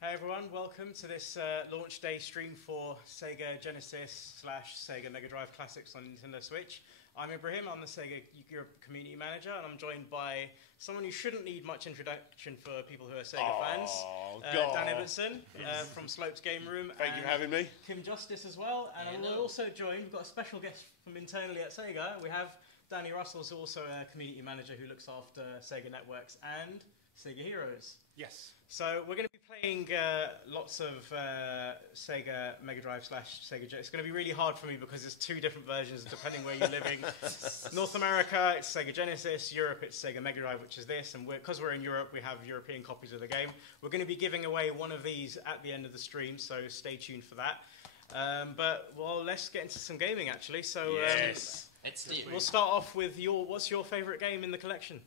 Hey everyone, welcome to this launch day stream for Sega Genesis / Sega Mega Drive Classics on Nintendo Switch. I'm Ibrahim, I'm the Sega Europe Community Manager, and I'm joined by someone who shouldn't need much introduction for people who are Sega fans. Dan Everson from Slopes Game Room. Thank you for having me. Kim Justice as well, and we're also joined, we've got a special guest from internally at Sega. We have Danny Russell, who's also a Community Manager who looks after Sega Networks and Sega Heroes. Yes. So we're going to be playing lots of Sega Mega Drive / Sega Genesis. It's going to be really hard for me because there's two different versions depending where you're living. North America, it's Sega Genesis. Europe, it's Sega Mega Drive, which is this. And because we're in Europe, we have European copies of the game. We're going to be giving away one of these at the end of the stream, so stay tuned for that. Well, let's get into some gaming, actually. So we'll start off with what's your favourite game in the collection?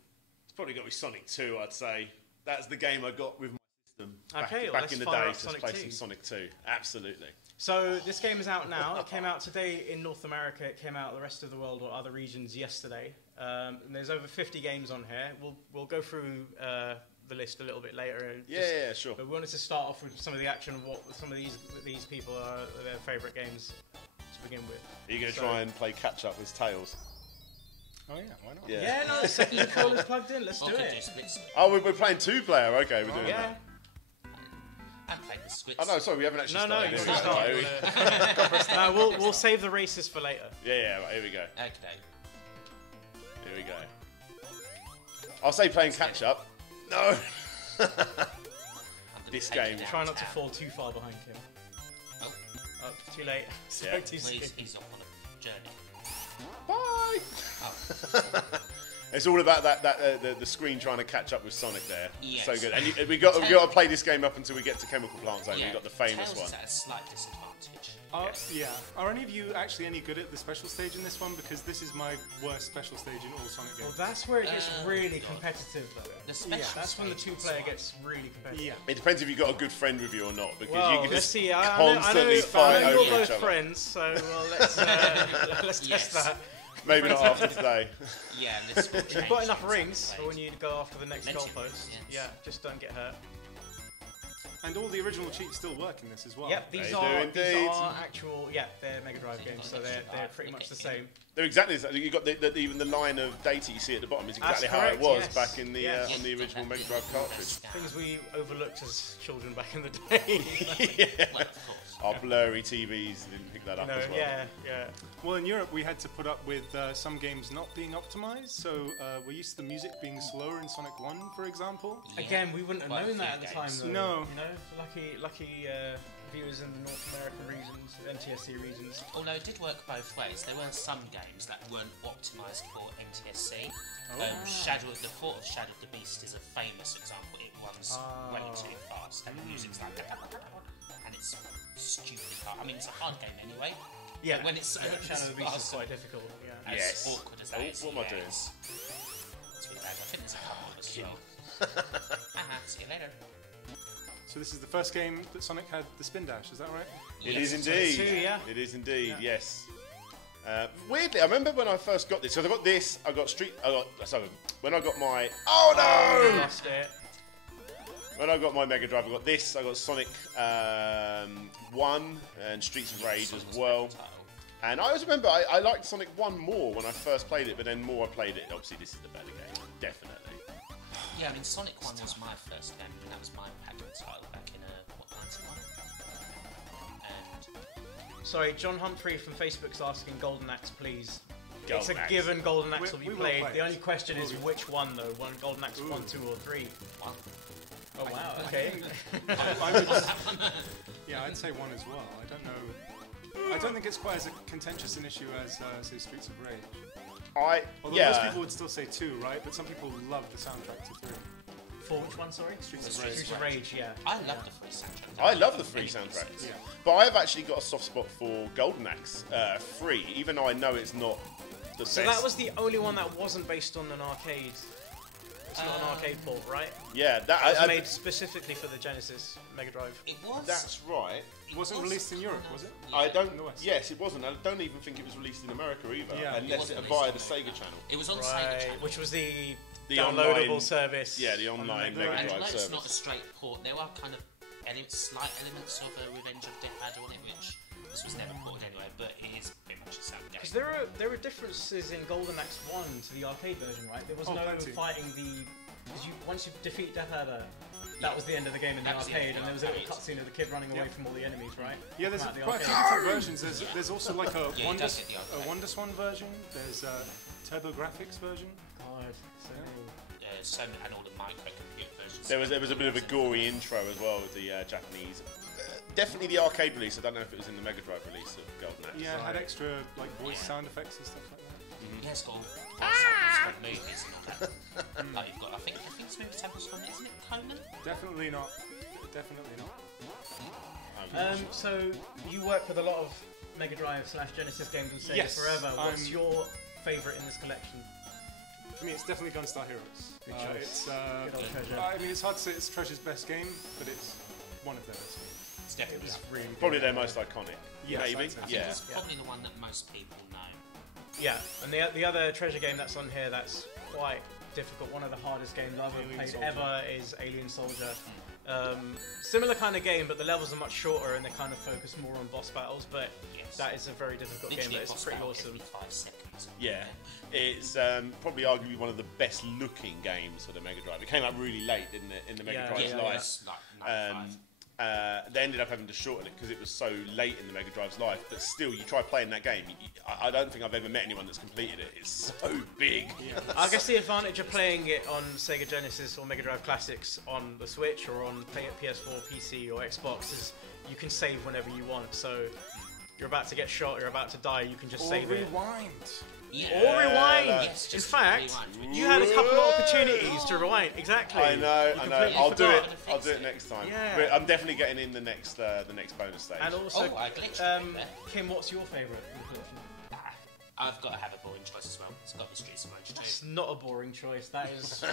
It's probably got to be Sonic 2, I'd say. That's the game I got with my system back in the day. So Sonic 2. Absolutely. So this game is out now. It came out today in North America. It came out the rest of the world or other regions yesterday. And there's over 50 games on here. We'll go through the list a little bit later. Yeah, sure. But we wanted to start off with some of the action of what some of these people are their favourite games to begin with. Are you going to try and play catch up with Tails? Oh yeah, why not? Yeah, no, the second controller's plugged in. Let's do it. Oh, we're playing two-player. Okay, we're doing that. I'm playing the Squid. Oh no, sorry, we haven't actually started. No, we'll save the races for later. Yeah, right, here we go. Okay. Here we go. I'll say playing catch up. No. This game. Try not to fall too far behind him. Oh, too late. Yeah. He's off on a journey. Bye. Oh. It's all about the screen trying to catch up with Sonic there. Yes. So good. And we got to play this game up until we get to Chemical Plant Zone. We've got the famous Tails one. is at a slight disadvantage. Yeah. Are any of you actually any good at the special stage in this one? Because this is my worst special stage in all Sonic games. Well, that's where it gets really competitive, though. That's when the two-player gets really competitive. Yeah. It depends if you've got a good friend with you or not, because well, you can let's just see. constantly fight over you're each both other. friends, so let's test that. Maybe not after today. Yeah, and this will change. You've got enough rings for when you go after the next goalpost. Yes. Yeah, just don't get hurt. And all the original cheats still work in this as well. Yep, these are actual. Yeah, they're Mega Drive games, so they're pretty much the same. They're exactly the same. You got even the line of data you see at the bottom is exactly how it was back in the on the original Mega Drive cartridge. Things we overlooked as children back in the day. Yeah. Well, of course. Our blurry TVs didn't pick that up as well. Yeah. Well, in Europe, we had to put up with some games not being optimized. So we're used to the music being slower in Sonic 1, for example. Yeah. Again, we wouldn't have known that at the time, though. No. You know, lucky viewers in the North American regions, NTSC regions. Although it did work both ways. There were some games that weren't optimised for NTSC. The Port of Shadow of the Beast is a famous example. It runs way too fast, and the music's like, and it's stupidly hard. I mean, it's a hard game anyway. Yeah, but when it's Shadow of the Beast is quite difficult. Yeah. As awkward as that is. What am I doing? It's really bad. I think there's a couple of us as well. See you later. So this is the first game that Sonic had the spin dash, is that right? It is indeed. It is indeed, yes. Weirdly, I remember when I first got this. So I got this. I got when I got my. Oh no! Lost it. When I got my Mega Drive, I got this. I got Sonic 1 and Streets of Rage as well. And I always remember I liked Sonic 1 more when I first played it, but then more I played it, obviously this is the better game, definitely. Yeah, I mean, Sonic 1 was my first game, and that was my Pac-Man title back in, 91? And... Sorry, John Humphrey from Facebook's asking Golden Axe, please. Golden It's a Axe. given Golden Axe will be We will played. play The it. only question is which one, though. Golden Axe 1, 2, or 3? One. Oh, wow, okay. I would, yeah, I'd say 1 as well. I don't know. I don't think it's quite as a contentious an issue as, say, Streets of Rage. Although most people would still say 2, right? But some people love the soundtrack to 3. For which one, sorry? Streets of Rage. Streets of Rage, yeah. I love the free soundtrack. I love the free soundtracks. Yeah. But I've actually got a soft spot for Golden Axe free, even though I know it's not the So best. that was the only one that wasn't based on an arcade. It's not an arcade port, right? Yeah, It that was made specifically for the Genesis Mega Drive. It was. that's right. It wasn't released in Europe, was it? I don't. In the West. Yes, it wasn't. I don't even think it was released in America either, Yeah. It unless wasn't it released via in the America. Sega channel. It was on Sega Right, Channel. which was the The downloadable online- service. Yeah, the online Mega Mega And Drive although service. it's not a straight port, there are kind of slight elements of Revenge of Death Ad on it, which this was never ported anyway, but it is pretty much the same game. Because there are differences in Golden Axe 1 to the arcade version, right? There was no plenty. fighting the... Because once you defeat Death Adder, that was the end of the game in the That was the end arcade, of and the there was a little arcade. cutscene of the kid running away Yeah. from all the enemies, right? Yeah, there's Come out the quite a few arcade. different versions. There's also like a Yeah, you Wonder, don't get the arcade. Wonder Swan version. There's a TurboGrafx version. God, so cool. And all the microcomputer versions. There was a bit of a gory intro as well with the Japanese. Definitely the arcade release. I don't know if it was in the Mega Drive release of Golden Axe. Yeah, it had extra like voice sound effects and stuff like that. Yeah, it's got movies and all that. Like you've got, I think it's movie samples from it, isn't it? Conan? Definitely not. Definitely not. So you work with a lot of Mega Drive / Genesis games and Sega Yes, forever. What's I'm- your favourite in this collection? For me, it's definitely Gunstar Heroes. Good choice. It's Good old treasure. I mean, it's hard to say it's Treasure's best game, but it's one of their best games. It's definitely It was up. really good. Probably their most iconic. Yes, maybe. I'd say so. I think Yeah. it's probably the one that most people know. Yeah, and the other treasure game that's on here that's quite difficult, one of the hardest games I've ever Alien played Soldier. ever is Alien Soldier. Similar kind of game, but the levels are much shorter and they kind of focus more on boss battles, but Yes. that is a very difficult game, Literally but a it's boss pretty battle awesome. every 5 seconds. Yeah, it's probably arguably one of the best looking games for the Mega Drive. It came out really late, didn't it, in the Mega Yeah, Drive's Yeah, yeah, life. it's like 95. They ended up having to shorten it because it was so late in the Mega Drive's life. But still, you try playing that game. I don't think I've ever met anyone that's completed it. It's so big. I guess the advantage of playing it on Sega Genesis or Mega Drive Classics on the Switch or on PS4, PC or Xbox is you can save whenever you want. So you're about to get shot, you're about to die, you can just Or save it. rewind. Yeah. Or rewind. Yes, In just fact, rewind. you had a couple of opportunities to rewind. Exactly. I know. You completely I'll do it. forgot. I'll do it next time. Yeah. But I'm definitely getting in the next bonus stage. And also, Oh, I glitched a bit there. Kim, what's your favourite in the collection? I've got to have a boring choice as well. It's got to be Streets of Rage 2. It's not a boring choice. That is one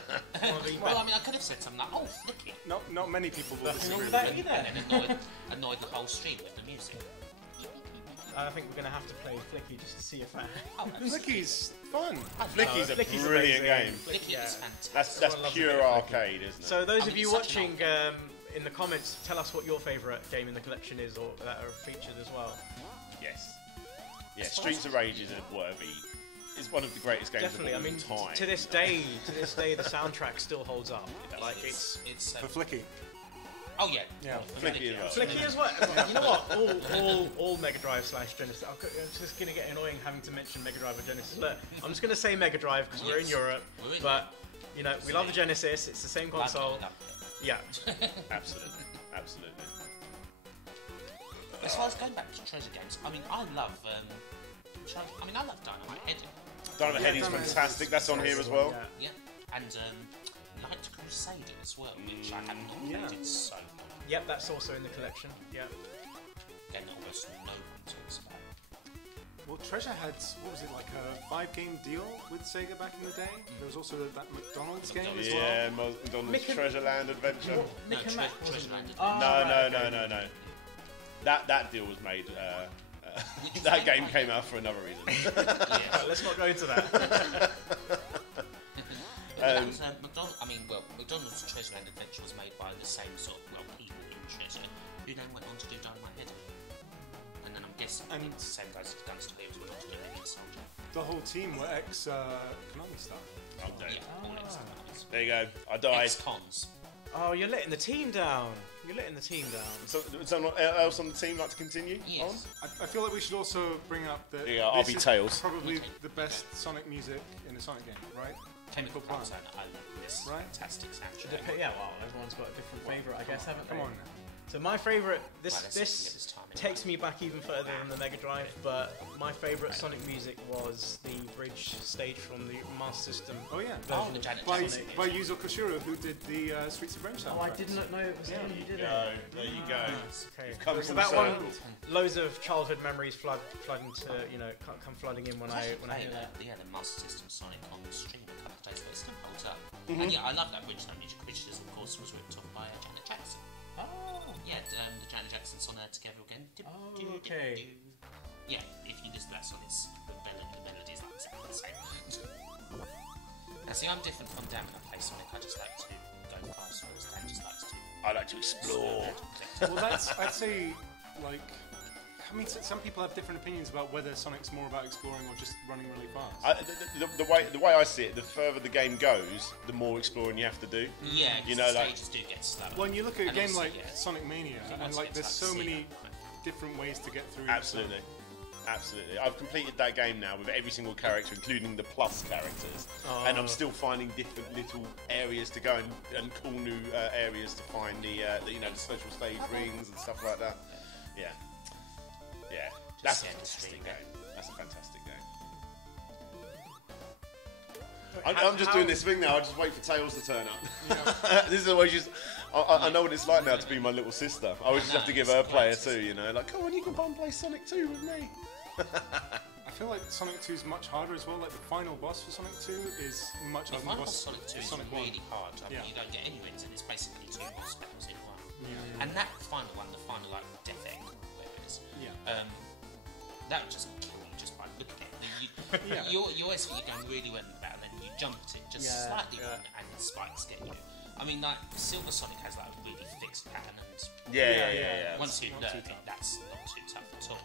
of the Well, I best. mean, I could have said something like, oh, Flicky. Not many people will Nothing wrong disagree with with that me. either. And then annoyed the whole stream with the music. I think we're going to have to play Flicky just to see if that. Flicky's fun. Flicky's a Flicky's brilliant amazing. game. Flicky Yeah. is fantastic. That's Everyone loves a pure bit of Flicky. arcade, isn't it? So those I of mean, you it's such an watching in the comments, tell us what your favourite game in the collection is, or that are featured as well. yes. Yeah, Streets of Rage is is one of the greatest games Definitely. I of all mean, time. to this day, the soundtrack still holds up. Like it's It's For Flicky. oh yeah. Yeah. Flicky as well. Flicky as well. You know what? All Mega Drive / Genesis. I'm just gonna get annoying having to mention Mega Drive or Genesis. Look, I'm just gonna say Mega Drive because we're in Yes, Europe. we're in But you know, we love the Genesis. It's the same console. Yeah. Absolutely. Absolutely. As far as going back to treasure games, I mean, I love I love Dynamite Heading. Dynamite Heading's Dynamite fantastic. That's on here as well. Yeah. Yeah, and Light Crusader as well, which I have not Yeah. played in so long. Yep, that's also in the collection. Yeah. Again, almost no one talks about. Well, Treasure had, what was it, like a 5-game deal with Sega back in the day? There was also that McDonald's game as well. Yeah, McDonald's Mick and- Treasureland Adventure. Nick and Mac Treasure wasn't Land. it? Oh, No, right, no, okay. no, no, no. That deal was made. That game came out for another reason. Yeah. Let's not go into that. That was, McDonald's Treasure Land Adventure was made by the same sort of people in Treasure, who then went on to do Dynamite Heading. And and I'm guessing the same guys have done Studios were not doing it. The whole team were ex-Konami staff. I'm dead. Yeah, all ex-Konami. There you go. I died. Ex-cons. Oh, you're letting the team down. You're letting the team down. So, someone else on the team like to continue? Yes. I feel like we should also bring up that Yeah, this RB is Tales. probably the best Sonic music in a Sonic game, right? Chemical Plant. Plant. I love this Right. fantastic soundtrack. Yeah, well, everyone's got a different favourite, I guess, haven't they? Come on now. So my favourite, Right, let's see if this this time takes me back even further than the Mega Drive, but my favourite Sonic music was the bridge stage from the Master System. Oh yeah. Oh, the Janet By Jackson. Yuzo Koshiro, who did the Streets of Rage soundtrack. Oh, I did not know it was him who did it. There you go. Okay. You've come So full that one, circle. loads of childhood memories flood into, come flooding in when I hear that. Yeah, the Master System Sonic on the stream a couple of days ago. It still holds up. And yeah, I love that original music, which is, of course, was ripped off by Janet Jackson. Oh. Yeah, the Janet Jacksons on there together again. Oh, okay. Yeah, if you listen to that song, it's the melody is like exactly the same. Now, see, I'm different from Dan when I play Sonic. I just like to go fast, whereas Dan just likes to. I like to explore. Well, that's, I'd say, like, I mean, some people have different opinions about whether Sonic's more about exploring or just running really fast. The way I see it, the further the game goes, the more exploring you have to do. Yeah, You the know, like- stages do get slower. Well, and you look at a And game also, like yeah, Sonic Mania, if you want and to like get there's to so see many that. different ways to get through. Absolutely. Absolutely. I've completed that game now with every single character, including the plus characters. And I'm still finding different little areas to go and cool new areas to find the special stage rings and stuff like that. Yeah. Yeah. That's a yeah, fantastic stream game. That's a fantastic game. I'm just doing this thing now. I just wait for Tails to turn up. This is always just. I know what it's like now to be my little sister. I always just have to give her a player too, like, come on, you can come and play Sonic 2 with me. I feel like Sonic 2 is much harder as well. Like the final boss for Sonic 2 is much The harder than the final boss Sonic 2 is Sonic 1. really hard. I mean, Yeah. you don't get any wins, and it's basically two boss battles in one. And that final one, the final like death egg, whatever it is, Yeah. that would just kill you just by looking at it. Yeah. You always think you're going really well in the battle, and you jump at it just slightly wrong, and the spikes get you. I mean, like Silver Sonic has like a really fixed pattern, and Yeah. once you learn it, that's not too tough at all.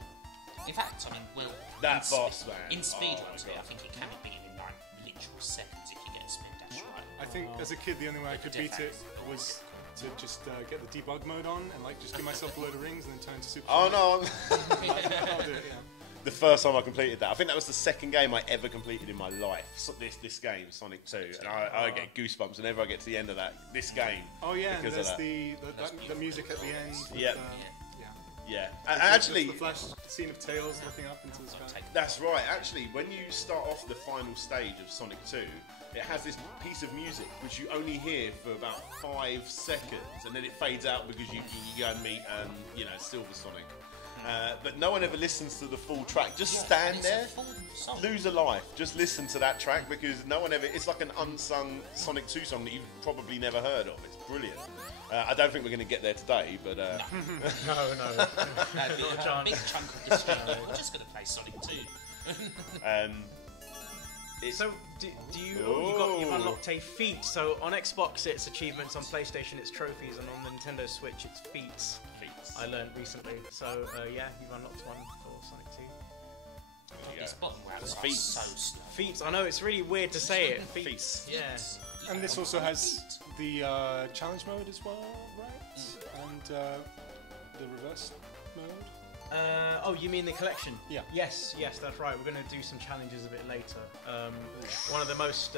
In fact, I mean, well, That boss, man. in speedruns, Oh, my I think it can be beaten in like literal seconds if you get a spin dash right. I think as a kid, the only way I could beat it was to just get the debug mode on and like just give myself a load of rings and then turn to Super. Oh no! I'll do it. Yeah. The first time I completed that, I think that was the second game I ever completed in my life. So this game, Sonic 2, and I get goosebumps whenever I get to the end of this game. Oh yeah, and Because of there's that. the music at the end. with, Yep. Yeah. Yeah, The actually, flash scene of Tails looking up into the sky. that's right. Actually, when you start off the final stage of Sonic 2, it has this piece of music which you only hear for about 5 seconds, and then it fades out because you go and meet, Silver Sonic. But no one ever listens to the full track. Just stand there, lose a life. Just listen to that track because no one ever. It's like an unsung Sonic 2 song that you've probably never heard of. It's brilliant. I don't think we're going to get there today, but No. That'd be a big chunk of this stream. We're just going to play Sonic 2. So, you've unlocked a feat. So on Xbox it's achievements, on PlayStation it's trophies, and on the Nintendo Switch it's feats. I learned recently. So you've unlocked one for Sonic 2. These bottom routes are Feats. so slow. Feats. I know it's really weird to say it. Feats. Yeah. And this also has the challenge mode as well, right? And the reverse mode. You mean the collection? Yeah. Yes, that's right. We're going to do some challenges a bit later. One of the most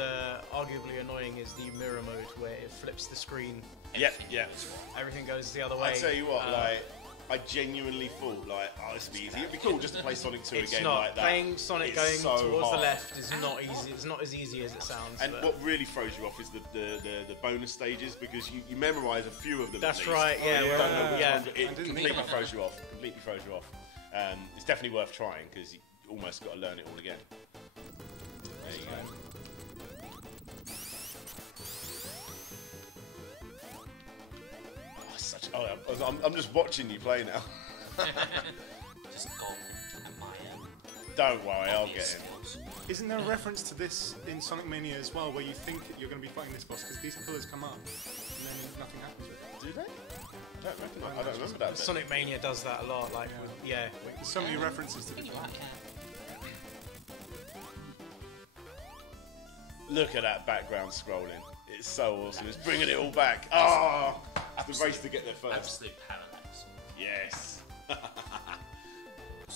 arguably annoying is the mirror mode, where it flips the screen. yeah. Everything goes the other way. I tell you what, I genuinely thought, this would be easy. It'd be cool just to play Sonic 2 It's again not. like that. Playing Sonic It's going so towards hard. the left is not easy. It's not as easy as it sounds. And but what really throws you off is the bonus stages because you memorise a few of them. That's at least. right. Yeah. You we're- don't know which yeah. ones- It I didn't completely think about throws you off. Completely throws you off. It's definitely worth trying because you almost got to learn it all again. There you go. I'm just watching you play now. Just gulping at my Don't worry, I'll obvious get in. skills. Isn't there a reference to this in Sonic Mania as well, where you think you're going to be fighting this boss because these pillars come up and then nothing happens with it? Do they? I don't remember that bit. Sonic Mania does that a lot. Like, There's so many references to the game. Look at that background scrolling. It's so awesome. It's bringing it all back. Oh, it's the race to get there first. Absolute parallax. Yes.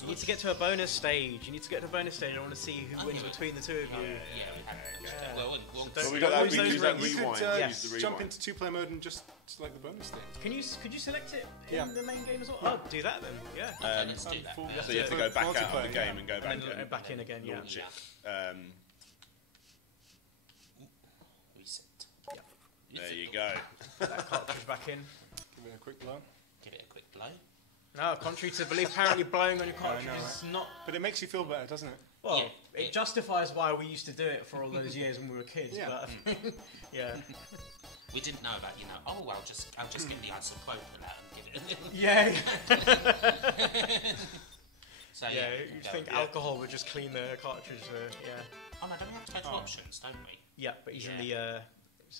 you need to get to a bonus stage. I want to see who wins between the two of you. Well, we got that. We can use that You rewind. could jump into two-player mode and just select the bonus stage. Could you select it in the main game as well? Oh, do that then. Yeah. Let's do that. So you have to go back out of the game and go back And then back in again. Yeah. launch it. Reset. There you go. That cartridge back in. Give it a quick blow. Give it a quick blow. No, contrary to belief, apparently blowing on your cartridge is not. But it makes you feel better, doesn't it? Well, it justifies why we used to do it for all those years when we were kids. Yeah. But yeah. We didn't know about, I'll just get the isopropyl out and give it a little. Yeah. So You'd think alcohol would just clean the cartridge. Yeah. Oh no, don't we have to go to options, don't we? Yeah, but he's in the.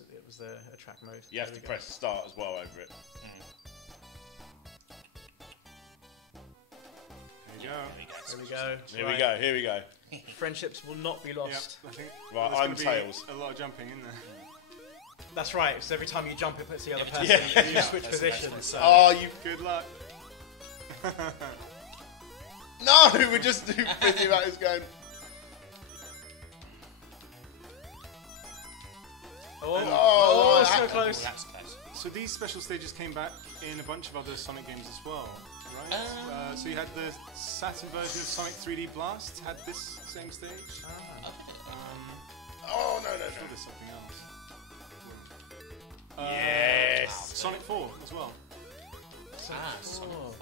It was the track mode. You have to press start as well over it. Here we go. Friendships will not be lost. I think Right, I'm Tails. A lot of jumping in there. That's right. So every time you jump, it puts the other person. You switch positions. So. Oh, you. Good luck. No, we're just busy about this going. So close. Oh, that's close. So these special stages came back in a bunch of other Sonic games as well, right? So you had the Saturn version of Sonic 3D Blast, had this same stage. Oh, no. I'm sure there's something else. Yes. Sonic 4 as well. Sonic 4.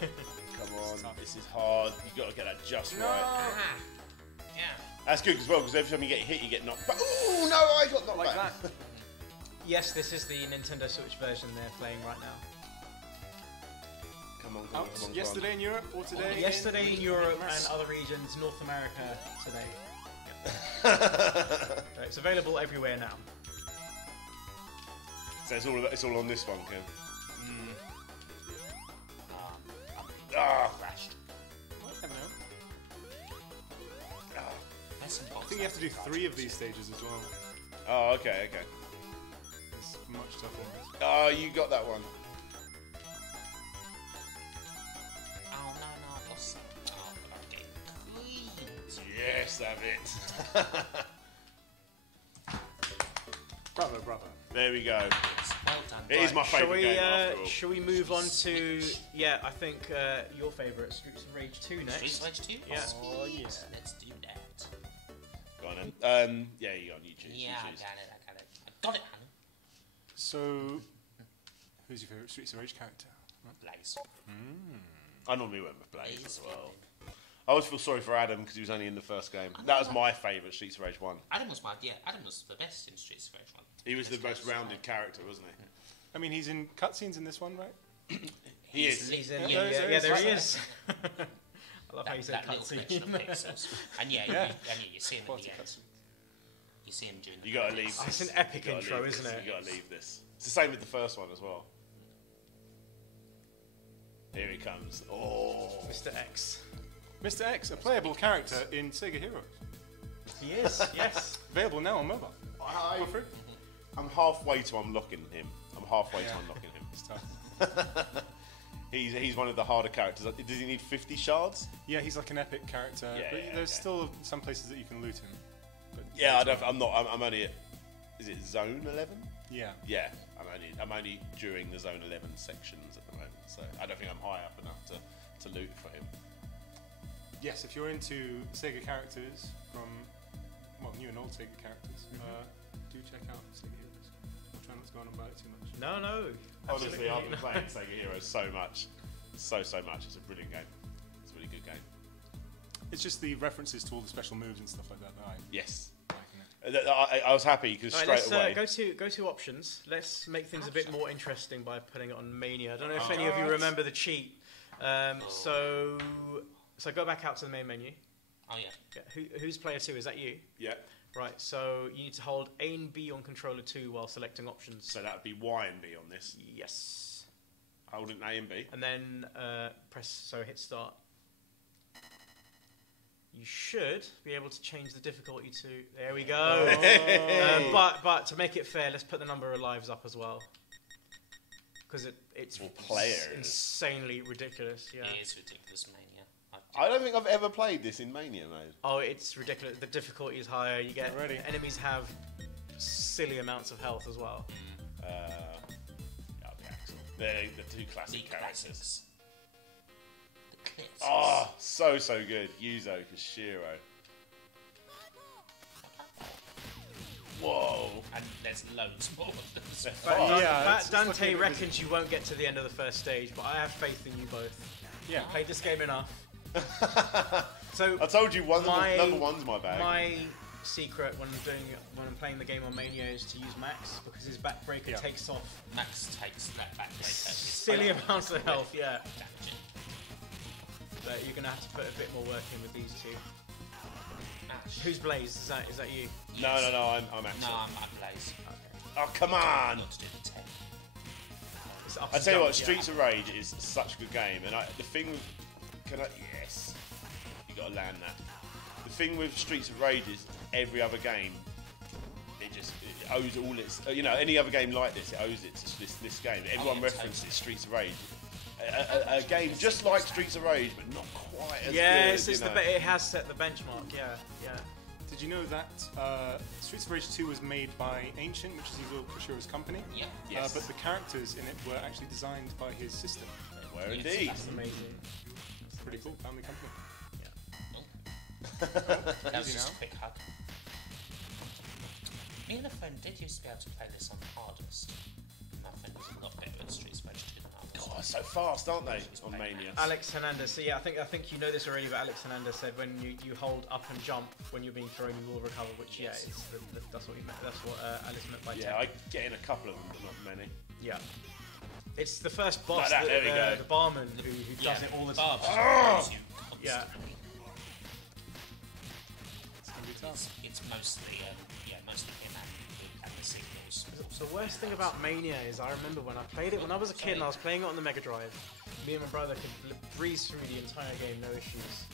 Come on, this is hard. You got to get that just right. Yeah. That's good as well because every time you get hit, you get knocked back. Oh no, I got knocked Like back. that. Yes, this is the Nintendo Switch version they're playing right now. Come on, Out yesterday in Europe or today? Yesterday in Europe and other regions, North America today. So it's available everywhere now. So it's all on this one, Ken. Crashed. I don't know. I think you have to do 3 of these stages as well. Oh, okay. It's much tougher. Oh, you got that one. Oh no, I've lost some. Oh, okay. Queen. Yes, have it. Bravo. There we go. Well done. It is my favourite game after all. Shall we move on to I think your favourite, Streets of Rage 2 next? Streets of Rage 2? Yeah. Oh yeah. Let's do that. Go on then. Yeah, you go on YouTube. Yeah, I got it, honey. So, who's your favourite Streets of Rage character? Blaze. I normally went with Blaze as well. I always feel sorry for Adam because he was only in the first game. That was my favourite Streets of Rage 1. Adam was the best in Streets of Rage 1. He was the most rounded character, wasn't he? I mean, he's in cutscenes in this one, right? He is. He's in, there there he he is. is. I love how you said that little collection of cutscene. pixels. And you see him at the end. You see him during the You got to leave. It's this. an epic You gotta intro, leave isn't this. it? You got to leave this. It's the same with the first one as well. Here he comes. Oh, Mr. X. Mr. X, a playable character in SEGA Heroes. He is, yes. Available now on mobile. For free. I'm halfway to unlocking him. It's tough. He's one of the harder characters. Does he need 50 shards? Yeah, he's like an epic character. Yeah, but yeah, there's okay. still some places that you can loot him. But Yeah, I'm only at. Is it Zone 11? Yeah. Yeah, I'm only during the Zone 11 sections at the moment, so I don't think I'm high up enough to loot for him. Yes, if you're into Sega characters from, new and old Sega characters, do check out Sega Heroes. I'll try not to go on about it too much. No. Honestly, I've been playing Sega Heroes so much. So much. It's a brilliant game. It's a really good game. It's just the references to all the special moves and stuff like that that I Yes. like in it. I was happy because Right, straight away. go to options. Let's make things a bit more interesting by putting it on Mania. I don't know if any of you remember the cheat. So go back out to the main menu. Oh yeah. Who's player 2? Is that you? Yeah. Right. So you need to hold A and B on controller 2 while selecting options. So that would be Y and B on this. Yes. Holding A and B. And then hit start. You should be able to change the difficulty to. There we go. But to make it fair, let's put the number of lives up as well. Because it's insanely ridiculous. Yeah. It is ridiculous, Mania. I don't think I've ever played this in Mania mode. Oh, it's ridiculous. The difficulty is higher. You get enemies have silly amounts of health as well. That'll be excellent. The two classic characters. The clips. Oh, so good. Yuzo Koshiro. Whoa. And there's loads more of them. But Dante reckons you won't get to the end of the first stage, but I have faith in you both. Yeah. Played this game enough. So I told you number one's my bag. My secret when I'm playing the game on Mania is to use Max because his backbreaker takes off. Max takes that backbreaker. Silly amounts of health, yeah. Damage. But you're gonna have to put a bit more work in with these two. Ash. Who's Blaze? Is that you? No, I'm Axel. No, I'm Blaze. Okay. Oh, come on! Not to do the 10. I tell you what, Streets of Rage is such a good game, and the thing with yes, you got to land that. The thing with Streets of Rage is every other game, it owes all its, any other game like this, it owes it to this game. Everyone references Streets of Rage. A game just like Streets of Rage, but not quite as good. Yes, it has set the benchmark. Yeah. Did you know that Streets of Rage 2 was made by Ancient, which is Yuzo Koshiro's company? Yeah. Yes. But the characters in it were actually designed by his sister. They were indeed. That's amazing. That's pretty cool. Family company. That was just a quick hug. Me and a friend did used to be able to play this on hardest. My friend was a lot better at Streets of Rage 2 than I was. God, so fast, aren't they? On Mania. Alex Hernandez. So yeah, I think you know this already, but Alex Hernandez said when you hold up and jump when you're being thrown, you will recover. Which that's what he meant. That's what Alex meant by. Yeah, I get in a couple of them, but not many. Yeah. It's the first boss, like that, the barman who does it all the time. Yeah. It's mostly him and the signals. The worst thing about Mania is I remember when I played it when I was a kid and I was playing it on the Mega Drive. Me and my brother could breeze through the entire game, no issues.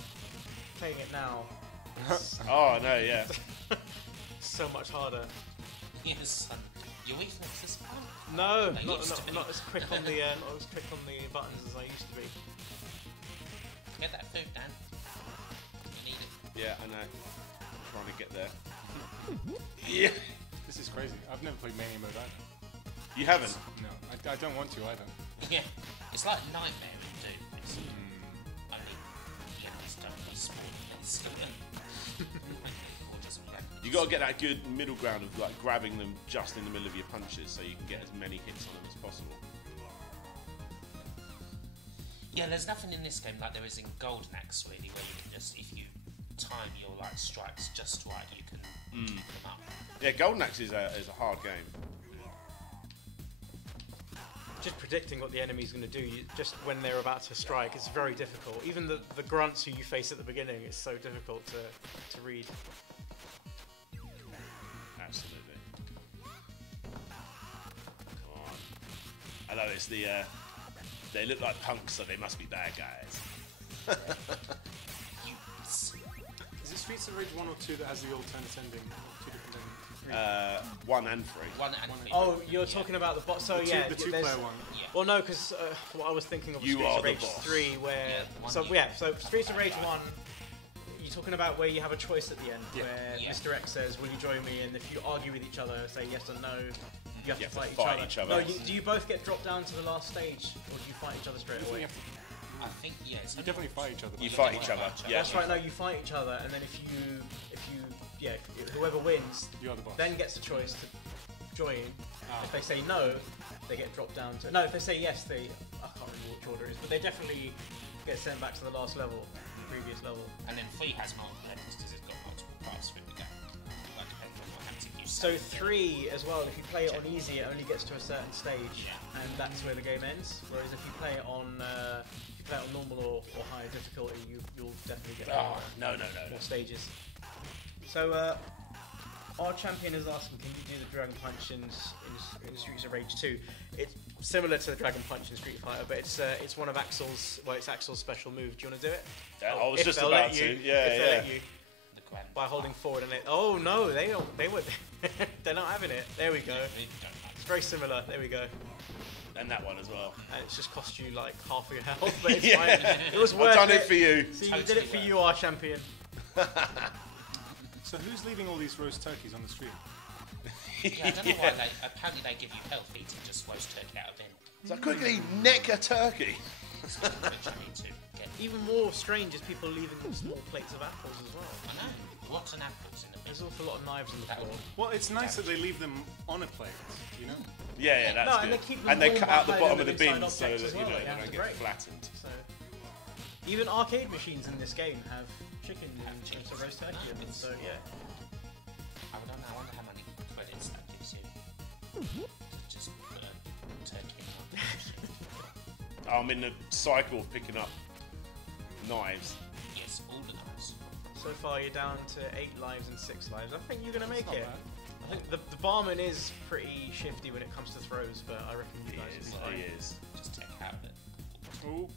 Playing it now, Oh no, yeah. so much harder. Yes, your weakness is fun. No, not as quick on the buttons as I used to be. Get that food, Dan. You need it. Yeah, I know. I'm trying to get there. Yeah. This is crazy. I've never played Mania mode either. You haven't? No, I don't want to either. Yeah, it's like Nightmare in Doom. Only enemies don't respond. You got to get that good middle ground of like grabbing them just in the middle of your punches, so you can get as many hits on them as possible. Yeah, there's nothing in this game like there is in Golden Axe, really, where you can just, if you time your strikes just right, you can pick them up. Yeah, Golden Axe is a hard game. Just predicting what the enemy's going to do, just when they're about to strike, it's very difficult. Even the grunts who you face at the beginning, it's so difficult to read. Absolutely. Come on. I know it's they look like punks, so they must be bad guys. Is it Streets of Rage 1 or 2 that has the alternate ending? Two different endings? 1 and 3. 1 and 3. Oh, you're talking about the boss. So the two-player one. Yeah. Well, no, because what I was thinking of was You Streets are of the Rage boss. 3, where so Streets of Rage 1. You're talking about where you have a choice at the end, where Mr. X says, "Will you join me?" And if you argue with each other, say yes or no, you have to fight each other. No, do you both get dropped down to the last stage, or do you fight each other straight away? I think yes. You definitely fight each other. You fight each other. Yeah. That's right. No, you fight each other, and then if whoever wins, You're the boss. then gets a choice to join. If they say no, they get dropped down to. No, if they say yes, I can't remember which order it is, but they definitely get sent back to the last level, the previous level. And then 3 has multiple levels because it's got multiple parts through the game. Like depending on what happens if you So save. 3 as well, if you play it on easy, it only gets to a certain stage, and that's where the game ends. Whereas if you play it on play it on normal or higher difficulty, you'll definitely get no. more stages. So our champion is asking, can you do the Dragon Punch in Streets of Rage 2? It's similar to the Dragon Punch in Street Fighter, but it's one of Axel's special moves. Do you want to do it? I was just about to. Yeah. By holding forward and oh no, they don't. They're not having it. There we go. It's very similar. There we go. And that one as well. And it's just cost you like half of your health, but it's fine. It was worth it. I've done it for you. See, you did it for you, our champion. So who's leaving all these roast turkeys on the street? I don't know why apparently they give you health eating just roast turkey out of bin. So quickly neck a turkey. Even more strange is people leaving them small plates of apples as well. I know. Rotten apples in the bin. There's an awful lot of knives in the floor. Well, it's nice that they leave them on a plate, you know? Yeah, that's good. And they keep them and they cut out the bottom of the bin bin so that well, they don't get flattened. So, even arcade machines in this game have chicken and chips or roast turkey in them. So yeah. I wonder how many credits that gives you. Just put a turkey in one. I'm in the cycle of picking up knives. Yes, all the knives. So far you're down to 8 lives and 6 lives. I think you're going to make it. Bad. I think the barman is pretty shifty when it comes to throws, but I reckon you guys will be fine. He is. Just take out of it. Ooh.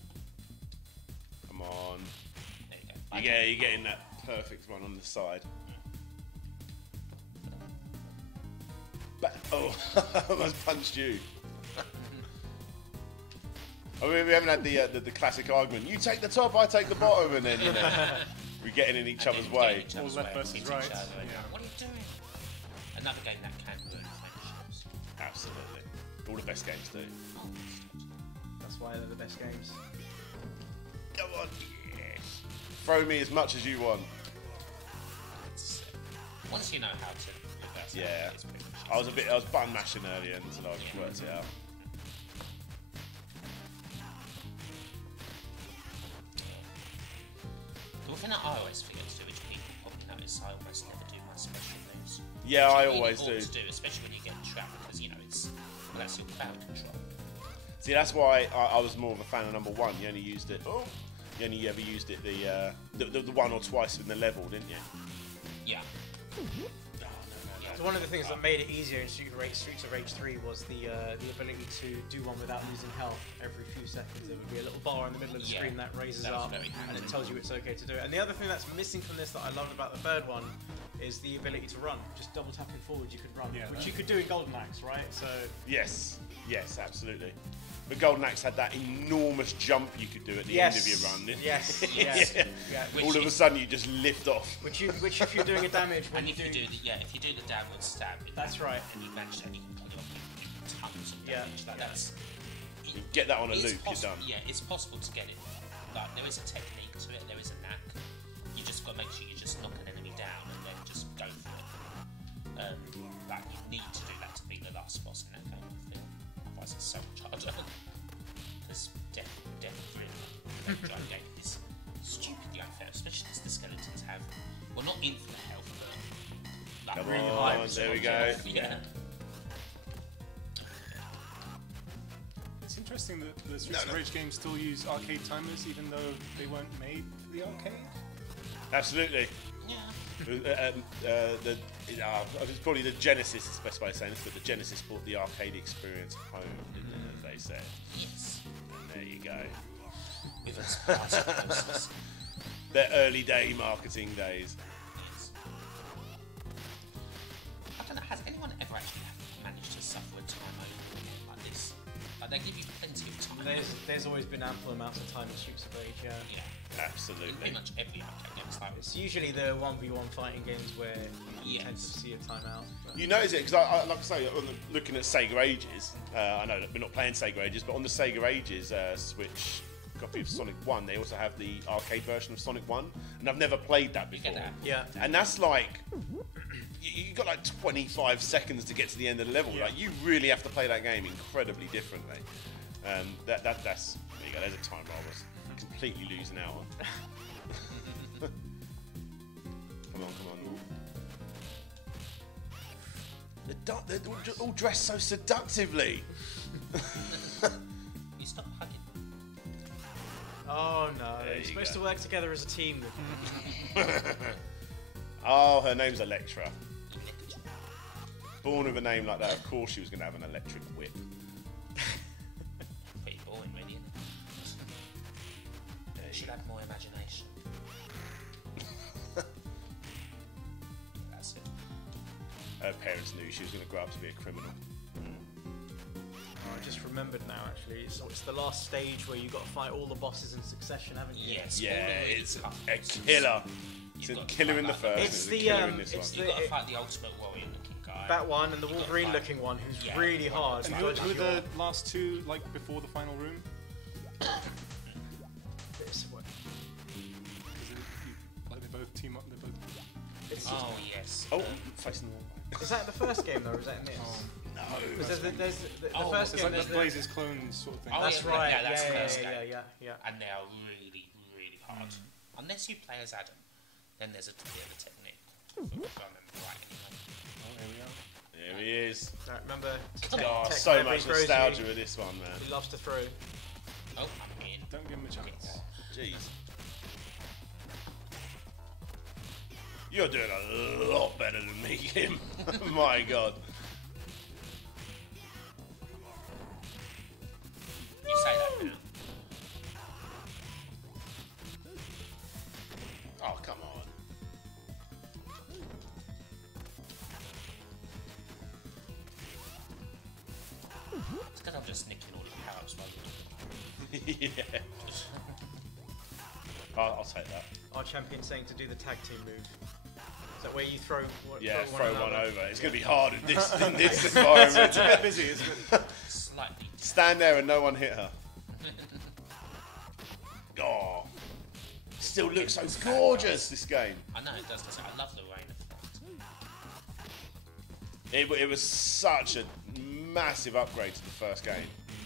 Come on. There you go. You're getting that perfect one on the side. But, I almost punched you. I mean, we haven't had the classic argument. You take the top, I take the bottom, and then we're getting in each other's way. All left versus right. What are you doing? Another game that can ruin friendships. Absolutely. All the best games do. That's why they're the best games. Come on. Yes. Throw me as much as you want. Once you know how to reverse Yeah. it's pretty much I was button mashing earlier until I worked it out. The thing that I always forget to do, which people probably notice, I almost never do my special moves. Yeah, I Which always really do. ought to do, especially when you get trapped, because that's your crowd control. See, that's why I was more of a fan of number 1. You only used it. Oh, you only ever used it the one or twice in the level, didn't you? Yeah. So one of the things that made it easier in Streets of Rage 3 was the ability to do one without losing health every few seconds. There would be a little bar in the middle of the screen that raises up and it tells you it's okay to do it. And the other thing that's missing from this that I loved about the third one is the ability to run. Just double tapping forward, you could run, which you could do in Golden Axe, right? So yes, absolutely. But Golden Axe had that enormous jump you could do at the end of your run. Didn't Yes. All of a sudden, you just lift off. Which if you're doing a damage, and if you do the downward stab, that's right. And you manage that, you can pull it off with tons of damage. That's you get that on a loop, you're done. Yeah, it's possible to get it. Like there is a technique to it. There is a knack. You just got to make sure you just knock an enemy down and then just go for it. Like you need to do that to beat the last boss in that game. I feel. Otherwise, it's so much harder. Because Death Drive game is stupidly unfair, especially as the skeletons have, well, not infinite health, but like really high. There we go. Health. Yeah. It's interesting that the Streets of Rage games still use arcade timers, even though they weren't made for the arcade. Absolutely. Yeah. It's probably the Genesis is the best way of saying this, but the Genesis brought the arcade experience home, didn't it, as they said. Yes. There you go. With its party process. Their early day marketing days. Yes. I don't know, has anyone ever actually managed to suffer a time over like this? Like they give you plenty of time. There's always been ample amounts of time in Streets of Rage, Yeah. Absolutely. Pretty much every arcade game is like It's usually the 1v1 fighting games where you tend to see a timeout. You notice it because, like I say, looking at Sega Ages, I know that we're not playing Sega Ages, but on the Sega Ages Switch copy of Sonic 1, they also have the arcade version of Sonic 1, and I've never played that before. Yeah. And that's like, you got like 25 seconds to get to the end of the level. Like, you really have to play that game incredibly differently. That's there you go. There's a time I was completely losing out on. Come on. They're all dressed so seductively. You stop hugging. Oh no, you're supposed to work together as a team. Oh, her name's Electra. Born with a name like that, of course she was going to have an electric whip. Pretty boring, really, isn't it? Should have more imagination. That's it. Her parents knew she was going to grow up to be a criminal. I just remembered now, actually. So it's the last stage where you've got to fight all the bosses in succession, haven't you? Yes. Yeah, it's a killer. It's a killer in the first. It's the killer in this one. You've got to fight the ultimate warrior looking guy. that one and the Wolverine-looking one, who's really hard. And who are the last two, like, before the final room? Like, they both team up, they're both... Oh, yes. Oh, facing the wall. Is that the first game, though, or is that in this? No. Because there's the first It's game, like the Blazes clones sort of thing. Oh, that's yeah, right. yeah, that's the first game. Yeah. And they are really, really hard. Unless you play as Adam, then there's a bit of a technique. If I remember right, anyway. Oh, here we are. There he is. Right, remember, Oh, Tech so never much throws nostalgia you. with this one, man. He loves to throw. Oh, I'm in. Don't give him a chance. Jeez. You're doing a lot better than me, Kim. My God. You say that now. Oh, come on. It's because I'm just nicking all the power-ups while you're talking. Yeah. I'll take that. Our champion's saying to do the tag team move. Is that where you throw? Yeah, throw throw one one another? over. It's going to be hard in this environment. It's a bit busy, isn't it? Slightly. Stand there and no one hit her. Oh. Still looks so gorgeous, this game. I know it does. I love the rain effect. It was such a massive upgrade to the first game.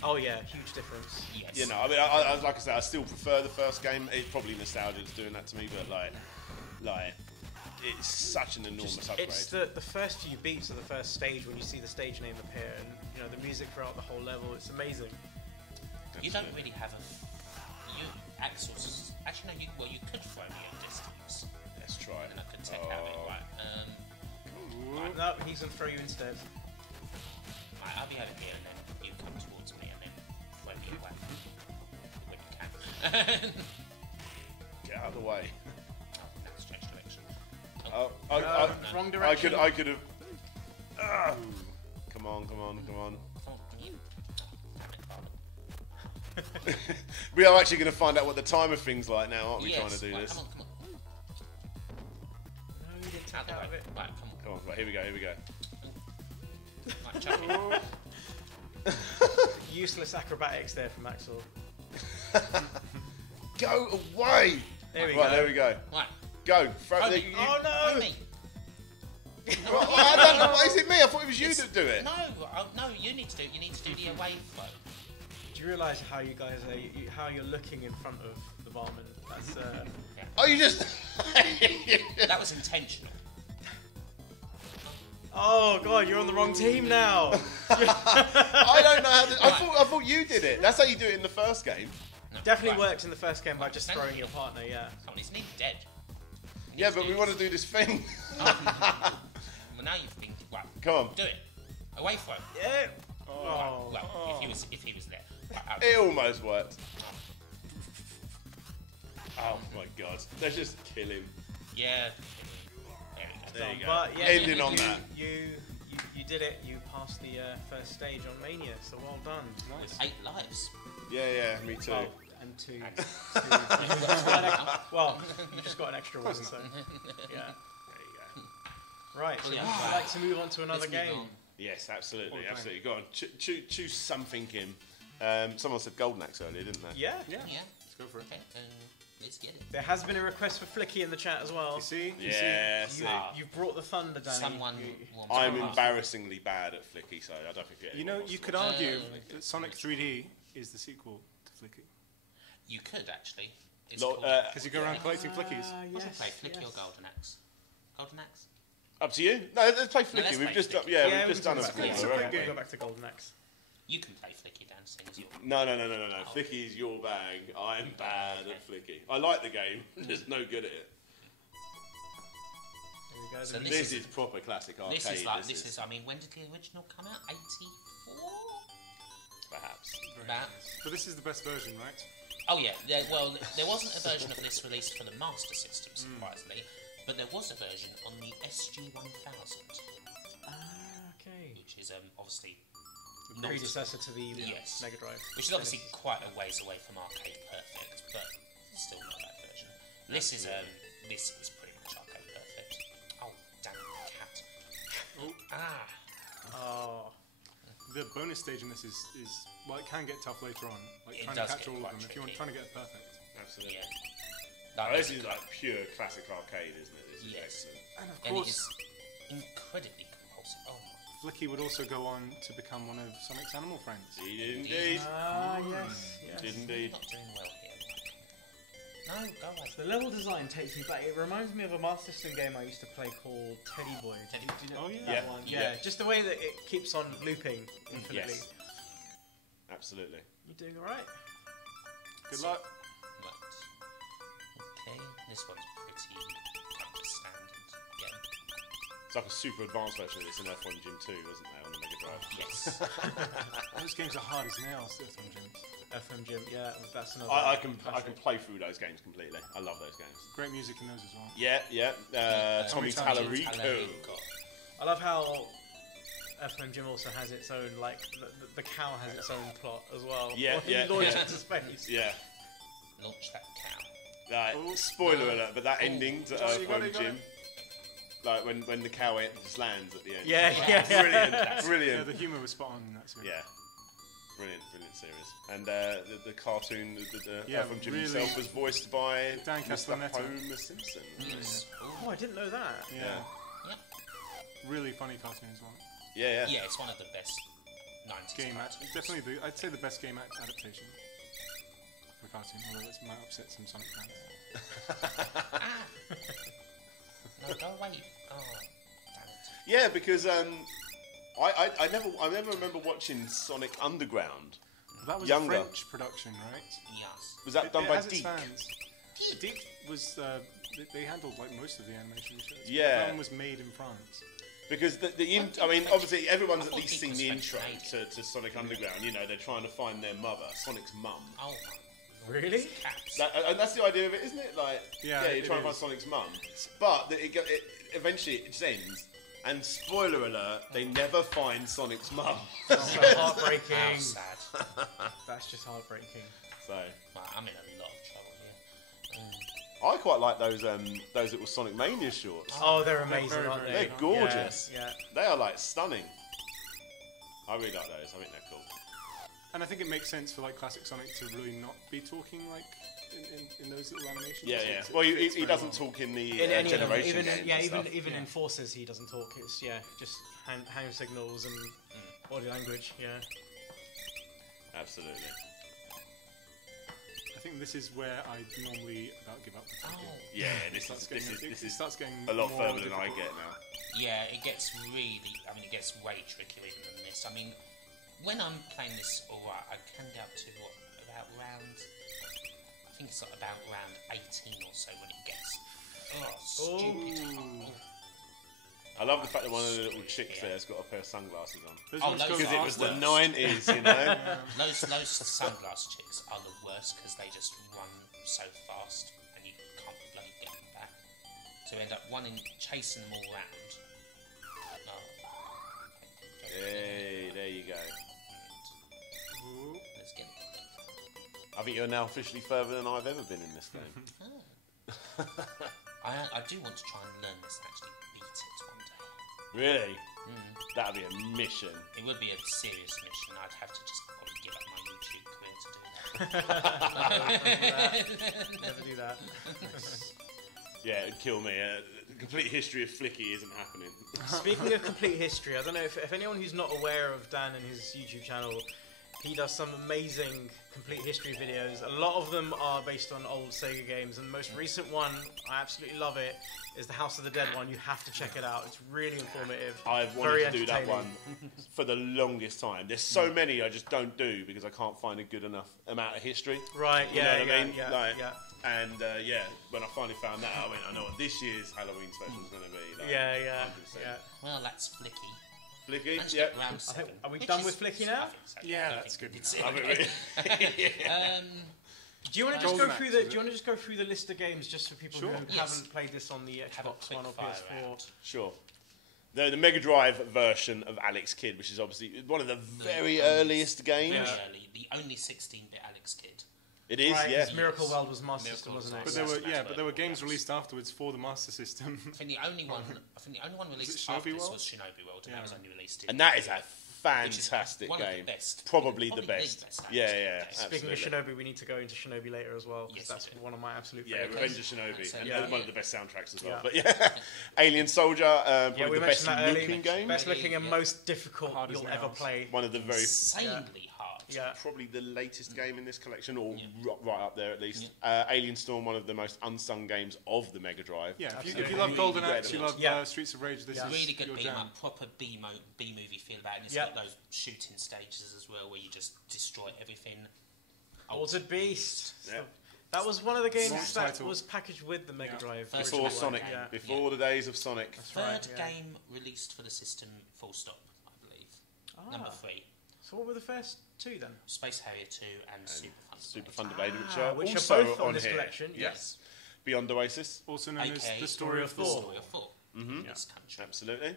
Oh yeah, huge difference. Yes. You know, I mean, I like I said, I still prefer the first game. It's probably nostalgia that's doing that to me, but like, it's such an enormous upgrade. It's the first few beats of the first stage when you see the stage name appear, and you know the music throughout the whole level. It's amazing. You don't really have Axel's. Actually, no. You could throw me at distance, Let's try it. and I could take out it. Right. No, he's gonna throw you instead. Right, I'll be over here, and then you come towards me, and then throw me away when you can. Get out of the way. Oh, that's changed direction. Wrong direction. I could have. Come on. Oh, yeah. We are actually going to find out what the timer thing's like now, aren't we? Yes, Trying to do right, this. Come on. No, you didn't Out take the out way. of it. Right, come Come on, right, here we go. on. Right, chuck it. Useless acrobatics there from Axel. Go away! There we Right, go. there we go. Right. Go. Throw, Oh, Oh no! me. I don't know. Is it me? I thought it was you that do it. No, you need to do. You need to do the away throw. Do you realise how you guys are? How you're looking in front of the barman? That's Oh, you just. That was intentional. Oh god, you're on the wrong team now. I don't know how to. I thought you did it. That's how you do it in the first game. No, Definitely right. worked in the first game by just Thank throwing you. your partner. Yeah. Come on, he's nearly dead. Yeah, but we want to do this thing. Well, now you've been. Right. Come on. Do it. Away throw. Yeah. Well, if he was there. Right, It almost worked. Oh my god. Let's just kill him. yeah. There we go. There you go. But yeah, Ending on that. You did it. You passed the first stage on Mania, so well done. Nice. 8 lives. Yeah, me too. Well, and two. Well, you just got an extra one, so yeah. There you go. Right. So Yeah. I'd like to move on to another Let's move game. on. Yes, absolutely, What are we absolutely. Go on, choose something, Kim. Someone said Golden Axe earlier, didn't they? Yeah. Yeah. Let's go for it. Okay. Let's get it. There has been a request for Flicky in the chat as well. You see? Yeah. see. You've brought the thunder, Danny. Someone wants I'm to ask. embarrassingly bad at Flicky, so I don't think it. You know, you could argue that Sonic 3D is the sequel to Flicky. You could actually. It's Lo- called- Because you go around collecting Flickies. What's it play? Flicky or Golden Axe? Golden Axe? Up to you. No, let's play Flicky. let's we've play just Flicky. we've just done a Let's score, go haven't we? back to Golden Axe. You can play Flicky Dan, seeing as you're... No. Flicky's your bag. I'm bad at Flicky. I like the game, just no good at it. There we go. So This is proper classic arcade. This is. I mean, when did the original come out? 84? Perhaps. But this is the best version, right? Oh yeah. Well, there wasn't a version of this released for the Master System, surprisingly, but there was a version on the SG-1000. Okay. Which is obviously The predecessor to the Mega Drive. Which is obviously quite a ways away from Arcade Perfect, but still not that version. This is pretty much Arcade Perfect. Oh, damn cat. Oh. The bonus stage in this is well, it can get tough later on. Like It trying does to catch get all of quite them if tricky. you're trying to get it perfect. Absolutely. Yeah. This is like pure classic arcade, isn't it? This is excellent. And of And it course, is incredibly compulsive. Oh my. Flicky would also go on to become one of Sonic's animal friends. He did indeed. Yes. Did indeed. Not doing well here. No, go away. The level design takes me back. It reminds me of a Master System game I used to play called Teddy Boy. Do you know that Yeah. one? Yeah. Just the way that it keeps on looping infinitely. Yes. Absolutely. You doing alright? Good luck. Right. Okay, this one's pretty kind of standard again. It's like a super advanced version of this in F1 Gym 2, wasn't there, on the Mega Drive? Yes. Those games are hard as nails, FM Gyms. FM Gym, yeah, that's another. I can classic. play through those games completely. I love those games. Great music in those as well. Yeah. Tommy Tallarico. I love how FM Gym also has its own, like, the cow has its own plot as well. Yeah, When you launch into space. Yeah. Launch that cow. Like, spoiler alert, but that ending to you got Earthworm it, you got Jim, like when the cow just lands at the end. Yeah. Yeah, Brilliant. the humour was spot on in that series. Yeah. Brilliant series. And the cartoon, the Yeah, Earthworm Jim really- himself was voiced by Dan Mr. Castellaneta. Homer Simpson. Yes. Oh, I didn't know that. Yeah. Yep. Really funny cartoon as well. Yeah. Yeah, it's one of the best 90s Game cartoons. definitely I'd say the best game adaptation for cartoon, although it might upset some Sonic fans. No, go away. Oh, damn it. Yeah, because I never remember watching Sonic Underground. That was Younger. a French production, right? Yes. Was that done it by has its Deke? fans. Deke was they handled like most of the animation shows. but Yeah. that one was made in France. Because I mean, obviously everyone's I at thought least Deke seen was the French intro to Sonic Underground. You know, they're trying to find their mother, Sonic's mum. Oh, Really? cats. And that's the idea of it, isn't it? Like, Yeah, you're it trying to find is. Sonic's mum. But eventually it just ends. And spoiler alert, they never find Sonic's mum. So How heartbreaking. sad. That's just heartbreaking. So Well, I'm in a lot of trouble here. I quite like those little Sonic Mania shorts. Oh, they're amazing, very, aren't very they? They're gorgeous. Yeah. They are like stunning. I really like those. I think they're cool. And I think it makes sense for like classic Sonic to really not be talking like in those little animations. Yeah. It Well, fits he very doesn't well. talk in the In any of them, Generation even games. and stuff. even in Forces he doesn't talk. It's just hand signals and body language. Yeah. Absolutely. I think this is where I normally about give up the Oh, thinking. Yeah, It starts getting a lot more further than I difficult. get now. yeah, it gets really. I mean, it gets way trickier even than this. I mean, when I'm playing this, alright, I can get up to about round. I think it's like about round 18 or so when it gets stupid. Ooh. I love the fact that one of the little chicks there's got a pair of sunglasses on. Those Oh, ones those go Because it was the Worse. 90s, you know? Those sunglass chicks are the worst because they just run so fast and you can't bloody get them back. So you end up chasing them all round. Oh. Hey, there you go. Ooh. Let's get. I think you're now officially further than I've ever been in this thing. I do want to try and learn this and actually beat it one day. Really? That'd be a mission. It would be a serious mission. I'd have to just probably give up my YouTube career to do that. Never do that. Yeah, it'd kill me. The complete history of Flicky isn't happening. Speaking of complete history, I don't know if anyone who's not aware of Dan and his YouTube channel, He does some amazing complete history videos. A lot of them are based on old Sega games, and the most recent one, I absolutely love it, is the House of the Dead one. You have to check it out. It's really informative. I've wanted to do that one for the longest time. There's so many I just don't do because I can't find a good enough amount of history. Right, You know yeah, what yeah, I mean? yeah, Like, yeah. And when I finally found that out, I went, I know what this year's Halloween special is going to be. Like, Yeah, yeah, 100%. yeah. Well, that's Flicky. Flicky, Managed to yeah. get round I think, second, are we which done is- with Flicky now? I think so. Yeah, I don't that's think good it's enough. I mean, Do you want to just Golden go through Axe, the? is Do you want to just go through the list of games just for people Sure. who Yes. haven't played this on the Have a Xbox quick One or fire PS4? round. Sure. The Mega Drive version of Alex Kidd, which is obviously one of the very earliest games. Very early. The only 16-bit Alex Kidd. It is, Right, yeah. 'cause Miracle World was Master Miracle System, was wasn't it? But Master there were Smash there were games Bros. released afterwards for the Master System. I think the only one released Shinobi after this World? was Shinobi World, and Yeah. that was only released in. And that is a which is fantastic one of the game. best. Probably the Probably best. Alex Yeah, Kidd yeah. game. Speaking absolutely. of Shinobi, we need to go into Shinobi later as well, because Yes, that's we do. one of my absolute Yeah, favourites. Revenge of Shinobi, That's and yeah. one of the best soundtracks as well. Yeah. But yeah, Alien Soldier, Yeah, probably we the best mentioned that looking earlier. game. Best looking and Yeah. most difficult Hard as you'll ever nails. play. One of the very, Insanely hard. Yeah. probably the latest game in this collection, or Yeah. right up there at least. Alien Storm, one of the most unsung games of the Mega Drive. Yeah, if you Absolutely. love Golden Really Axe, you love Yeah. Streets of Rage, this Yeah. is Really good your beat jam. up, proper B movie feel about it. And it's Yeah. got those shooting stages as well, where you just destroy everything. Altered Beast. Yeah. That was one of the games Launch that title. was packaged with the Mega Yeah. Drive. First Before originally. Sonic, Yeah. before the days of Sonic. Third right, yeah. game released for the system, full stop, I believe. Number 3, So what were the first two then? Space Harrier 2 and Super Fun. Super Thunder Blade, Which are also both on this here. collection. Yes. Beyond Oasis. Also known as AKA The Story of Thor. Thor. Story of Thor. Mm-hmm. In this country. Absolutely.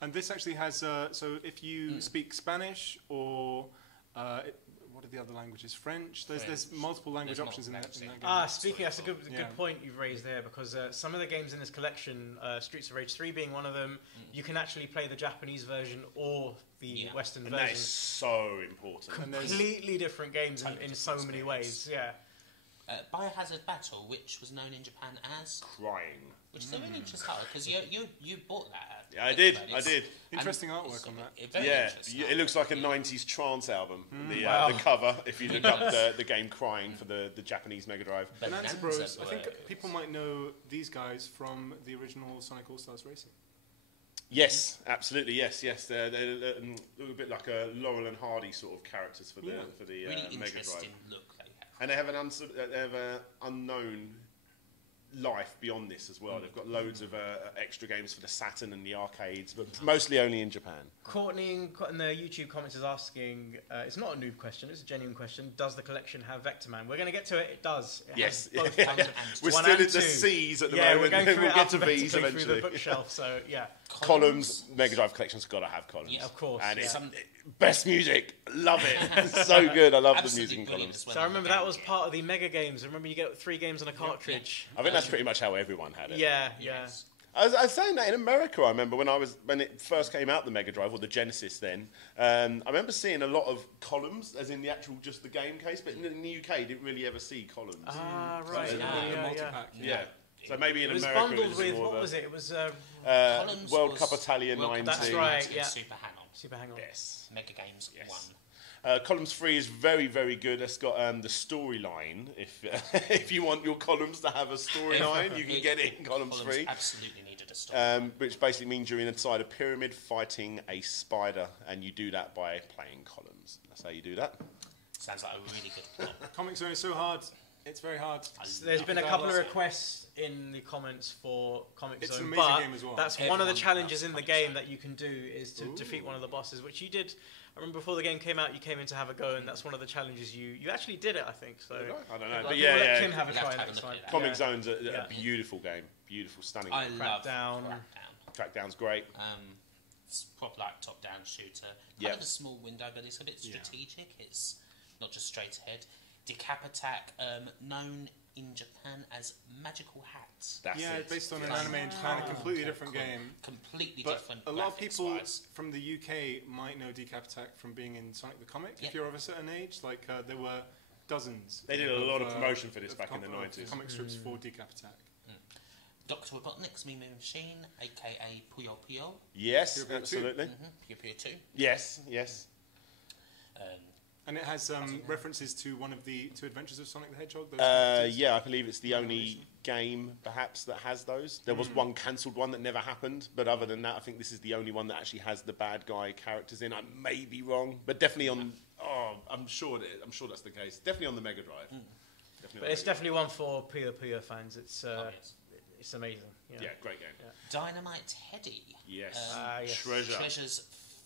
And this actually has, so if you speak Spanish or, what are the other languages? French? There's French. multiple language There's options in that, multiple in that game. Ah, speaking, that's a good Yeah. point you've raised there, because some of the games in this collection, Streets of Rage 3 being one of them, you can actually play the Japanese version or the Yeah. Western And that version. is so important. And there's- Completely different games Totally in so different many experience. ways. Yeah. Biohazard Battle, which was known in Japan as, Crying. which is a really interesting title, because you bought that. Yeah, I did. It's- I did. Interesting and artwork it's on that. Very Yeah, interesting it looks like a 90s trance album. Wow. The cover, if you look up the game Crying for the Japanese Mega Drive. Bonanza Bonanza Bros. I think Bros. people might know these guys from the original Sonic All-Stars Racing. Yes, absolutely, yes. They're a little bit like a Laurel and Hardy sort of characters for the Yeah. really Mega Drive. interesting look they have. And they have an unknown life beyond this as well. They've got loads of extra games for the Saturn and the arcades, but mostly only in Japan. Courtney in the YouTube comments is asking, it's not a noob question, it's a genuine question, does the collection have Vector Man? We're going to get to it, it does. It Yes. has both One games. and We're One still and in the two. C's at the Yeah, moment, we're going and through we'll it get to V's alphabetically through eventually. the bookshelf, so yeah. Columns, Mega Drive collection's got to have columns. Yeah, of course, And yeah. it's best music, love it. It's so good, I love the Absolutely music in brilliant columns. as well So I on the remember that Game was Gear. part of the Mega games. I remember you get 3 games on a cartridge. I think that's pretty much how everyone had it. Yeah. Yes. I was saying that in America. I remember when it first came out, the Mega Drive or the Genesis. Then I remember seeing a lot of columns, as in the actual just the game case. But in the UK, you didn't really ever see columns. Ah, right. So Yeah, The yeah, yeah. multi-pack. yeah. So maybe in It was America, bundled it was with, more what of was it? It was Columns World was Cup Italia World Cup 90. That's right, and yeah. Super Hang-On. Super Hang On. Yes. Mega Games Yes. 1. Columns 3 is very, very good. It's got the storyline. If if you want your columns to have a storyline, you can get it in columns 3. Absolutely needed a story. Which basically means you're inside a pyramid fighting a spider, and you do that by playing columns. That's how you do that. Sounds like a really good plot. Comic Zone is so hard. It's very hard. There's been a couple of Regardless. requests in the comments for Comic It's Zone, an amazing but game as well. that's one of Everyone the challenges loves in the Comic game Zone. that you can do is to defeat one of the bosses, which you did. I remember before the game came out, you came in to have a go, and that's one of the challenges you actually did it, I think. So I don't know, I'd but like yeah, to let yeah. Kim have a We'll have try to have a next look time. at that. Comic Yeah. Zone's a Yeah. beautiful game, beautiful, stunning. I game. love Crackdown. Crackdown. Crackdown's great. It's proper like top-down shooter. Yeah. Kind of a small window, but it's a bit strategic. It's not just straight ahead. Decap Attack, known in Japan as Magical Hats. That's Yeah, it. based on an Yes. anime in Japan, a completely different game. Completely But different. a lot of people graphics-wise. from the UK might know Decap Attack from being in Sonic the Comic. Yeah. If you're of a certain age, like there were dozens. They did a lot of promotion for this back in the of 90s. Comic strips for Decap Attack. Dr. Robotnik's Mimi Machine, aka Puyo Puyo. Yes, Puyo Puyo 2. absolutely. Puyo Puyo 2. Yes, yes. And it has references to one of the 2 adventures of Sonic the Hedgehog. Yeah, I believe it's the only game, perhaps, that has those. There was one cancelled one that never happened, but other than that, I think this is the only one that actually has the bad guy characters in. I may be wrong, but definitely on. Oh, I'm sure that's the case. Definitely on the Mega Drive. But it's definitely one for Puyo fans. It's it's amazing. Yeah, great game. Yeah. Dynamite Heady. Yes. Yes. Treasure's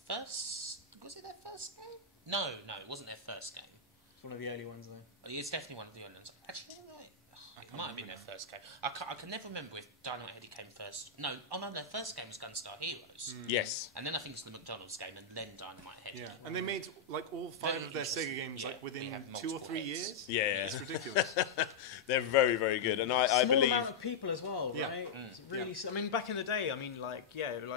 first. Was it their first game? No, it wasn't their first game. It's one of the early ones, though. It's definitely one of the early ones. Actually, it might have been their first game. I can never remember if Dynamite Heady came first. No, their first game was Gunstar Heroes. Yes. And then I think it's the McDonald's game, and then Dynamite Heady. Yeah, and they made like all 5 of their Sega games like within 2 or 3 years. Yeah, it's ridiculous. They're very, very good, and I Small believe amount of people as well, right? It's really, I mean, back in the day, I mean, like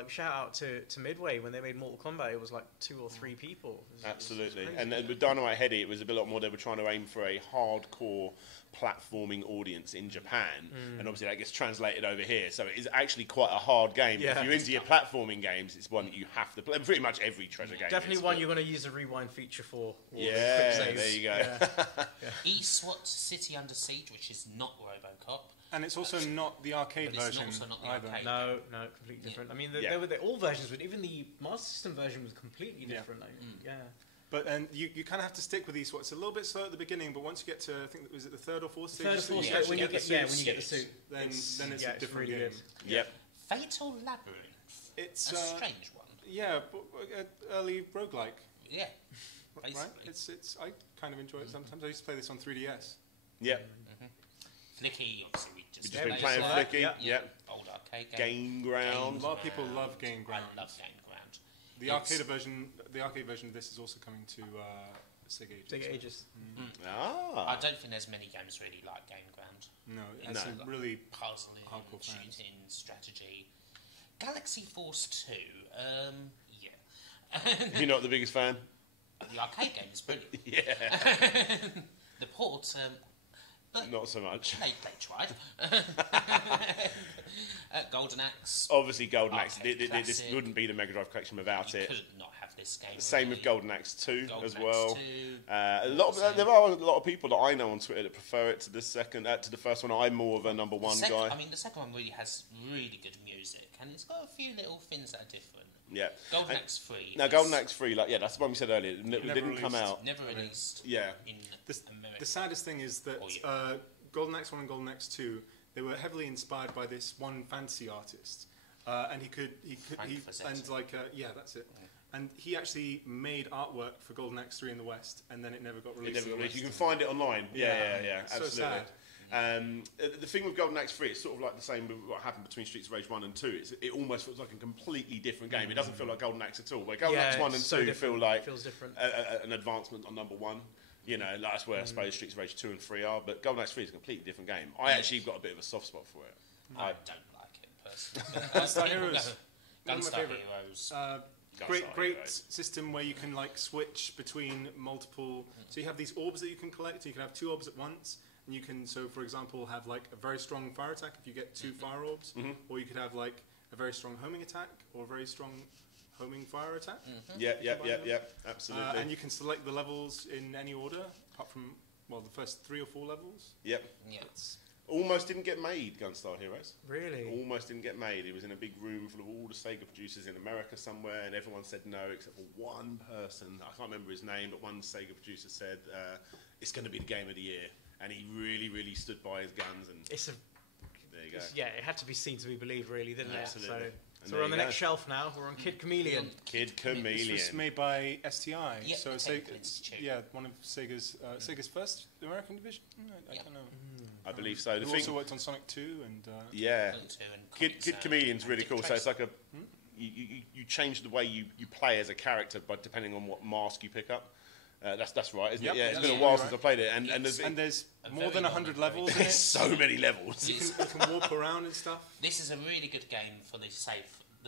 shout out to Midway when they made Mortal Kombat. It was like 2 or 3 people. Absolutely, and with Dynamite Heady, it was a lot more. They were trying to aim for a hardcore platforming audience in Japan, and obviously that gets translated over here, so it is actually quite a hard game. Yeah. If you're into your platforming games, it's one that you have to play. Pretty much every Treasure game Definitely one you're going to use a rewind feature for. Yeah, there you go. E-SWAT City Under Siege, which is not RoboCop. And it's also not the arcade version either. No, completely different. I mean, they were all versions, but even the Master System version was completely different. But you kind of have to stick with these. It's a little bit slow at the beginning, but once you get to, I think, was it the 3rd or 4th stage? 3rd or 4th stage, when you get the suit, then it's a different really game. good. Yep. Fatal Labyrinth. It's a strange one. Yeah, early roguelike. Yeah. Right. It's I kind of enjoy it sometimes. I used to play this on 3DS. Yep. Flicky, obviously we've just been playing Flicky. Yep. Old arcade game. Ground. A lot of people love Game Ground. I love Game Ground. The arcade version of this is also coming to SEGA Ages. SEGA Ages. I don't think there's many games really like Game Ground. No, it has some really puzzling, hardcore shooting, strategy. Galaxy Force 2, You're not the biggest fan? The arcade game is brilliant. Yeah. The port, not so much. They tried. Golden Axe. Obviously, Golden Axe. This wouldn't be the Mega Drive collection without it. Couldn't not have this game. Same with Golden Axe 2 as well. 2. There are a lot of people that I know on Twitter that prefer it to the to the first one. I'm more of a number one guy. I mean, the second one really has really good music, and it's got a few little things that are different. Yeah. Golden Axe 3. Now, Golden Axe 3, that's the one we said earlier. It didn't come out. Never released. Yeah. In America. The saddest thing is that Golden Axe 1 and Golden Axe 2, they were heavily inspired by this one fantasy artist, and that's it. And he actually made artwork for Golden Axe 3 in the West, and then it never got released. You can find it online. Yeah, absolutely. So sad. The thing with Golden Axe 3, it's sort of like the same with what happened between Streets of Rage 1 and 2. It almost feels like a completely different game. It doesn't feel like Golden Axe at all. Where Golden Axe 1 and 2 feel like an advancement on number 1. That's where I suppose Streets of Rage 2 and 3 are. But Golden Axe 3 is a completely different game. I actually got a bit of a soft spot for it. I don't like it personally. Gunstar Heroes. Great system where you can switch between multiple. So you have these orbs that you can collect. So you can have 2 orbs at once. And you can, for example, have a very strong fire attack if you get 2 fire orbs, or you could have a very strong homing attack or a very strong homing fire attack. Yeah, absolutely. And you can select the levels in any order, apart from the first 3 or 4 levels. Yep. Almost didn't get made, Gunstar Heroes. Really? Almost didn't get made. It was in a big room full of all the Sega producers in America somewhere, and everyone said no except for one person. I can't remember his name, but one Sega producer said it's going to be the game of the year. And he really, really stood by his guns. And there you go. It had to be seen to be believed, really, didn't it? Absolutely. So we're on the next shelf now. We're on Kid Chameleon. Kid Chameleon. This was made by STI. Yeah, so one of Sega's first American division. I don't know. I believe so. They also worked on Sonic 2 and. Kid Chameleon's really cool. So it's like you change the way you play as a character, but depending on what mask you pick up. That's right, isn't it? Yeah, it's been a while since I played it, and there's more than 100 levels in it. There's so many levels. You can walk around and stuff. This is a really good game for the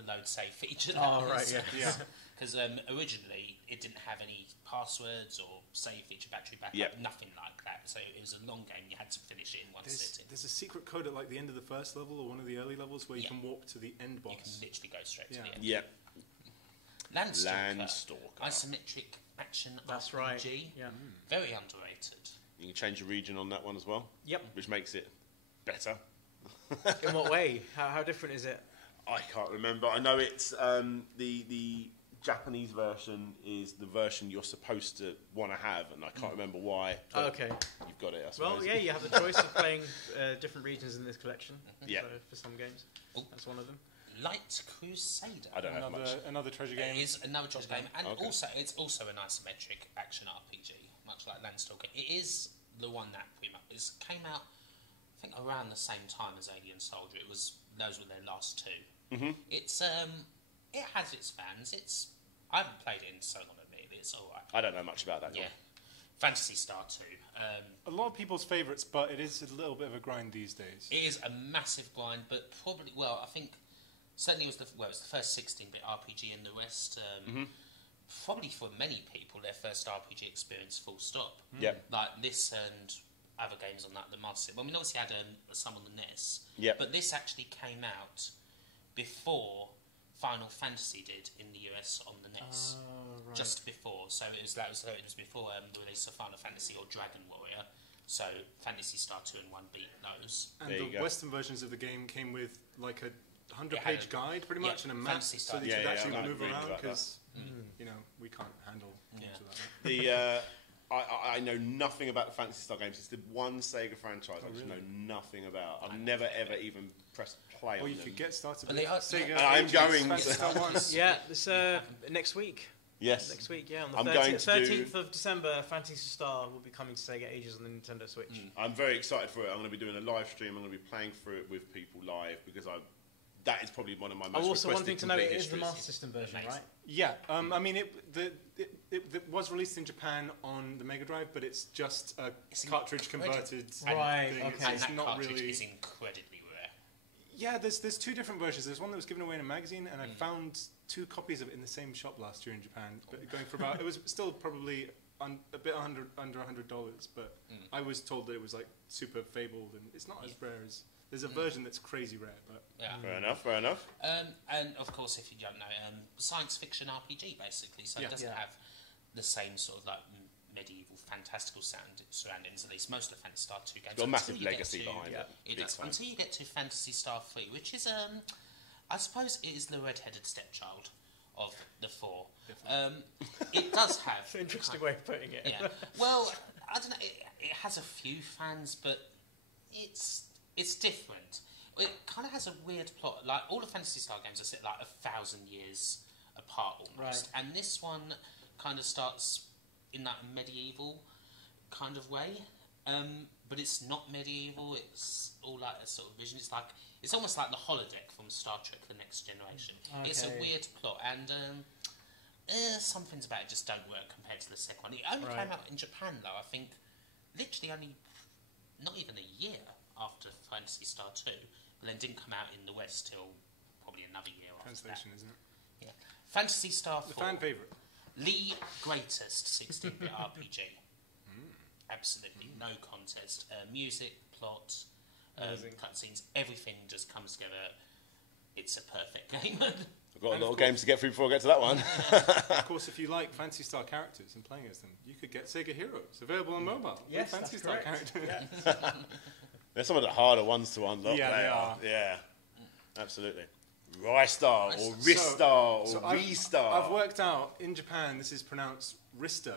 load save feature. Oh, right, yeah. Because originally it didn't have any passwords or save feature, battery backup, nothing like that. So it was a long game. You had to finish it in one sitting. There's a secret code at the end of the first level or one of the early levels where you can walk to the end boss. You can literally go straight to the end. Yeah. Landstalker. Isometric action That's RPG. right. Yeah. Very underrated. You can change your region on that one as well. Yep. Which makes it better. In what way? How different is it? I can't remember. I know it's the Japanese version is the version you're supposed to want to have, and I can't remember why. Okay. You've got it, I Well, suppose. yeah, you have the choice of playing different regions in this collection. Yeah. For some games. Oh. That's one of them. Light Crusader. I don't have much. Another treasure game. It is another treasure game, and Okay. it's also an isometric action RPG, much like Landstalker. It is the one that pretty much came out, I think, around the same time as Alien Soldier. Those were their last two. Mm-hmm. It's it has its fans. I haven't played it in so long, admittedly. It's all right. I don't know much about that Yeah. one. Fantasy Star 2. A lot of people's favourites, but it is a little bit of a grind these days. It is a massive grind, but probably, I think certainly it was the first 16-bit RPG in the West. Probably for many people, their first RPG experience, full stop. Yeah. Like this and other games on that, the Master System. I mean, obviously had some on the NES. Yeah. But this actually came out before Final Fantasy did in the US on the NES. Right. Just before. So it was before the release of Final Fantasy or Dragon Warrior. So Fantasy Star 2 and 1 beat those. And There you the go. Western versions of the game came with like a It had 100-page guide, pretty much, yeah, and a map, Fantasy so Star. that you Yeah, could yeah, actually I'm move reading around, about that. because we can't handle Yeah. much of that. I know nothing about the Fantasy Star games. It's the one Sega franchise I just know nothing about. I've never ever even pressed play Or on you them. could get started But with they are- Sega. I'm Ages, going Fantasy to- Star 1. Yeah, this next week. Yes. Next week, yeah. On the I'm 30th, going to do- 13th of December, Fantasy Star will be coming to Sega Ages on the Nintendo Switch. I'm very excited for it. I'm going to be doing a live stream. I'm going to be playing through it with people live because that is probably one of my most Also, one thing requested to note, complete it is the histories. Master System version, Amazing. right? Yeah, I mean, it was released in Japan on the Mega Drive, but it's just a It's cartridge incredible. converted Right, thing. okay. And It's that not cartridge really. is incredibly rare. Yeah, there's two different versions. There's one that was given away in a magazine, and I found 2 copies of it in the same shop last year in Japan, but going for about. It was still probably a bit under $100, but I was told that it was like super fabled, and it's not as rare as. There's a version that's crazy rare, but Yeah. Fair enough. And of course, if you don't know, science fiction RPG basically, so Yeah. it doesn't Yeah. have the same sort of like medieval fantastical surroundings. At least most of the Fantasy Star 2 games. It's got a massive until you get legacy to- behind it. It Big does. time. Until you get to Fantasy Star 3, which is I suppose it is the red-headed stepchild of the 4. It does have. It's an interesting way of putting it. Yeah. Well, I don't know. It has a few fans, but it's different. It kind of has a weird plot. Like all the Fantasy Star games are set like 1,000 years apart almost, Right. and this one kind of starts in that medieval kind of way. But it's not medieval. It's all like a sort of vision. It's almost like the holodeck from Star Trek: The Next Generation. It's a Okay. weird plot, and some things about it just don't work compared to the second one. It only Right. came out in Japan, though. I think literally only not even a year after Fantasy Star 2, but then didn't come out in the West till probably another year after translation, isn't it? that. Yeah. Fantasy Star 4. The fan favorite. The greatest 16-bit RPG. Absolutely, no contest. Music, plot, Amazing. cutscenes, everything just comes together. It's a perfect game. I've got And a of lot of games to get through before I get to that one. Of course, if you like Fantasy Star characters and playing as them, you could get Sega Heroes, available on mobile. with Yes, Fantasy that's Star correct. characters. They're some of the harder ones to unlock. Yeah, they are. Yeah, absolutely. Rystar or So- Ristar or So Restar. I've worked out, in Japan, this is pronounced Rista,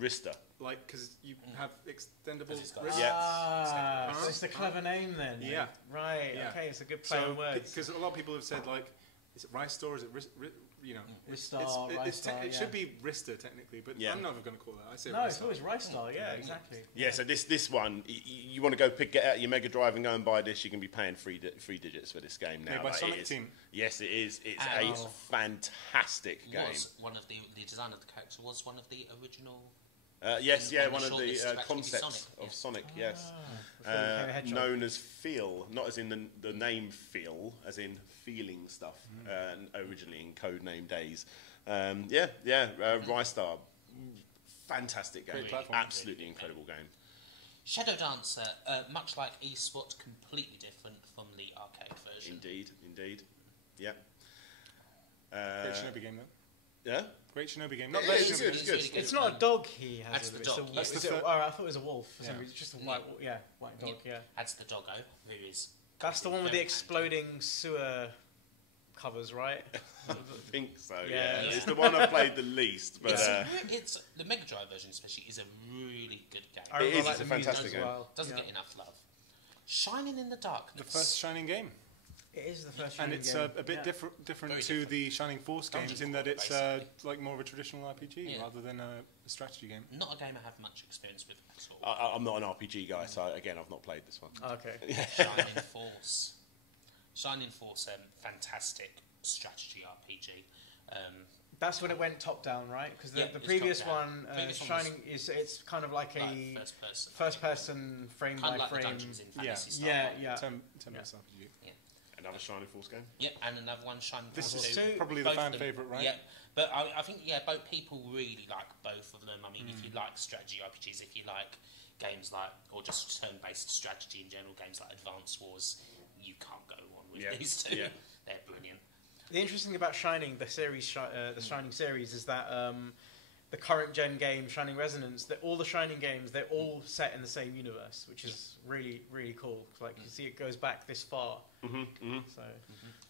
Rista. like, because you have extendable 'Cause it's got- wrists. Yeah. Ah, so Huh? it's a clever name then. Yeah. Right, Yeah. okay, it's a good play So, on words. because a lot of people have said, like, is it Rystar, is it Ristar, Rystar, it yeah. should be Rista, technically, but Yeah. I'm never going to call that. I say No, it's Rystar. always Rystar, yeah, exactly. Yeah, so this one, you want to go get out your Mega Drive and go and buy this, you can be paying three digits for this game now. Made by Like, Sonic it is- Team. Yes, it is. It's And- a fantastic game. Was one of the design of the character was one of the original. Yes, yeah, on the one of shortlist the to actually be concepts Sonic, of yeah. Sonic, yes. Before he became a hedgehog. Known as Feel, not as in the name Feel, as in feeling stuff, originally in Codename Days. Rystar, fantastic game, Great platform. absolutely incredible game. Shadow Dancer, much like eSWAT, completely different from the arcade version. Indeed, yeah. Great Shinobi game, though. Yeah. Great Shinobi game. Not Yeah, that it's Shinobi. good, it's good. It's not a dog he has. That's the It's dog, a- yeah. it's That's a- the oh, I thought it was a wolf. For some Yeah. reason. It's just a Yeah. white dog. Yeah. Adds the doggo, who is. That's the one with the very exploding sewer covers, right? I think so. Yeah. Yeah. It's the one I played the least, but It's the Mega Drive version, especially, is a really good game. I remember is, I it's like a the music fantastic as game. well. Doesn't Yeah. get enough love. Shining in the Darkness. The first Shining game. It is the first. And Shining it's game. a bit Yeah. different Very to different. the Shining Force games Dungeon in that crawl, it's basically. like more of a traditional RPG Yeah. rather than a strategy game. Not a game I have much experience with at all. I'm not an RPG guy, so again, I've not played this one. Okay. Shining Force. Shining Force, fantastic strategy RPG. That's when it went top down, right? Because the, Yeah, the it's previous top down. one, Previous one Shining, it's kind of like a Like first person. first person frame Kind of by like the frame. dungeons in Yeah. Fantasy Star. Yeah. Turn-based RPG. Another Shining Force game. Yep, and another one, Shining This Force is 2. probably the Both fan of them. favourite, right? Yeah, but I think both people really like both of them. I mean, if you like strategy RPGs, if you like games like, or just turn-based strategy in general, games like Advance Wars, you can't go wrong with Yeah, these two. yeah. They're brilliant. The interesting thing about Shining, the series, the Shining series, is that the current gen game, Shining Resonance, that all the Shining games, they're all set in the same universe, which is really, really cool. Like you see, it goes back this far. So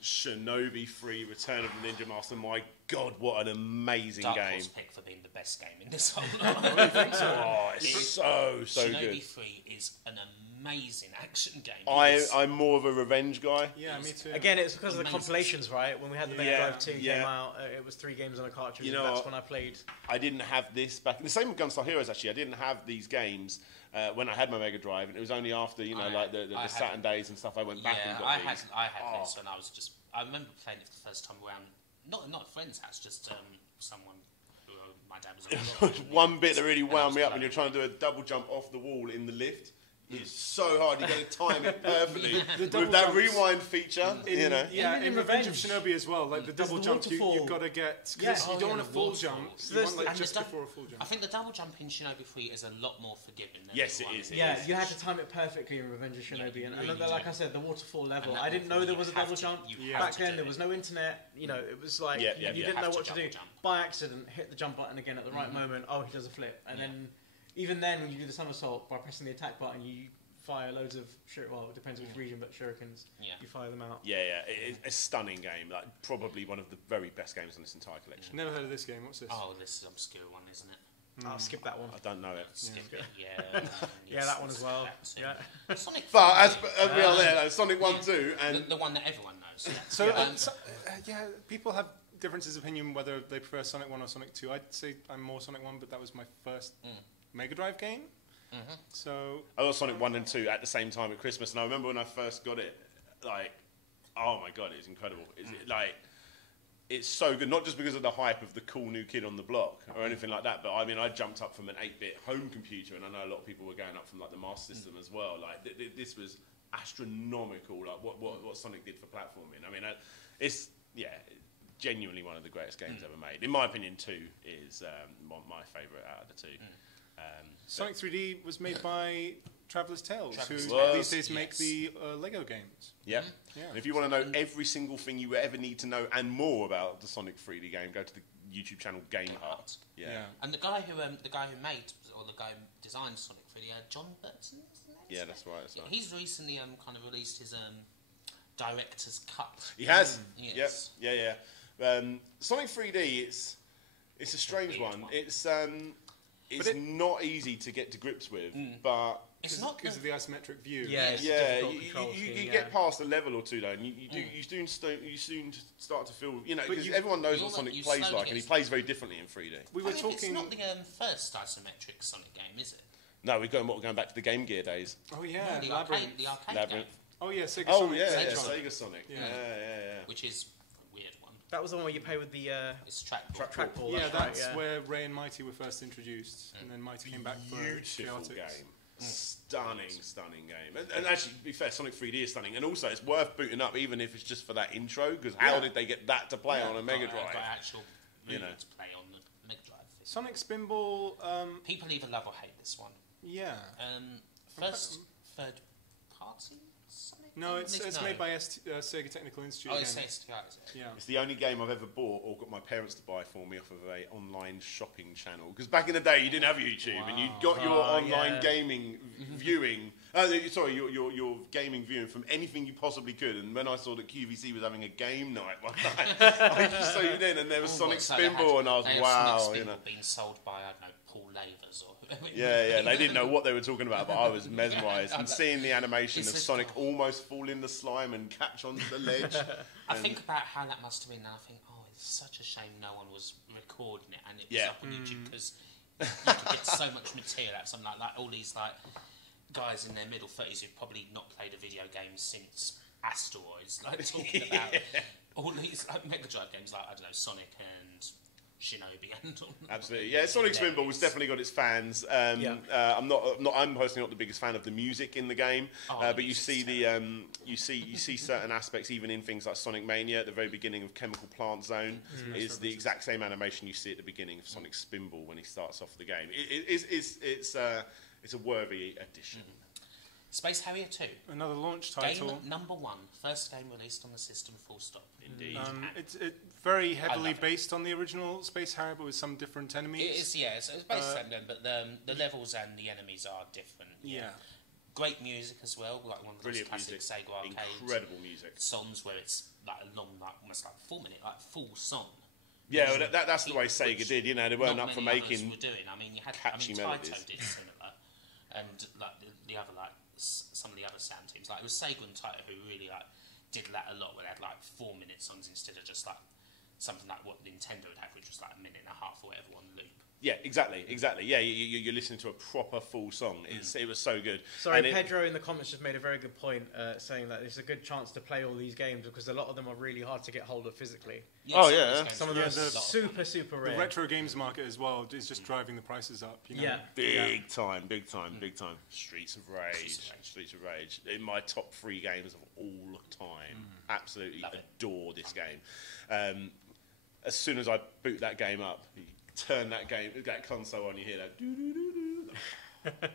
Shinobi 3 Return of the Ninja Master. My God, what an amazing Dark game! Horse pick for being the best game in this whole lot. Oh, it's so Shinobi good. 3 is an amazing action game. I'm more of a revenge guy. Yeah, me too. again, it's because of the Amazing. compilations, right? When we had the Mega Yeah, Drive 2 yeah. came out, it was 3 games on a cartridge. You and know that's what? when I played. I didn't have this back. The same with Gunstar Heroes, actually. I didn't have these games when I had my Mega Drive, and it was only after, like the I Saturn days and stuff, I went back and got I these. had this when I was just. I remember playing it for the first time around. Not at a friend's house, just someone who my dad was. One bit that really wound me up when great. you're trying to do a double jump off the wall in the lift. It's so hard. You got to time it perfectly with double that jumps rewind feature. In, Yeah, Even in in Revenge of Revenge, Shinobi as well, like the there's double the jump waterfall. you've got to get, because Yeah. you don't want a the full waterfall. jump, So you there's want like and just the dou- before a full jump. I think the double jump in Shinobi 3 is a lot more forgiving than Yes, the it one. is. Yeah, you had to time it perfectly in Revenge of Shinobi, you and really like do. I said, the waterfall level. And that I didn't know waterfall, there you was a have double to- jump. you Back have to then, do there it. was no internet. It was like Yeah, you yeah, didn't have know to what to do. double jump. By accident, hit the jump button again at the right moment. Oh, he does a flip, and then even then, when you do the somersault by pressing the attack button, you fire loads of it depends which region, but shurikens. Yeah. You fire them out. Yeah, it's a stunning game. Like probably one of the very best games on this entire collection. Never heard of this game. What's this? Oh, this is an obscure one, isn't it? I'll skip that one. I don't know it. Skip it, yeah. Yeah, that one as well. That's it. Yeah. Sonic But as we are there, like, Sonic 1, 2, and the one that everyone knows. Yeah. So, Yeah. people have differences of opinion whether they prefer Sonic 1 or Sonic 2. I'd say I'm more Sonic 1, but that was my first Mega Drive game. So, I got Sonic 1 and 2 at the same time at Christmas, and I remember when I first got it, like, oh my God, it's incredible. It's so good, not just because of the hype of the cool new kid on the block or anything like that, but I mean, I jumped up from an 8-bit home computer, and I know a lot of people were going up from like the Master System as well. Like, this was astronomical, like what Sonic did for platforming. I mean, it's genuinely one of the greatest games ever made. In my opinion, 2 is my favourite out of the 2. Sonic 3D was made by Traveller's Tales, who Traveller's Tales. these days make Yes. the Lego games. Yeah. Yeah. And if you want to know every single thing you ever need to know and more about the Sonic 3D game, go to the YouTube channel Game Hut. Yeah. And the guy who made or the guy who designed Sonic 3D, John Burton, isn't it? Yeah, that's right. That's right. He's recently kind of released his director's cut. He has. Yes. Yep. Yeah. Sonic 3D. It's a strange weird one. one. It's not easy to get to grips with, but It's not because of the isometric view. Yeah, it's a yeah, difficult you control scheme, get past a level or two though, and you soon start to feel, because everyone knows what Sonic plays slowly like, and he get- plays very differently in 3D. We were It's talking. not the first isometric Sonic game, is it? No, we're going back to the Game Gear days. Oh yeah, the Labyrinth. arcade Labyrinth. game, Oh yeah, Sega Oh Sonic. yeah, Sega yeah, Sonic. Sega Sonic. Yeah. Yeah. which is a weird one. That was the one where you play with the It's trackball. trackball. Yeah, that's right, where Ray and Mighty were first introduced, and then Mighty came back for Beautiful Chaotix. game. Stunning game. And actually, to be fair, Sonic 3D is stunning. And also, it's worth booting up, even if it's just for that intro, because how did they get that to play on a Mega Drive? Got actual You know. to play on the Mega Drive. Sonic Spinball. People either love or hate this one. Yeah. Third party Sonic No, it's made by Sega Technical Institute. Oh, it's SEGA. Yeah. It's the only game I've ever bought or got my parents to buy for me off of a online shopping channel. Because back in the day, you didn't have YouTube, and you got your online gaming viewing. Your gaming viewing from anything you possibly could. And when I saw that QVC was having a game night one night, I just tuned in, and there was Sonic Spinball, and I was wow, Sonic Spinball being sold by Paul Lavers or. Yeah, they didn't know what they were talking about, but I was mesmerised. And seeing the animation of Sonic almost fall in the slime and catch onto the ledge. I think about how that must have been, and I think, it's such a shame no one was recording it and it was up on YouTube, because you could get so much material out of something like that. All these guys in their middle 30s who've probably not played a video game since Asteroids, talking about all these Mega Drive games, I don't know, Sonic and Shinobi and all. Absolutely, yeah. Sonic Spinball has definitely got its fans. I'm personally not the biggest fan of the music in the game, but you see you see certain aspects even in things like Sonic Mania at the very beginning of Chemical Plant Zone is the exact same animation you see at the beginning of Sonic Spinball when he starts off the game. It's a worthy addition. Space Harrier 2. Another launch title. Game number 1. First game released on the system, full stop. Indeed. It's very heavily based on the original Space Harrier, but with some different enemies. It is, yeah. It's based on the same game, but the levels and the enemies are different. Yeah. Great music as well, like one of those classic Sega arcade. Incredible music. Songs where it's like a long, almost like 4 minute, full song. Yeah, well, that's the way Sega did. They weren't up for making were doing. You had catchy melodies. Taito did similar, and the other some of the other sound teams, it was Sega and Taito who really did that a lot, where they had 4 minute songs instead of just something like what Nintendo would have, which was a minute and a half or whatever on loop. Yeah, exactly. Yeah, you're listening to a proper full song. It was so good. Sorry, Pedro in the comments just made a very good point, saying that it's a good chance to play all these games because a lot of them are really hard to get hold of physically. Some of them are super rare. The retro games market as well is just driving the prices up. Yeah, big time. Streets of Rage. In my top 3 games of all time. Absolutely adore this game. As soon as I boot that game up, turn that console on, you hear that.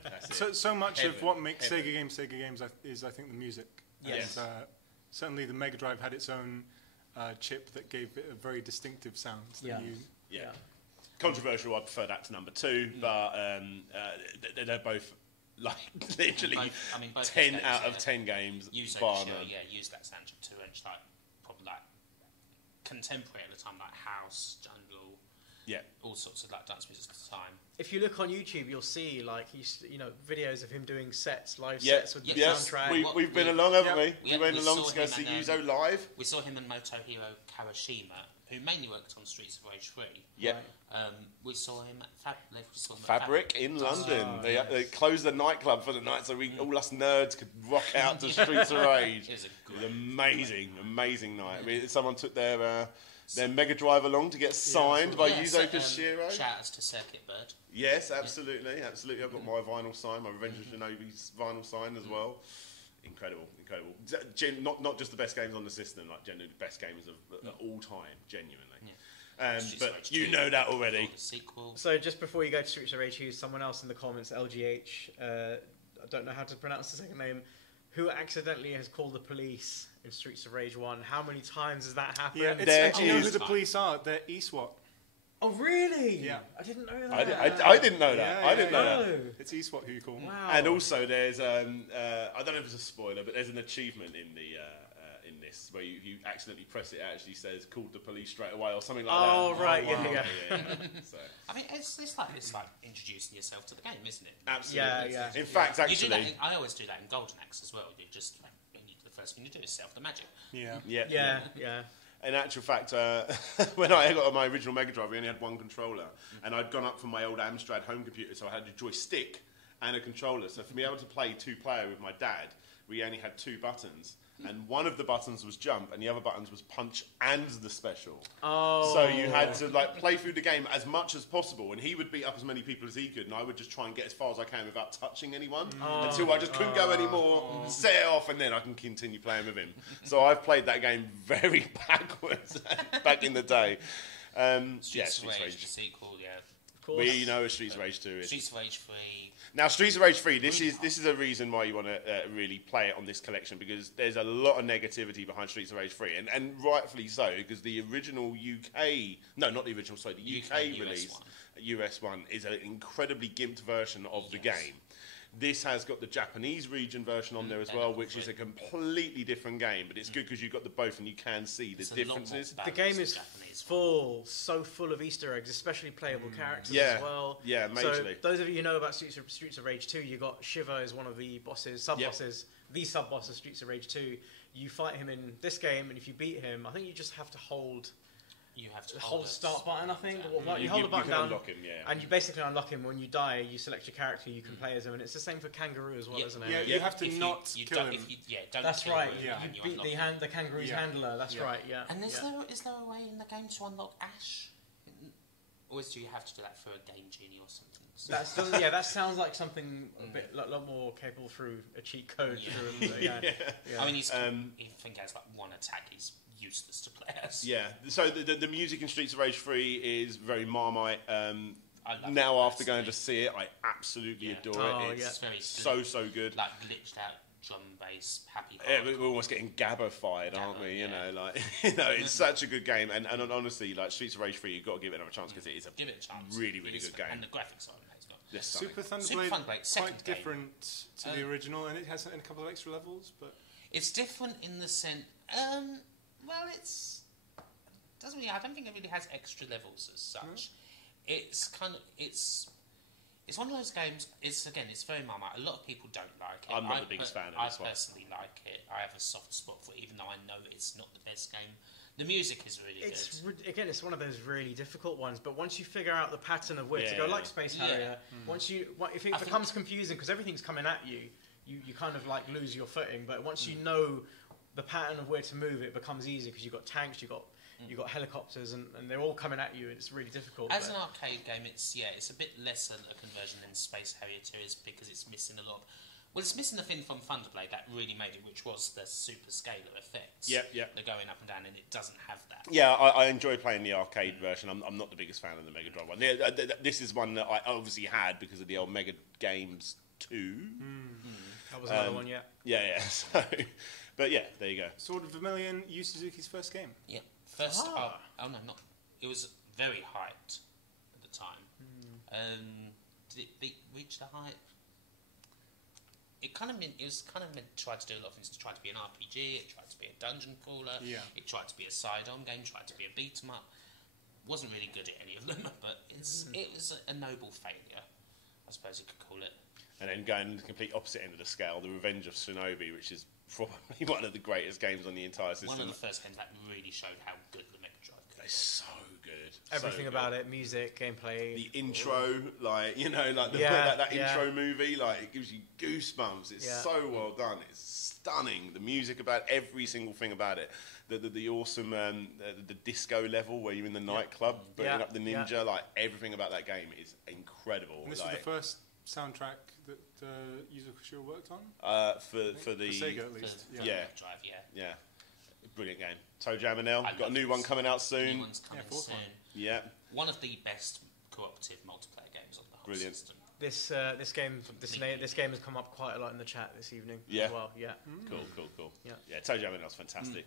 That's it. So much of what makes Sega games is, I think, the music. Yes. And, certainly the Mega Drive had its own chip that gave it a very distinctive sound. Controversial, I prefer that to number 2, but they're both literally both 10 out of 10 games. Use that sound chip to reach probably contemporary at the time, house, jungle. Yeah, all sorts of dance music at the time. If you look on YouTube, you'll see videos of him doing live sets with the soundtrack. We've been along, haven't we? We went along to go see Yuzo live. We saw him and Motohiro Kawashima, who mainly worked on Streets of Rage 3. Yeah. We saw him at Fabric in London. They closed the nightclub for the night, so all us nerds could rock out to Streets of Rage. It was an amazing night. Someone took their Mega Drive along to get signed by Yuzo Koshiro. Shout outs to Circuit Bird. Yes, absolutely. I've got my vinyl signed, my Revenge of Shinobi's vinyl signed as well. Incredible. Not just the best games on the system, genuinely the best games of all time, genuinely. But you know that already. Sequel. So just before you go to Streets of Rage, who's someone else in the comments, LGH, I don't know how to pronounce the second name, who accidentally has called the police in Streets of Rage 1. How many times has that happened? Yeah, do you know who the police are? They're eSWAT. Oh, really? Yeah. I didn't know that. I didn't know that. I didn't know that. It's eSWAT who you call. Wow. And also there's, I don't know if it's a spoiler, but there's an achievement in this where you accidentally press it actually says called the police straight away or something like that. Oh, right, wow. yeah. So. It's like introducing yourself to the game, isn't it? Absolutely. Yeah. In fact, actually... You do that I always do that in Golden Axe as well. You just, the first thing you do is self the magic. Yeah. In actual fact, when I got my original Mega Drive, we only had one controller, and I'd gone up from my old Amstrad home computer, so I had a joystick and a controller. So for me able to play 2-player with my dad, we only had 2 buttons. And one of the buttons was jump, and the other buttons was punch and the special. Oh. So you had to play through the game as much as possible, and he would beat up as many people as he could, and I would just try and get as far as I can without touching anyone until I just couldn't go anymore, set it off, and then I can continue playing with him. So I've played that game very backwards back in the day. Streets of Rage, the sequel, Of course. We know what Streets of Rage 2 is. Streets of Rage 3. Now, Streets of Rage 3, this is a reason why you want to really play it on this collection, because there's a lot of negativity behind Streets of Rage 3, and rightfully so, because the original UK... No, not the original, sorry, the UK release, US one, is an incredibly gimped version of the game. This has got the Japanese region version on there as well, which is a completely different game, but it's good because you've got the both and you can see the differences. The game is so full of Easter eggs, especially playable characters as well. Yeah, majorly. So those of you who know about Streets of Rage 2, you got Shiva as one of the bosses, sub-bosses, the sub-boss of Streets of Rage 2. You fight him in this game, and if you beat him, I think you just have to hold... You have to hold the start button, I think. You hold the button down, unlock him, and you basically unlock him. When you die, you select your character, you can play as him, and it's the same for Kangaroo as well, isn't it? Yeah, you have to not kill him. Don't that's kill right. him, You beat the Kangaroo's handler. That's right. Yeah. And is there a way in the game to unlock Ash? Or do you have to do that for a Game Genie or something? That sounds like something a lot more capable through a cheat code. Yeah. I mean, he has like one attack. He's useless to play as. Yeah. So the music in Streets of Rage 3 is very Marmite. Now after going to see it, I absolutely adore it. It's very so good. Like glitched out drum bass, happy. We're almost getting Gabba-fied, aren't we? You know, like it's such a good game, and honestly, like Streets of Rage 3, you've got to give it another chance because it is a really good game, and the graphics are amazing. Yes, Super Thunderblade, quite different to the original, and it has a couple of extra levels, but it's different in the sense. Well, doesn't really. I don't think it really has extra levels as such. No? It's one of those games. It's very Marmite. A lot of people don't like it. I'm not the biggest fan of this one. I personally like it. I have a soft spot for it, even though I know it's not the best game. The music is really good. Again, it's one of those really difficult ones. But once you figure out the pattern of where to go, like Space Harrier, if it becomes confusing because everything's coming at you, you kind of like lose your footing. But once you know the pattern of where to move, it becomes easy because you've got tanks, you've got helicopters, and they're all coming at you, and it's really difficult. As an arcade game, it's a bit less a conversion than Space Harrier 2 is because it's missing a lot. Well, it's missing the thing from Thunderblade that really made it, which was the super scalar effects. Yeah. They're going up and down, and it doesn't have that. Yeah, I enjoy playing the arcade version. I'm not the biggest fan of the Mega Drive one. This is one that I obviously had because of the old Mega Games 2. That was another one, yeah. Yeah. So, but yeah, there you go. Sword of Vermilion, Yu Suzuki's first game. Yeah. It was very hyped at the time. Did it reach the hype? It was kind of meant to try to do a lot of things. It tried to be an RPG. It tried to be a dungeon crawler. Yeah. It tried to be a side-on game. Tried to be a beat 'em up. Wasn't really good at any of them, but it was a noble failure, I suppose you could call it. And then going the complete opposite end of the scale, The Revenge of Shinobi, which is probably one of the greatest games on the entire system. One of the first games that really showed how good the Mega Drive could be. It's so good. Everything about it, music, gameplay. The intro, that intro movie, it gives you goosebumps. It's so well done. It's stunning. The music about every single thing about it. The awesome the disco level where you're in the nightclub, burning up the ninja, everything about that game is incredible. And this was the first soundtrack that Yuzo Koshiro worked on? For Sega, at least. Yeah. Brilliant game. Toe Jam and L. Got a new one coming out soon. New one's coming soon. Yeah. One of the best cooperative multiplayer games on the whole system. This game has come up quite a lot in the chat this evening as well. Yeah. Cool. Yeah. Toe Jam and L's fantastic.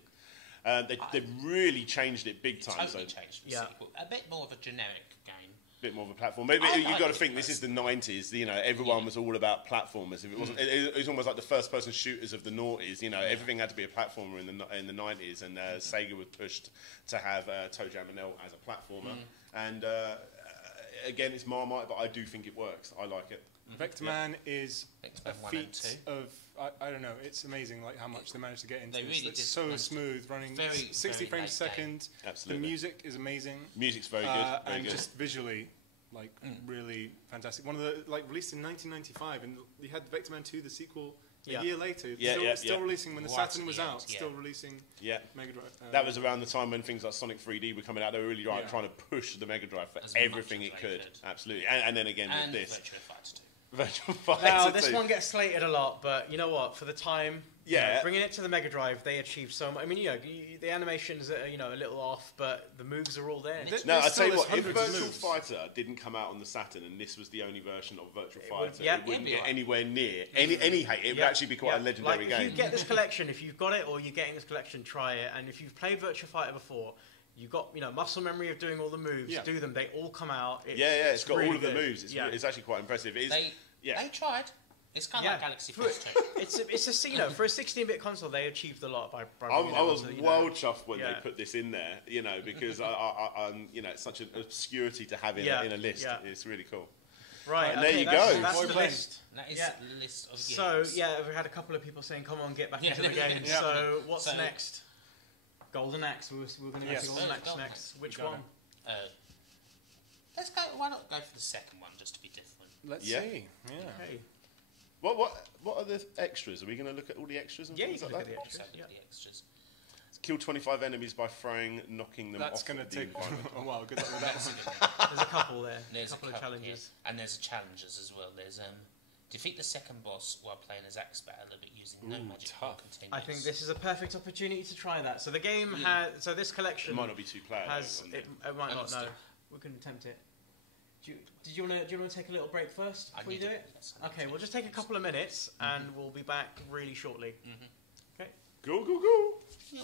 They've really changed it big time. Totally changed the sequel. A bit more of a generic game. Bit more of a platform. Maybe you've got to think this is the 90s. Everyone was all about platformers. If it wasn't, it was almost like the first-person shooters of the noughties. Everything had to be a platformer in the 90s, and Sega was pushed to have Toe Jam and L as a platformer. And again, it's Marmite, but I do think it works. I like it. Vector Man is a feat of I don't know. It's amazing, how much they managed to get into. It's so smooth, running 60 frames a second. Absolutely. The music is amazing. Music's very good, and just visually, really fantastic. One of the released in 1995, and you had Vector Man 2, the sequel. A year later, still releasing when the Saturn was out. Still releasing Mega Drive. That was around the time when things like Sonic 3D were coming out. They were really trying to push the Mega Drive for everything it could. Absolutely, and then again with this. Now, this one gets slated a lot, but you know what? For the time, Yeah. Bringing it to the Mega Drive, they achieved so much. I mean, the animations are, a little off, but the moves are all there. No, I tell you what, if Virtual Fighter didn't come out on the Saturn and this was the only version of Virtual Fighter, it wouldn't get anywhere near any hate. It would actually be quite a legendary game. If you get this collection, if you've got it or you're getting this collection, try it. And if you've played Virtual Fighter before, you've got muscle memory of doing all the moves. Do them. They all come out. It's got really all of the good. moves. It's actually quite impressive. They tried. It's kind of like Galaxy Force 2. It's a for a 16-bit console, they achieved a lot by I was well chuffed when they put this in there, because it's such an obscurity to have in a list. Yeah. It's really cool. Right, and there you go. That's the list. That is the list of games. So we had a couple of people saying, "Come on, get back into the game." So what's next? Golden Axe. We're going to get to Golden Axe next. Which one? Let's go. Why not go for the second one just to be different? Let's see. Yeah. Okay. What are the extras? Are we going to look at all the extras and things like that? The extras. The extras. Kill 25 enemies by knocking them off. That's going to take a while. Good luck with that one. There's a couple there. There's a couple of challenges. Yeah. And there's challenges as well. There's defeat the second boss while playing as Axe Battler but using no magic or continuous. I think this is a perfect opportunity to try that. So the game has... So this collection... It might not be two-player. It might not, no. We can attempt it. Do you want to take a little break first before you do it? Okay, we'll just take a couple of minutes and we'll be back really shortly. Okay. Go. Yep.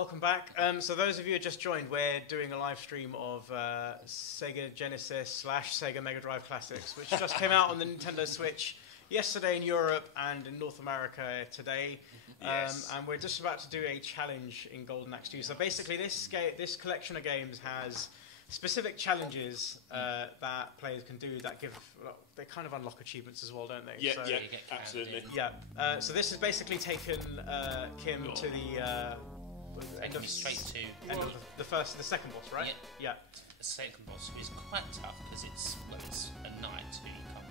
welcome back. So those of you who just joined, we're doing a live stream of Sega Genesis / Sega Mega Drive Classics, which just came out on the Nintendo Switch yesterday in Europe and in North America today. Yes. And we're just about to do a challenge in Golden Axe 2. So basically this collection of games has specific challenges that players can do that they kind of unlock achievements as well, don't they? Yeah, so, yeah, absolutely. Yeah. So this has basically taken Kim to the end of straight to the second boss, right? Yeah. The second boss, who is quite tough because it's a knight who you come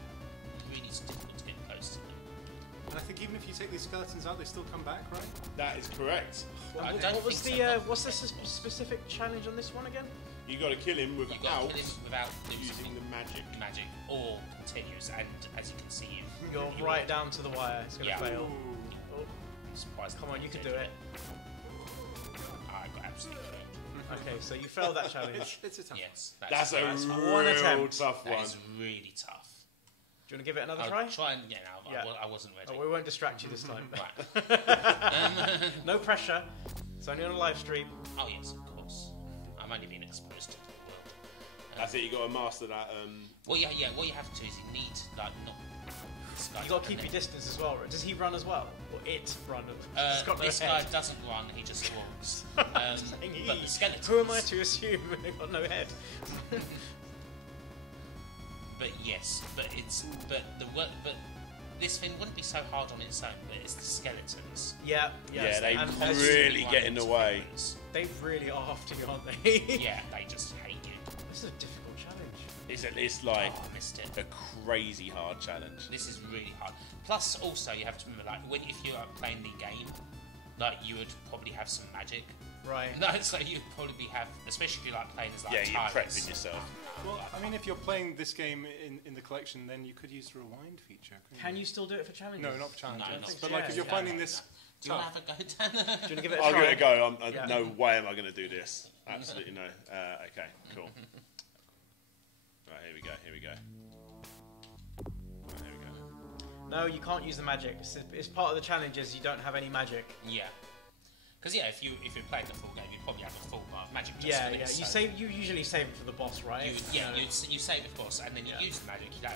really difficult to get close to them. And I think even if you take these skeletons out, they still come back, right? That is correct. What's the specific challenge on this one again? You got to kill him without using the magic. Magic or continues, and as you can see, you're right down to the wire. It's going to fail. Oh. I'm surprised. Come on, you can do it. I got absolutely correct. Okay, so you failed that challenge. It's a tough. Yes, that's a one real attempt. tough one. That is really tough. Do you want to give it another I'll try? Try and I wasn't ready. Oh, we won't distract you this time. Right. No pressure. It's only on a live stream. Oh yes, of course. I'm only being exposed to the world. That's it. You got to master that. What you have to do is you need not. You got to keep your distance as well. Right? Does he run as well, or it run? This guy doesn't run. He just walks. But the skeletons. Who am I to assume they've got no head? But yes, but this thing wouldn't be so hard on its own. But it's the skeletons. Yeah, they really get in the way. They really are after you, aren't they? Yeah, they just hate you. This is a difficult challenge. It's like I missed it. a crazy hard challenge. This is really hard. Plus, also you have to remember, if you are playing the game, you would probably have some magic. Right. No, so you'd probably have, especially if you like playing as you're tyrants. prepping yourself. Well, I mean, if you're playing this game in the collection, then you could use the rewind feature. Can you still do it for challenges? No, not for challenges. No, not but if you're finding this do you want to have a go, Dan? Do you want to give it a I'll try? give it a go. No way am I going to do this. Absolutely no. Okay, cool. Right, here we go. Right, here we go. No, you can't use the magic. It's part of the challenges. You don't have any magic. Yeah. Because if you're playing the full game, you'd probably have a full bar of magic. Just for this, You usually save it for the boss, right? You save it for boss, and then you use the magic. You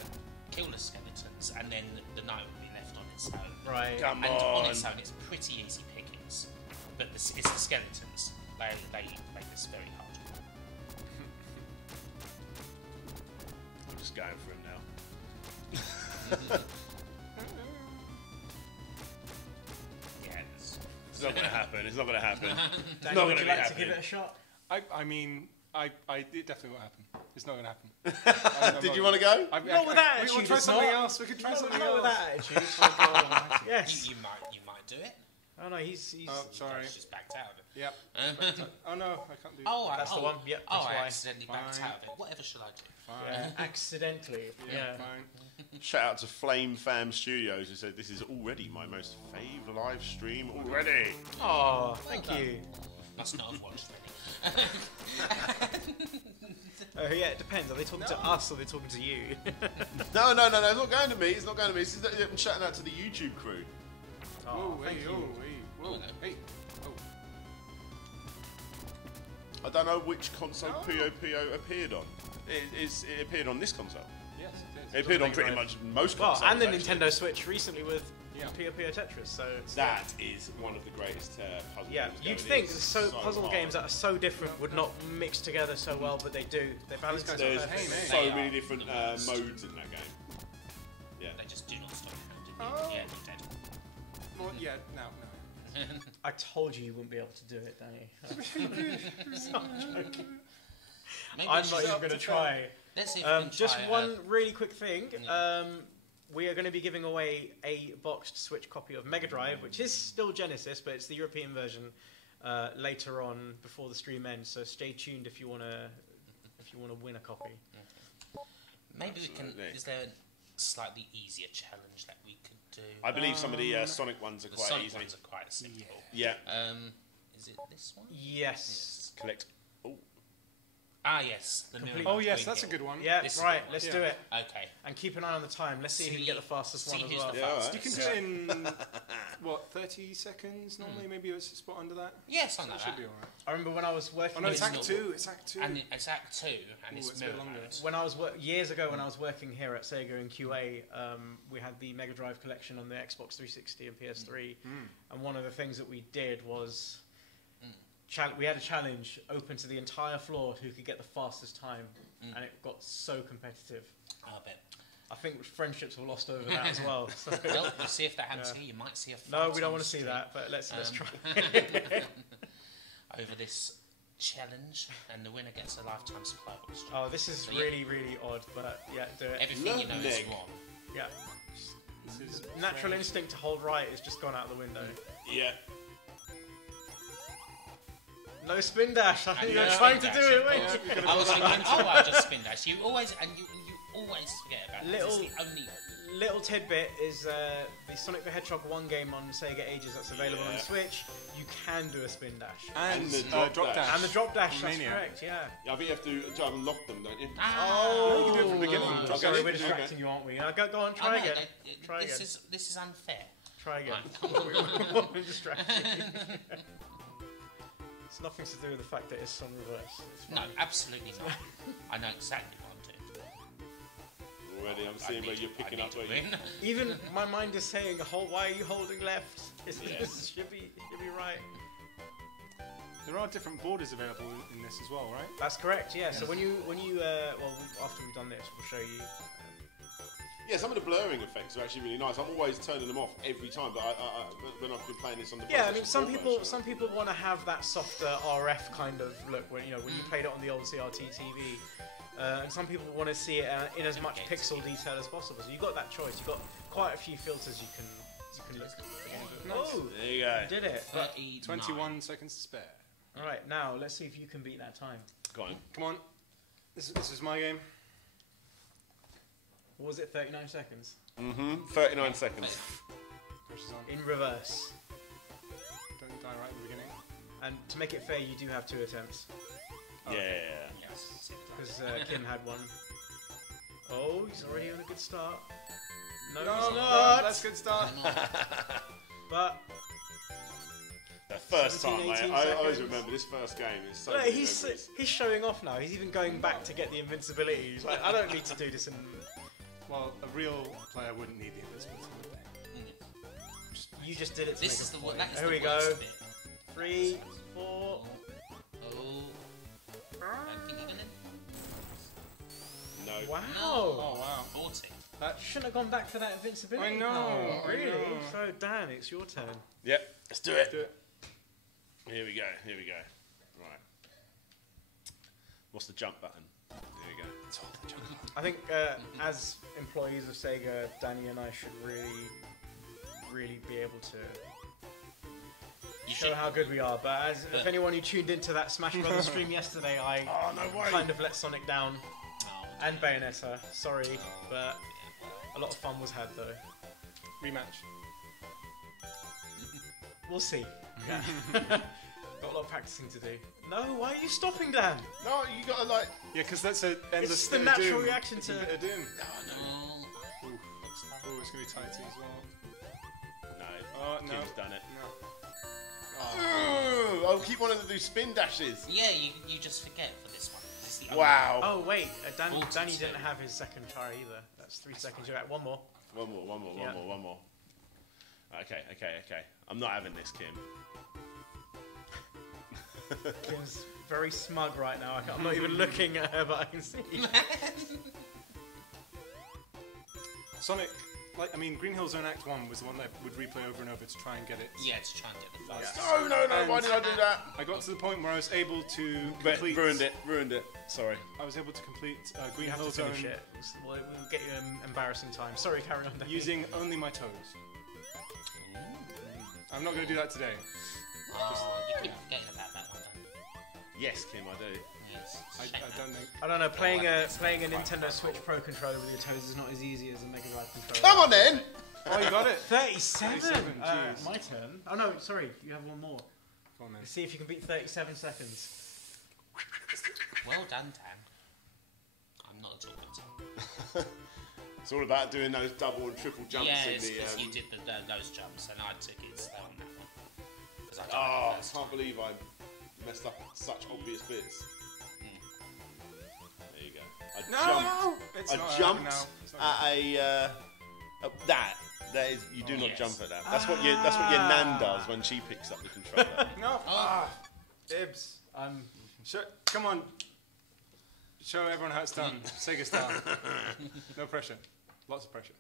kill the skeletons, and then the knight would be left on its own. Right. Come and on. on its own, it's pretty easy pickings. But it's the skeletons. They make this very hard. I'm just going for him now. It's not going to happen. It's not going to happen. Daniel, would you like to give it a shot? I mean, it definitely won't happen. It's not going to happen. Did you want to go? Not with that attitude. We'll try something else. We could try something else. Not with that attitude. Yes. You might do it. Oh no, he's Oh, sorry. He's just backed out of it. Yep. Oh no, I can't do. That's the one. Yep. I That's accidentally backed out of it. Whatever should I do? Fine. Accidentally. Yeah. Fine. Shout out to Flame Fam Studios who said this is already my most fave live stream already. Oh, thank you. Must not have watched many. Oh yeah, it depends. Are they talking to us or are they talking to you? No, it's not going to me. It's not going to me. I'm shouting out to the YouTube crew. Whoa, thank hey, you. whoa, hey. Oh. I don't know which console Puyo appeared on. It appeared on this console. Yes, It appeared on pretty much most Well, consoles. and the actually. Nintendo Switch recently with Yeah. Puyo Tetris. So it's That is one of the greatest puzzle yeah, games. you'd going. think It's puzzle hard. games that are so different would not mix together so well, but they do. They balance it There's perfectly. so many different modes in that game. Yeah. They just do not stop counting. Oh. Yeah, you're dead. Well, yeah, no. I told you wouldn't be able to do it, Danny. I'm joking. Maybe I'm we not should- even going to try. Let's see if we can Just try, one really quick thing. We are going to be giving away a boxed Switch copy of Mega Drive, which is still Genesis, but it's the European version later on before the stream ends. So stay tuned if you want to win a copy. Maybe we can. Absolutely. Is there a slightly easier challenge that we could do? I believe some of the Sonic ones are The quite Sonic easy. ones are quite simple. Yeah. Is it this one? Yes. Collect. Oh, Ah, yes. The Complete- Oh, yes, that's a good one. Yeah, This is right. good. Let's Yeah. do it. Okay. And keep an eye on the time. Let's see if you can get the fastest one as who's well. the Yeah, fastest. You can do it in, what, 30 seconds normally? Maybe it's a spot under that? Yeah, something That like should that. be alright. I remember when I was working. Oh, no, it's It's Act not- 2. It's Act 2. And it's Act 2, and Ooh, it's it's a bit mirror longer. mode. When I was years ago when I was working here at Sega in QA, we had the Mega Drive collection on the Xbox 360 and PS3, and one of the things that we did was we had a challenge open to the entire floor who could get the fastest time, and it got so competitive. I bet. I think friendships were lost over that as well. So. Well, we'll see if that happens here. You might see a No, fight we don't on want to see stream that, but let's try. over this challenge, and the winner gets a lifetime supply of oxygen. Oh, this is So, yeah. really, really odd, but yeah, do it. Everything you know is Lovely. wrong. Yeah. This is Natural strange. instinct to hold right has just gone out the window. Yeah. No spin dash. I think Yeah. you're trying to Spin do dash, it, of weren't course. you? I was thinking, oh, I'll just spin dash. You always forget about it. It's the only. Little tidbit is the Sonic the Hedgehog 1 game on Sega Ages that's available on Yeah. the Switch. You can do a spin dash. And the drop drop dash. And the drop dash, that's Romania. correct, yeah. Yeah, I think you have to try and unlock them, don't you? Oh, you can do it from the beginning. Okay. Sorry, we're Okay. distracting you, aren't we? Go on, try again. Try this again. This is unfair. Try again. Right. We're distracting you. It's nothing to do with the fact that it's on reverse. It's No, fine. absolutely not. I know exactly what I'm doing. Already, I'm seeing where you're picking up where you... Even my mind is saying, why are you holding left? This Yeah. should be right. There are different borders available in this as well, right? That's correct, yeah. So when you after we've done this, we'll show you. Yeah, some of the blurring effects are actually really nice. I'm always turning them off every time, but when I've been playing this on the Yeah, I PlayStation mean, some 4 people version- want to have that softer RF kind of look when you played it on the old CRT TV, and some people want to see it in as much pixel detail as possible. So you've got that choice. You've got quite a few filters you can look. Oh, There you go. you did it. But, 21 seconds to spare. all right, now let's see if you can beat that time. Go on. Come on. This is my game. What was it? 39 seconds 39 seconds. Pressure's on. in reverse. Don't die right at the beginning. And to make it fair, you do have 2 attempts Yeah. Yes, see the because time. Kim had one. Oh, he's already on a good start. No, No, he's no, not. that's a good start. But The first 17, time, mate. 18 I always seconds. remember this first game. It's so look, many he's memories. showing off now. He's even going back to get the invincibility. He's like, I don't need to do this. And Well, a real player wouldn't need the invincibility, would they? you just did it to This make is a the point. one. That is There the we go. worst bit. 3, 4. Oh. I don't think you're gonna. No. Wow. Oh, wow. 40. That You shouldn't have gone back for that invincibility. I know, Oh, I really? know. So, Dan, it's your turn. Yep. Let's do it. do it. Here we go. Here we go. Right. What's the jump button? There we go. It's all the jump. I think as employees of Sega, Danny and I should really be able to You show should. how good we are. But if anyone who tuned into that Smash Brothers stream yesterday, I Oh, no way. kind of let Sonic down Oh, and Bayonetta. Sorry, but a lot of fun was had though. Rematch. We'll see. Yeah. Got a lot of practicing to do. No, why are you stopping, Dan? No, you gotta like. Yeah, because that's a endless It's the bit of natural doom. reaction It's to- a bit of doom. oh, Oh, it's going to be tight too as well. No. Oh, no. Kim's done it. No. Ooh, I'll keep wanting to do spin dashes. yeah, you just forget for this one. It's the Wow. Oh wait, Danny 42. didn't have his second try either. That's 3 seconds. You're at one more. One more. Yeah. Okay. I'm not having this, Kim. Kim's very smug right now. I'm not even looking at her, but I can see. Sonic, Green Hill Zone Act 1 was the one that would replay over and over to try and get it. Yeah, to try and get the fast. No, why did I do that? I got to the point where I was able to But complete... ruined it. Sorry. I was able to complete Green You have Hill to Zone finish it. We'll get you an embarrassing time. Sorry, carry on. Danny. using only my toes. I'm not going to do that today. Oh, you keep forgetting about that one. Yes, Kim, I do. Yes. I don't think... I don't know. Playing a Nintendo Switch Pro controller with your toes is not as easy as a Mega Drive controller. Come on then. Oh, you got it! 37. 37, jeez. My turn. Oh no, sorry. You have one more. Go on then. Let's see if you can beat 37 seconds. Well done, Dan. I'm not at all better. It's all about doing those double and triple jumps in the... because you did those jumps, and I took it slow on that one. I can't believe I messed up such obvious bits. There you go. I jumped at a... That is, you do not jump at that. That's what your nan does when she picks up the controller. No. Dibs. Come on. Show everyone how it's done. Sega style. No pressure. Lots of pressure.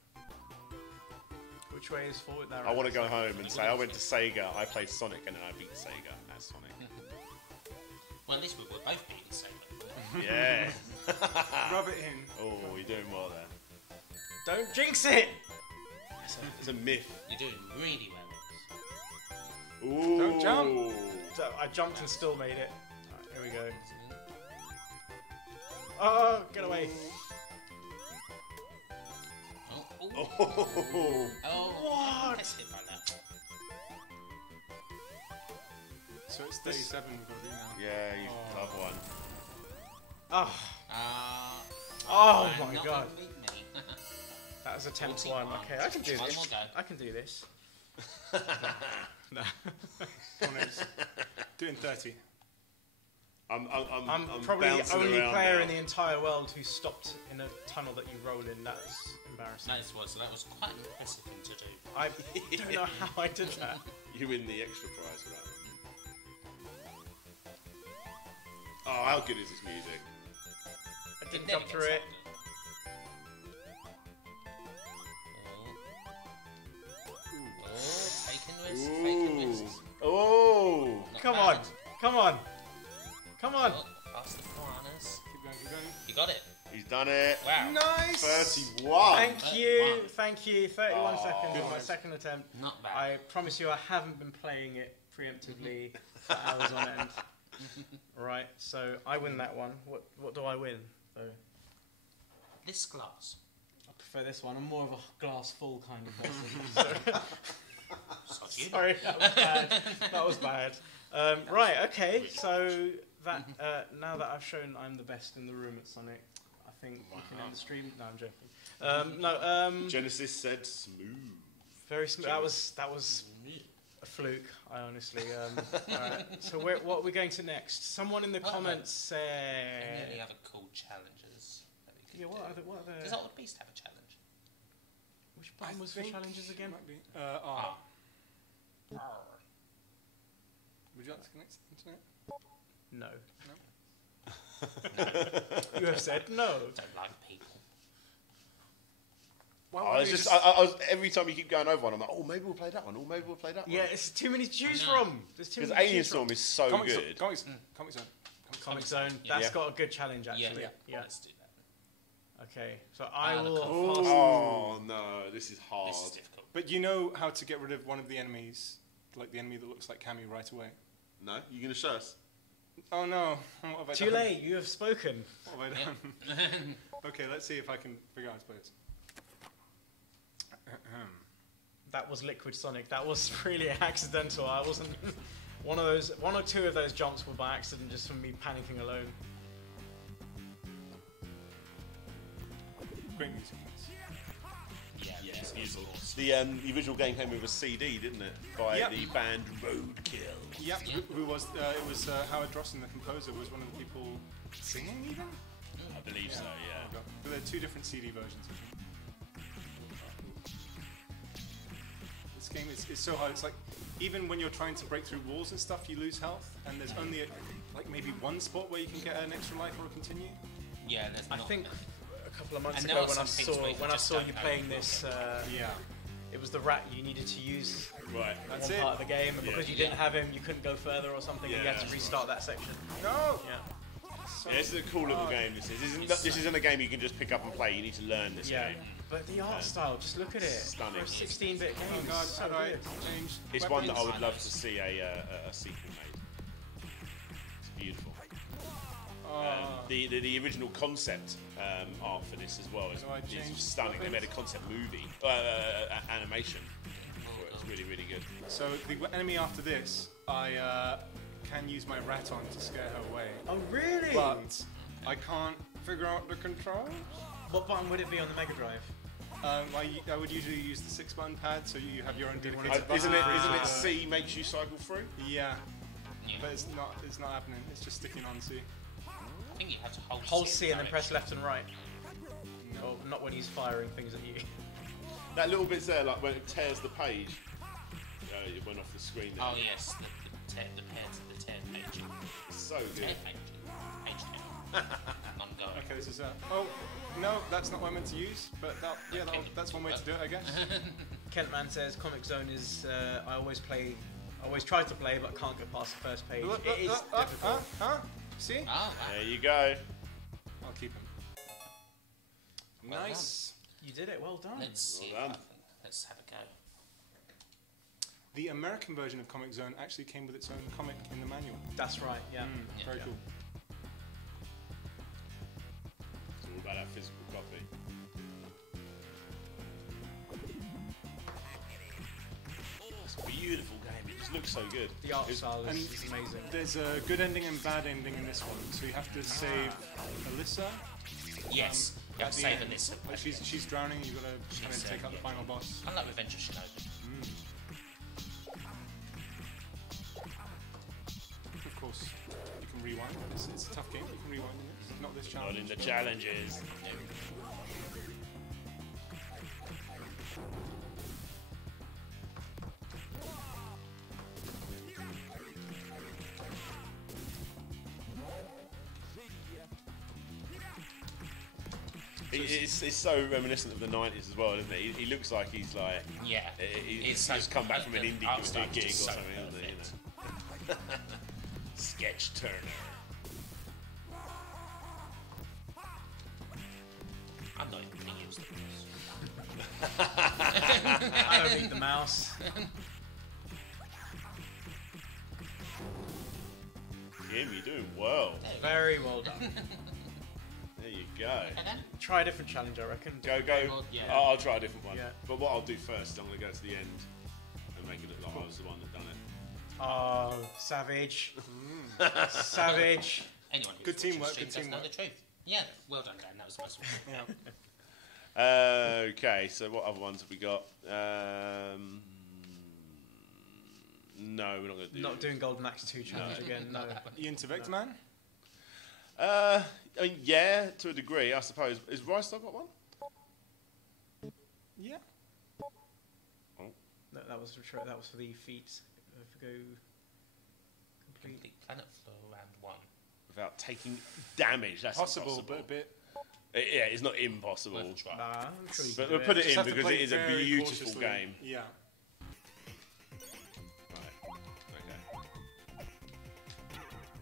Which way is forward now? I want to go home and say I went to Sega, I played Sonic, and then I beat Sega as Sonic. Well, at least we were both beating Sega. Yeah. Rub it in. Oh, you're doing well there. Don't jinx it! It's a myth. You're doing really well. Ooh. Don't jump. So I jumped and still made it. Right, here we go. Oh, get away. What? Gets hit by that. So it's 37 we've got to do now. Yeah, you tough one. Oh my not god. gonna beat me. That was attempt 41. one. Okay, I can do One this. more go. I can do this. No. Come on, Ace. Doing 30. I'm probably the bouncing only around player now. in the entire world who stopped in a tunnel that you roll in. That's embarrassing. That was quite an impressive thing to do. I don't know how I did that. You win the extra prize for that. Oh, how good is this music? I didn't never jump through gets it. Taking risks. Oh! Come on. Come on. Come on. Past the piranhas. Keep going. You got it. He's done it. Wow. Nice. 31. Thank you. Thank you. 31 seconds on my second attempt. Not bad. I promise you I haven't been playing it preemptively for hours on end. Right, so I win that one. What do I win? So, This glass. I prefer this one. I'm more of a glass full kind of person. Sorry, that was bad. That was bad. Right, okay. So that now that I've shown I'm the best in the room at Sonic, I think we can end the stream. No, I'm joking. Genesis said smooth. Very smooth. That was a fluke. I honestly. Alright. So what are we going to next? Someone in the comments said. Any other cool challenges? That we could Yeah. do? What are the? Does Old Beast have a challenge? Which button was the challenges again? Might be. R. Arr. Would you like to connect to the internet? No. You have said no. Don't like people. Well, I was just, I was, every time you keep going over one, I'm like, oh, maybe we'll play that one. Oh, maybe we'll play that one. Yeah, it's too many to choose from. There's too Because many to Alien choose from. Storm is so good. Comic Zone. Comic Zone. Yeah. That's got a good challenge actually. Yeah. Let's do that. Okay, so I will. Oh, no, this is hard. This is difficult. But you know how to get rid of one of the enemies, like the enemy that looks like Cammy right away. No? You going to show us? Oh no! What have I Too done? late. You have spoken. What have I done? Okay, let's see if I can figure out how to play this. That was Liquid Sonic. That was really accidental. I wasn't. One or two of those jumps were by accident, just from me panicking alone. Great music. Yeah, It's beautiful. The original game came with a CD, didn't it? By the band Roadkill. Yep. Who was? It was Howard Drossen, the composer, was one of the people singing even. I believe so, yeah. But there are two different CD versions. This game is so hard. It's like even when you're trying to break through walls and stuff, you lose health, and there's only like maybe one spot where you can get an extra life or a continue. Yeah, there's I not. think a couple of months And there ago are some things where you when I just saw don't you know playing what this, Yeah. it was the rat you needed to use. Right. That's one it. part of the game, and because you didn't Yeah. have him, you couldn't go further or something. and you had to that's restart that section. No. Yeah. So Yeah, this is a cool little game. This isn't a game you can just pick up and play. You need to learn this Yeah. game. But the art style, just look at it. Stunning. For a 16-bit game, Oh god, it's how so do I good. change? It's one that I would weapons. love to see a sequel made. It's beautiful. The original concept art for this as well is change stunning. They weapons? made a concept movie, animation. For it. It's really, really good. So the enemy after this, I can use my rat on to scare her away. Oh, really? But I can't figure out the controls. What button would it be on the Mega Drive? I would usually use the 6-button pad, so you have your own dedicated button. Isn't it C makes you cycle through? Yeah. But it's not happening. It's just sticking on C. I think you have to hold C and then press left and right. No, not when he's firing things at you. That little bit's there, like when it tears the page. It went off the screen there. Oh yes, the tear page. So good. Tear page. Non-going. Okay, this is oh no, that's not what I meant to use. But that's one way to do it, I guess. Kentman says Comic Zone is I always try to play but can't get past the first page. It is difficult. See? There you go. I'll keep him. Well Nice. You did it. Well done. Let's see. Well done. Let's have a go. The American version of Comic Zone actually came with its own comic in the manual. That's right. Yeah. Very cool. It's all about that physical copy. It's a beautiful game. It just looks so good. The art style is amazing. There's a good ending and bad ending in this one, so you have to save Alyssa. Yes. You have to save Alyssa. Like she's drowning. You've got to kind of take out the final boss. Unlike Revenge of Shinobi. Of course, you can rewind. It's a tough game. You can rewind in it. Not this challenge. Not in the challenges. It's so reminiscent of the 90s as well, isn't it? He looks like he's like... Yeah. He's just come back from an indie gig or something, isn't he? You know? Sketch Turner. I'm not even going to use the I don't need the mouse. Jim, you're doing well. Very well done. There you go. Try a different challenge, I reckon. Go. Yeah. I'll try a different one. Yeah. But what I'll do first, I'm going to go to the end and make it look like I was the one that done it. Oh, savage. Savage. Anyone who's Good watching teamwork, streams good does know teamwork. the truth. Yeah, well done, Dan. That was the most important. Yeah. Okay, so what other ones have we got? No, we're not going to do Not doing Golden Axe 2 challenge again. No. You into Vector Man? I mean, yeah, to a degree, I suppose. Has Rice got one? Yeah. No, that was for the feet. If we go complete. Complete Planet Floor round 1. Without taking damage, that's Possible, impossible. but a bit. Yeah, it's not impossible. Worth a try. Nah, I'm sure you But can we'll do put it. it in Just have to because play it is a very beautiful cautiously. game. Yeah. Right. Okay.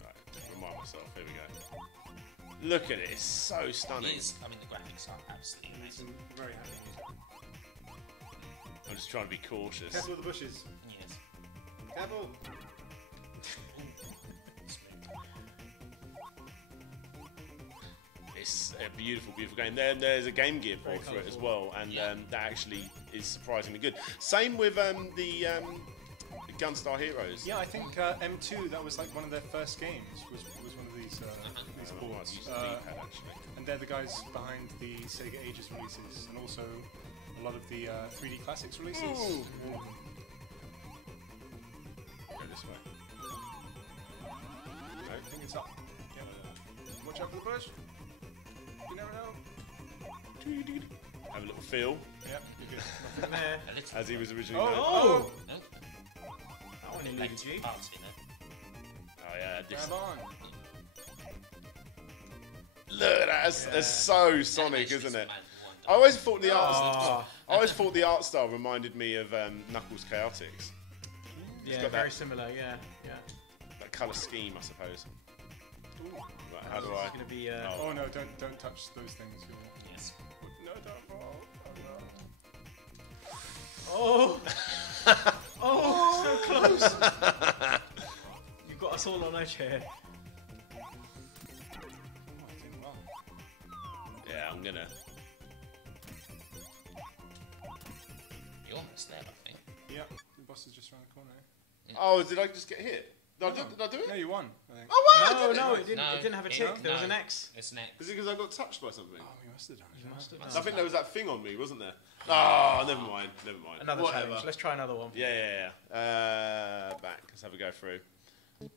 Right. Remind myself. Here we go. Look at it. It's so stunning. It is, I mean, the graphics are absolutely amazing. I'm very happy. I'm just trying to be cautious. Careful with the bushes. Yes. Careful. It's a beautiful, beautiful game. There's a Game Gear port for it as well, and Yeah. that actually is surprisingly good. Same with the Gunstar Heroes. Yeah, I think M2. That was like one of their first games. Was one of these ports. Used the D-pad, actually. And they're the guys behind the Sega Ages releases, and also a lot of the 3D Classics releases. Ooh. Go this way. I think it's up. Yeah. Watch out for the bush. You never know. Have a little feel, Yep, you're good. Nothing there. A little as he was originally known. Oh! No, That one eluded plenty you. of parts in there. Oh yeah, this. Grab on. Look at that. That's so Sonic, Animation isn't is it? wonderful. I always thought the art. Oh. I always thought the art style reminded me of Knuckles Chaotix. Yeah, got very that- similar. Yeah. That colour scheme, I suppose. Ooh. Right, how do It's I? gonna be. Oh no! Don't touch those things. Yes. No, don't fall. Oh! Oh, so close! You've got us all on edge here. Oh, I did well. Yeah, I'm gonna. You're almost there, I think. Yeah, the boss is just around the corner. Oh, did I just get hit? Did I do it? No, you won. I think. Oh, wow! No, it didn't have a tick. There was an X. It's an X. Is it because I got touched by something? Oh, you must have done it. I think there was that thing on me, wasn't there? Oh, never mind. Another Whatever. challenge. Let's try another one. Yeah. Back. Let's have a go through. Let's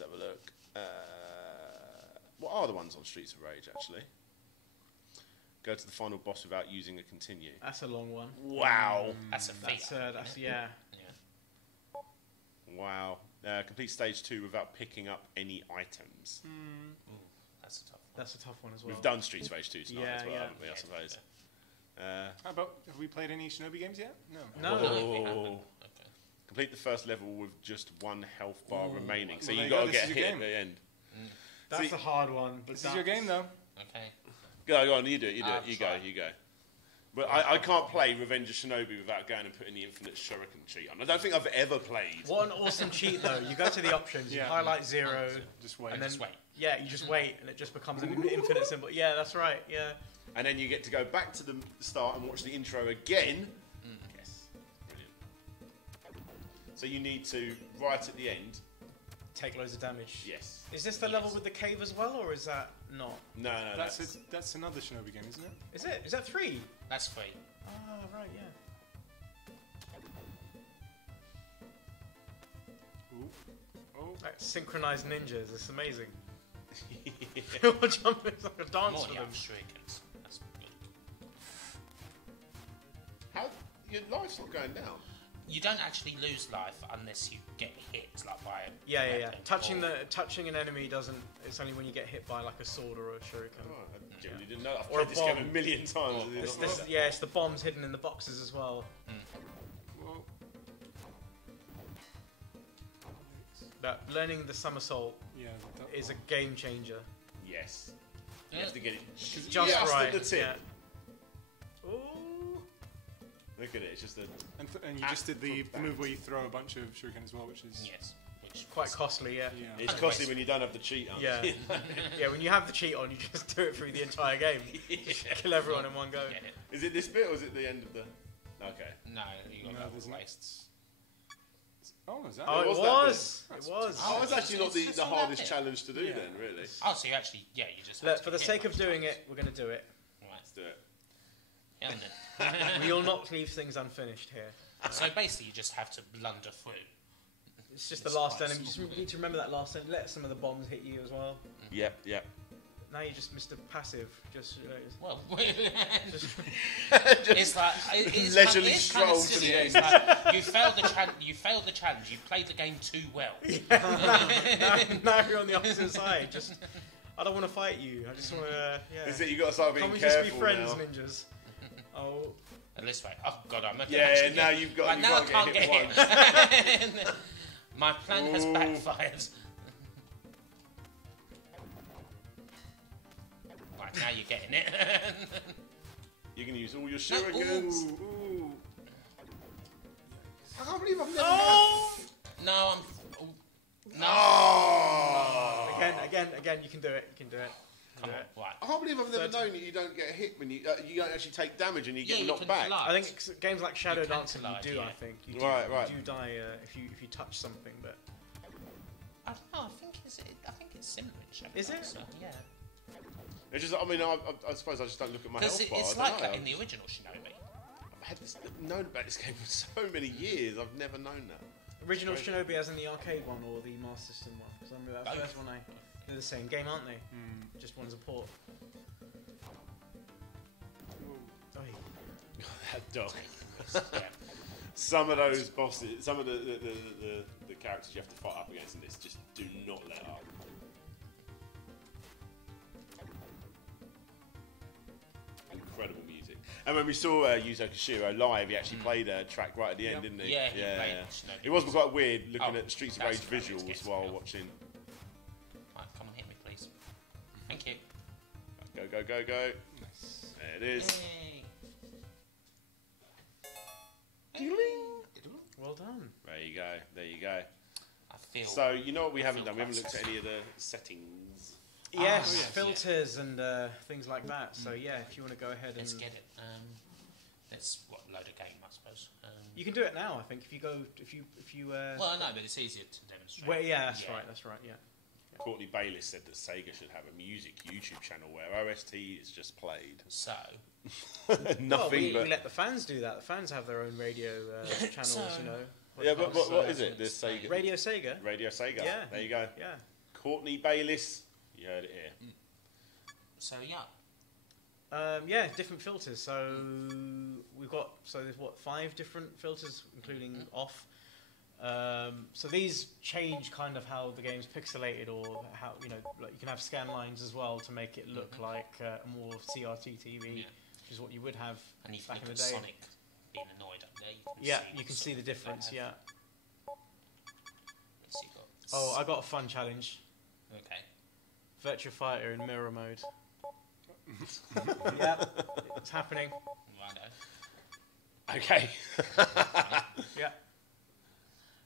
have a look. What are the ones on Streets of Rage, actually? Go to the final boss without using a continue. That's a long one. Wow. That's a feat. Yeah. Wow. Complete stage 2 without picking up any items. Ooh, that's a tough one. That's a tough one as well. We've done Streets of Rage 2 tonight as well, haven't we, I suppose? How about, have we played any Shinobi games yet? No. No. Okay. Complete the first level with just 1 health bar remaining. So Well, you've there got you to go, get this a is hit your at the end. That's a hard one. But This is your game, though. Okay. Go on, you do it. You try. go. But I can't play Revenge of Shinobi without going and putting the infinite shuriken cheat on. I don't think I've ever played. What an awesome cheat, though. You go to the options, you highlight 0, Just wait. and then Just wait. Yeah, you just wait, and it just becomes an infinite symbol. Yeah, that's right. Yeah. And then you get to go back to the start and watch the intro again. Yes. Brilliant. So you need to, right at the end... Take loads of damage. Yes. Is this the level with the cave as well, or is that not? No, That's another Shinobi game, isn't it? Is it? Is that 3? That's 3. Oh, right, yeah. Ooh. Oh. Like, synchronized ninjas. It's amazing. They're all jumping. It's like a dance More for you them. have shurikens. That's good. How? Your life's not going down. You don't actually lose life unless you get hit, like by a Yeah. weapon Touching an enemy doesn't. It's only when you get hit by like a sword or a shuriken. Oh, I genuinely didn't know. I've Or a played this game bomb. a million times. I did It's, not know that. it's the bombs hidden in the boxes as well. Whoa. That learning the somersault Yeah. is a game changer. Yes. You Yeah. have to get it Just at right. the tip. Yeah. Ooh. Look at it. It's just a... And you just did the move where you throw a bunch of shuriken as well, which is... Yes. Which Quite costly, yeah. Yeah. It's costly when you don't have the cheat on. Yeah. Yeah, when you have the cheat on, you just do it through the entire game. Just kill everyone in one go. get it. Is it this bit or is it the end of the... Okay. No, you got No, no, there's wastes. Oh, is that? Oh, it was was. that It was. Oh, it's actually not it's the all hardest that challenge to do Yeah. then, really. Oh, so you actually, you just have Look, to for the hit sake of lots doing times. it, we're going to do it. Right. Let's do it. Yeah, and We will not leave things unfinished here. then- so basically, you just have to blunder through. It's just the It's last quite enemy. You just need to remember that last enemy. Let some of the bombs hit you as well. Yep. Now you just missed a passive. Just, Well, just it's like it's Leisurely kind stroll of to silly. the It's like you failed the challenge. You played the game too well. now you're on the opposite side. Just, I don't want to fight you. I just want to. Yeah. Is it? You got to start being Can't we just careful be friends, now. ninjas? Oh. And this way. Oh God, I'm not. Yeah. Now you've got. Right, You've now I got to can't get get hit once. hit. My plan has Ooh. backfired. Right, now you're getting it. You can use all your shurikens. Ooh. I can't believe I've never. No, I'm. No. Oh. Again. You can do it. You can do it. Come on, right. I can't believe I've never Third. known that you don't get hit when you don't actually take damage and you get Yeah, you knocked can back. glide. I think games like Shadow You can Dancer, collide, you do. yeah. I think you do, Right. You do die if you touch something, but I don't know. I think it's similar in Shadow Is it? Dancer, yeah. It's just. I mean, I suppose I just don't look at my Because health bar. it's I like don't that know. in the original Shinobi. I've had this, known about this game for so many years. I've never known that. original Great. Shinobi as in the arcade one or the Master System one? Because I remember that Both. first one. They're the same game, aren't they? Just one's a port. Oh, That dog. Yeah. Some of those bosses, some of the characters you have to fight up against in this just do not let up. Incredible music. And when we saw Yuzo Koshiro live, he actually played a track right at the end, didn't he? Yeah, he played Shinobi. It was quite weird looking Oh, at Streets of that's Rage brilliant to visuals get to while feel. watching. Right, come on, hit me, please. Thank you. Go. There it is. Yay. well done. There you go. I feel. So, you know what we haven't feel done? We haven't quite looked at any of the settings. Yes, yes, filters and things like that. So yeah, if you want to go ahead Let's and get it. Let's load a game, I suppose. You can do it now, I think. If you go, if you. Well, I know, but it's easier to demonstrate. Well, yeah, that's right. That's right. Yeah. Courtney Bayliss said that Sega should have a music YouTube channel where OST is just played. So, nothing. We let the fans do that. The fans have their own radio channels, you know. Yeah, but what is it? The Sega. Radio Sega. Radio Sega. Yeah. There you go. Yeah. Courtney Bayliss. You heard it here. So yeah. Yeah, different filters. So we've got there's 5 different filters, including off. So these change kind of how the game's pixelated, or how you can have scan lines as well to make it look like a more CRT TV, which is what you would have and you back in the day. Sonic being annoyed up there. You can see the difference. Yeah. Yes, you got I got a fun challenge. Okay. Virtua Fighter in mirror mode. Yeah, it's happening. Righto. Okay. Yeah.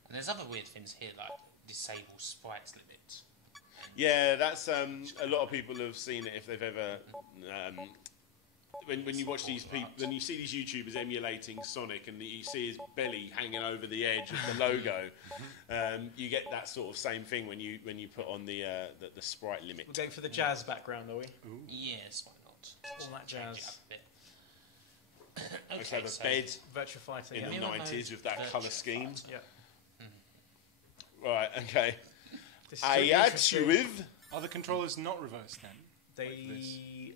And there's other weird things here, like disable sprites limit. Yeah, that's a lot of people have seen it if they've ever. When you watch these people, when you see these YouTubers emulating Sonic, and you see his belly hanging over the edge of the logo, you get that sort of same thing when you put on the sprite limit. We're going for the jazz background, are we? Ooh. Yes, why not? All that Change jazz. it up a bit. Let's have a bed Virtua Fighter. in Yeah. the 90s with that Virtua colour scheme. Yeah. Right, okay. This is I really add interesting. you with. Are the controllers not reversed then? They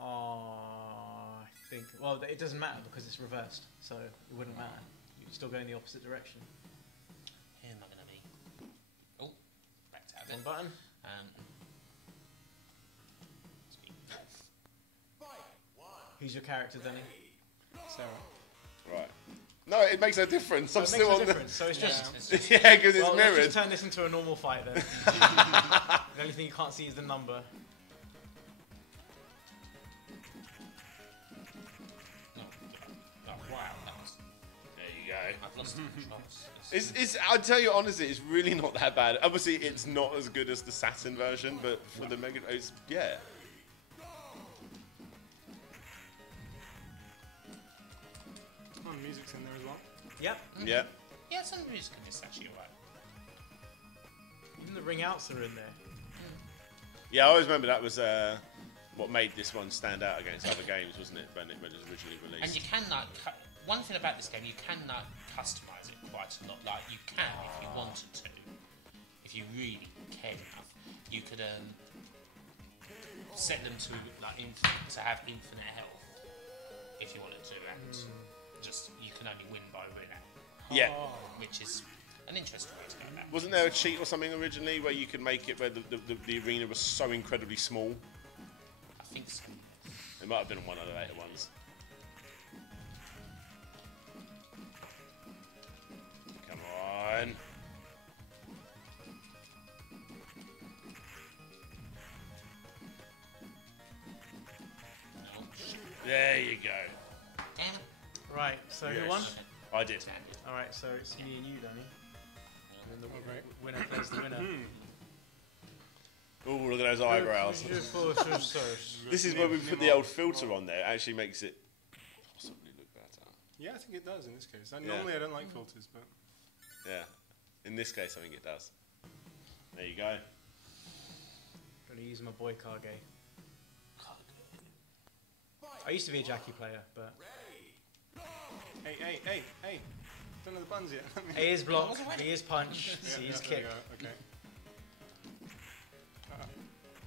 are, I think. Well, it doesn't matter because it's reversed, so it wouldn't matter. You can still go in the opposite direction. Here am I going to be? Oh, back to One it. button. Who's your character, Danny? Sarah. Right. No, it makes no difference. I'm So it still makes on no difference. So it's just. It's just Yeah, because it's Well, let's mirrored. just turn this into a normal fight then. The only thing you can't see is the number. oh, wow, that was, There you go. I've lost the controls. I'll tell you honestly, it's really not that bad. Obviously, it's not as good as the Saturn version, but for the Mega, it's yeah. Oh, the music's in there as well. Yep. Yeah. Yeah, some music in this actually alright. Even the ring outs are in there. Yeah, I always remember that was what made this one stand out against other games, wasn't it, when it was originally released? And you can one thing about this game, you can customise it quite a lot. Like you can, if you wanted to, if you really cared enough, you could set them to to have infinite health if you wanted to, and just you can only win by winning, Yeah. which is an interesting way to go about it. Wasn't there a cheat or something originally where you could make it where the arena was so incredibly small? I think so. It might have been on one of the later ones. Come on. Oh, shit. There you go. Damn it. Right, so Yes. who won? I did. Alright, so it's me and you, Danny. And then great. the winner plays the winner. Oh, look at those eyebrows. This is where we put the old filter on there. It actually makes it possibly look better. Yeah, I think it does in this case. Yeah. Normally I don't like filters, but Yeah. In this case, I think it does. There you go. Gonna use my boy Kage. I used to be a Jackie player, but hey! Don't know the buttons yet. A is block, B is punch, C is there kick. we go, okay.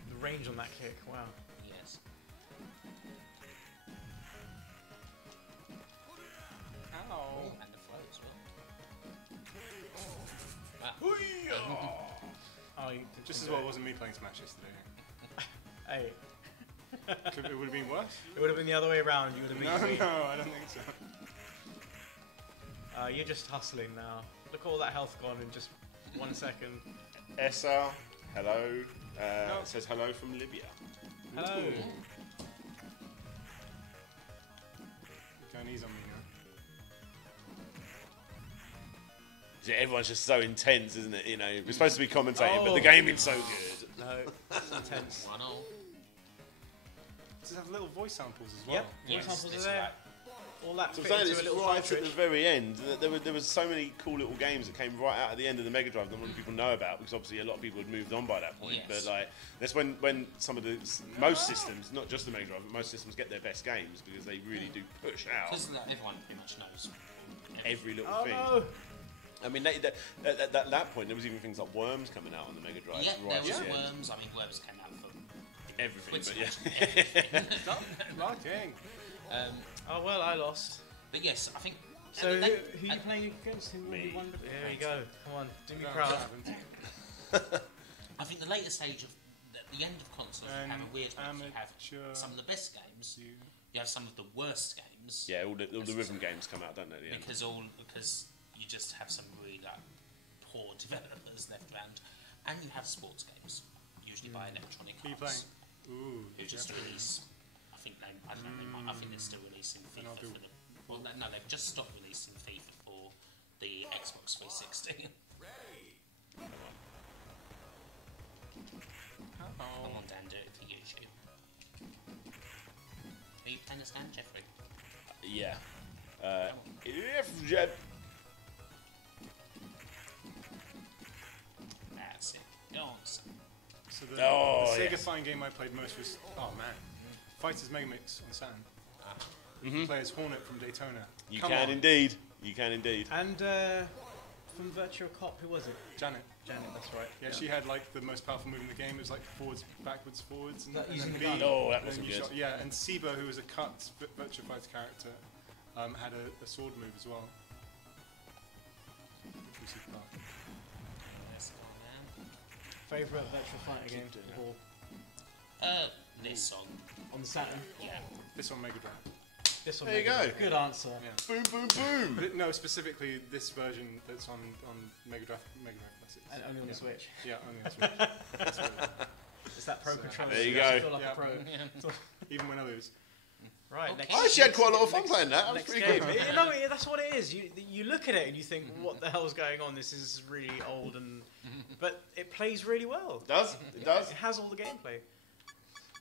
The range on that kick, wow. Yes. Ow! And the flow as well. Oh, you Just as well it wasn't me playing Smash yesterday. Hey, It would have been worse? it would have been the other way around. You would have No, beat me. no, I don't think so. You're just hustling now. Look at all that health gone in just 1 second. Essa, hello. No. It says hello from Libya. Hello. Going easy on me now. Yeah, everyone's just so intense, isn't it? You know, we're supposed to be commentating, but Oh. the gaming's so good. No, it's intense. 1-0. Does it have little voice samples as well? Yep, Yes, voice samples this are there. all that So I'm fit saying into a it's little right at cartridge. the very end. There was so many cool little games that came right out at the end of the Mega Drive that not many people know about, because obviously a lot of people had moved on by that point. Yes. But like that's when some of most systems, not just the Mega Drive, but most systems get their best games because they really do push out Because everyone pretty much knows. every little Oh thing. no! I mean, at that point, there was even things like Worms coming out on the Mega Drive. Yeah, right there was at the end. Worms. I mean, Worms came out for Everything, but pretty yeah. much everything. Marking. Oh well, I lost. But yes, I think. So and who they- are you and- playing against? Who will Me. be wonderful? There you go. Come on, do me No, proud. I haven't. I think the later stage of the end of consoles, you have a weird mix. You have Amateur some of the best games. you- You have some of the worst games. Yeah, all the rhythm games come out, don't they? At the end. Because you just have some really poor developers left around, and you have sports games, usually by Electronic Who are you playing? Arts, Ooh, who just release. I think I think they're still releasing And I'll FIFA do- for the. Well, no, they've just stopped releasing FIFA for the Xbox 360. Come on, Dan, do it for YouTube. Are you playing as Dan, Jeffrey? Yeah. Yeah. That's it. Go on, son. So the Oh, Sega yes. fine game I played most was Fighters Mega Mix on Saturn. Ah. You play as Hornet from Daytona. You Come can on. indeed. You can indeed. And from Virtua Cop, who was it? Janet. Janet, that's right. Yeah, she had like the most powerful move in the game. It was like forwards, backwards, forwards, and, That and using then the B. gun. Oh, that and wasn't then you good. shot- yeah, and Siba, who was a cut Virtua Fighter character, had a sword move as well. Which was super powerful. Let's go down. Favourite Virtua Fighter game of all This song. on the Saturn. Yeah. This one Mega Drive. This one. There you Mega go. Drive. Good answer. Yeah. Boom, boom, boom. But no, specifically this version that's on Mega Drive Classics. And only on the Switch. Yeah, only on Switch. That's right. It's that pro controller. There you so go. feel like Yeah. a pro. Even when I lose. Right. Okay. Next, I actually had quite a lot of fun next- playing that. That was next pretty game. good. You know, that's what it is. You look at it and you think, what the hell's going on? This is really old, and but it plays really well. It does? It does? It has all the gameplay.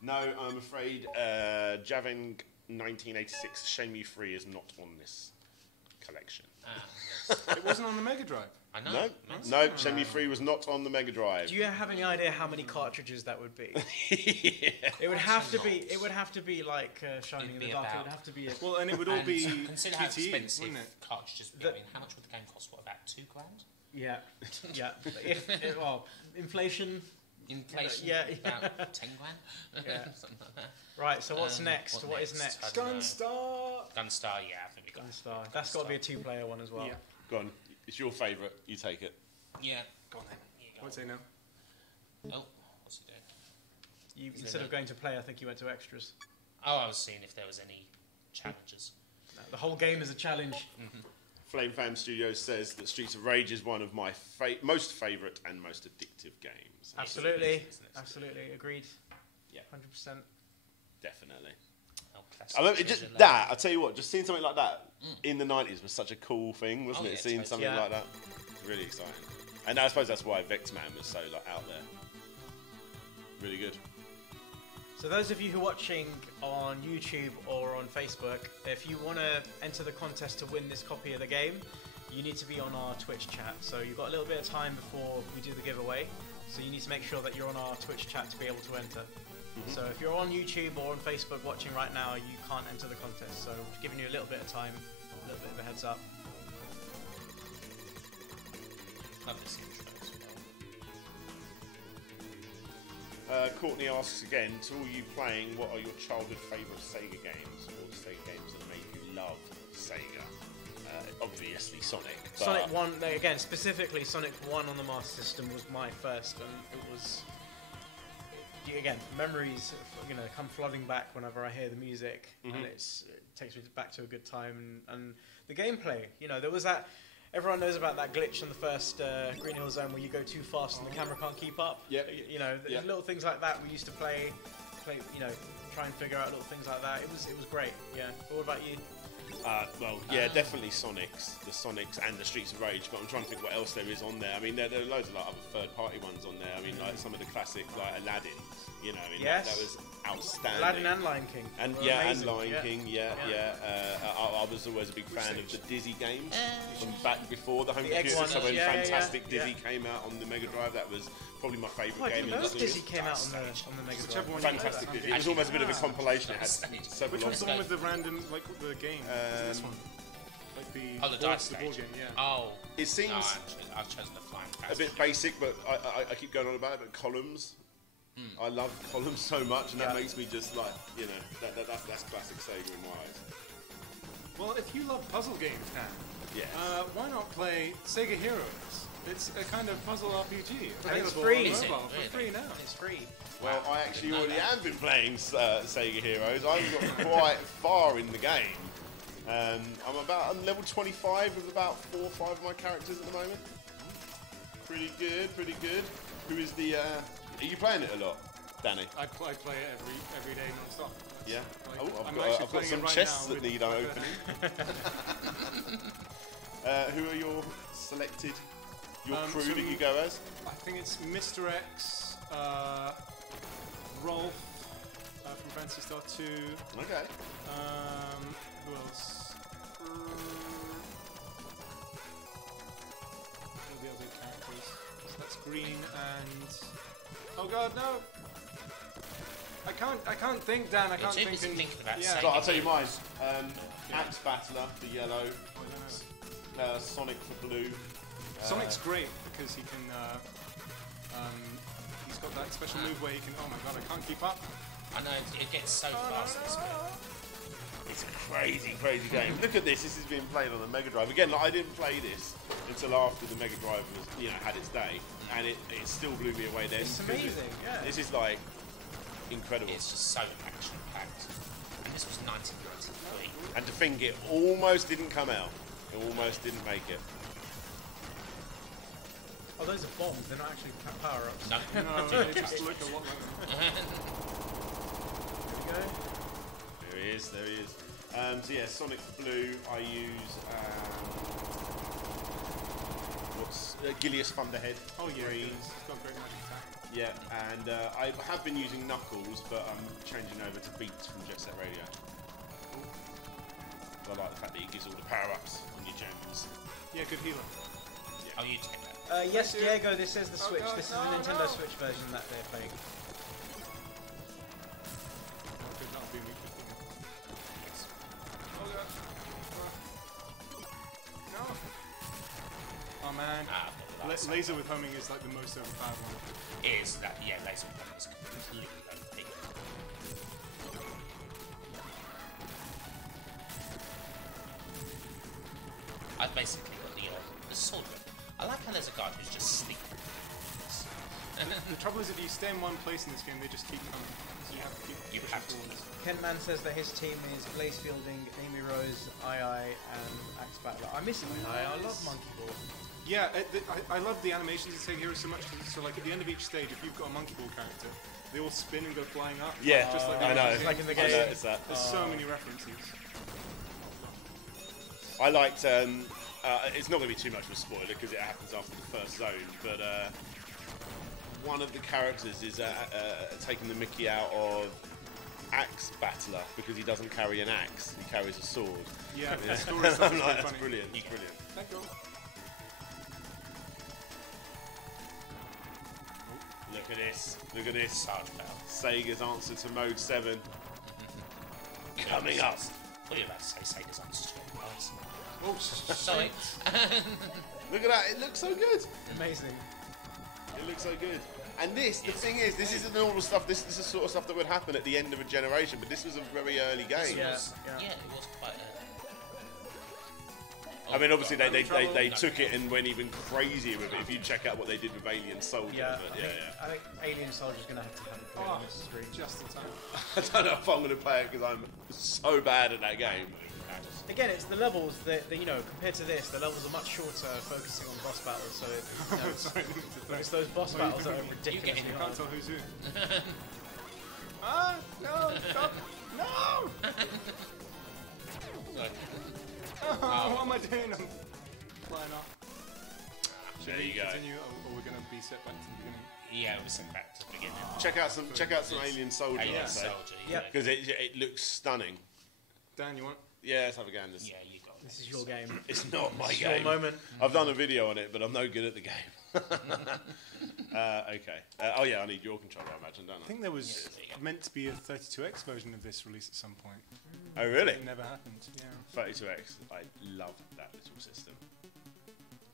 No, I'm afraid Javing 1986 Shame You Free is not on this collection. Yes. It wasn't on the Mega Drive. I know. No, Makes no, Shame You Free was not on the Mega Drive. Do you have any idea how many cartridges that would be? Yeah. It would have to be. It would have to be like Shining It'd in the be Dark. It about- would have to be. A, Well, and it would all And be consider how QTE, expensive wouldn't it? cartridges would be. I mean, how much would the game cost? What, about $2,000? yeah, yeah. If well, inflation. Inflation? Yeah, About 10 grand? Yeah. Something like that. Right. So what's next? what What is next? next? I don't know. Gunstar! Gunstar, yeah, I think we got Gunstar. That's got to be a two-player one as well. Yeah. Go on, it's your favourite, you take it. Yeah. Go on then. Here you go. What's it now? Oh, what's he doing? You, Is instead it of going to play, I think you went to extras. Oh, I was seeing if there was any challenges. No, the whole game is a challenge. Flame Fan Studios says that Streets of Rage is one of my most favourite and most addictive games. Absolutely, Isn't it? absolutely agreed. Yeah. 100%. Definitely. Oh, classic I mean, it just treasure that, I tell you what, just seeing something like that in the 90s was such a cool thing, wasn't Oh, it? yeah, Seeing totally. something Yeah. like that. Really exciting. And I suppose that's why Vectorman was so like out there. Really good. So those of you who are watching on YouTube or on Facebook, if you want to enter the contest to win this copy of the game, you need to be on our Twitch chat. So you've got a little bit of time before we do the giveaway. So you need to make sure that you're on our Twitch chat to be able to enter. So if you're on YouTube or on Facebook watching right now, you can't enter the contest. So we're giving you a little bit of time, a little bit of a heads up. Love this intro as well. Courtney asks again, to all you playing, what are your childhood favourite Sega games, or the Sega games that made you love Sega? Obviously Sonic. But Sonic 1, again, specifically Sonic 1 on the Master System was my first, and it was, again, memories come flooding back whenever I hear the music, and it takes me back to a good time, and the gameplay, there was that, everyone knows about that glitch in the first Green Hill Zone where you go too fast and the camera can't keep up. Yep. There's little things like that we used to play, try and figure out little things like that. It was great, yeah. But what about you? Definitely the Sonics and the Streets of Rage, but I'm trying to think what else there is on there. I mean, there are loads of other third-party ones on there. I mean, like some of the classic, like Aladdin, Yes. that was outstanding. Aladdin and Lion King. And amazing. and Lion King, I was always a big fan of the Dizzy games from back before the home computer. So when Fantastic Dizzy came out on the Mega Drive, that was probably my favourite game in the series. Dizzy came out on the Mega Drive. Fantastic Dizzy. It was almost a bit of a compilation. It had several. Which one's the one with the random, like the game? Is this one? Like the dice board game, yeah. Oh, it seems I've chosen the flying a bit basic, but I keep going on about it. But columns, I love columns so much, and that makes me just like, you know, that's classic Sega in my eyes. Well, if you love puzzle games, Dan, why not play Sega Heroes? It's a kind of puzzle RPG. And it's free. On mobile for free now. It's free. Well, I actually already have been playing Sega Heroes. I've got quite far in the game. I'm level 25 with about 4 or 5 of my characters at the moment. Pretty good. Who is the? Are you playing it a lot, Danny? I play it every day non-stop. Yeah. Like, I've got some chests that need opening. Who are your selected? Your crew that you go as? I think it's Mr. X, Rolf from Phantasy Star 2. Okay. Who else? What are the other characters? So that's Green and... Oh god, no! I can't think, Dan. I can't think. Thinking about So I'll tell you mine. Axe Battler for yellow. Sonic for blue. Sonic's great because he can. He's got that special move where he can. Oh my god, I can't keep up. I know, it gets so fast. It's a crazy game. Look at this. This is being played on the Mega Drive. Again, like, I didn't play this until after the Mega Drive was, had its day, and it still blew me away then. It's amazing. This is like incredible. It's just so action-packed. And this was 1993. And to think it almost didn't come out. It almost didn't make it. Oh, those are bombs. They're not actually power-ups. No, they just look a lot like that. There we go. There he is. So yeah, Sonic Blue, I use Gilius Thunderhead. Oh yeah, green. it's got great magic attack. Yeah, and I have been using Knuckles, but I'm changing over to Beats from Jet Set Radio. I like the fact that he gives all the power-ups on your gems. Yeah, good healer. Yeah. Oh, you take that. Yes, Diego, this is the Switch. God, this is the Nintendo Switch version that they're playing. That'll be a weak thing. Oh god. No. Oh man. Laser with homing is like the most overpowered one. It is that, yeah, laser weapon is completely OP. I've basically got the sword whip. I like how there's a guard who's just sleeping. The trouble is, if you stay in one place in this game, they just keep coming. So you have to keep pushing forward. Kentman says that his team is Blaze Fielding, Amy Rose, II, and Axe Battler. I miss II. I love Monkey Ball. Yeah, I love the animations in Sega Heroes so much. So like at the end of each stage, if you've got a Monkey Ball character, they all spin and go flying up. Yeah, just like I know. It's like in the game. I noticed that. There's so many references. I liked. It's not going to be too much of a spoiler because it happens after the first zone, but one of the characters is taking the mickey out of Axe Battler because he doesn't carry an axe; he carries a sword. Yeah, the story stuff is Like, that's funny. brilliant. It's brilliant. Thank you. Look at this. Look at this. Sarge Bell. Sega's answer to Mode 7 coming up. What are you about to say? Sega's answer to Oh, Sorry. Look at that. It looks so good. Amazing. It looks so good. And the thing is, this isn't all the stuff. This is the sort of stuff that would happen at the end of a generation. But this was a very early game. Yeah. It was quite early. I mean, obviously they took it and went even crazier with it. If you check out what they did with Alien Soldier, I think Alien Soldier's going to have to have a play on this screen. just in time. I don't know if I'm going to play it because I'm so bad at that game. Again, it's the levels that compared to this, the levels are much shorter, focusing on boss battles. So Sorry, it's those boss battles that are you ridiculously can't hard. tell who's who. No! Stop! No! Oh, what am I doing? I'm flying off. There you go. Continue, or we're going to be set back to the beginning? Yeah, it was some crap to begin with. Check out some Alien Soldier. Alien Soldier, because it looks stunning. Dan, you want? Yeah, let's have a go. Yeah, you got it. This is your game. It's not my It's game. your moment. I've done a video on it, but I'm no good at the game. Okay. Oh yeah, I need your controller, I imagine, don't I? I think there was meant to be a 32X version of this released at some point. Oh really? It never happened. Yeah. 32X. I love that little system.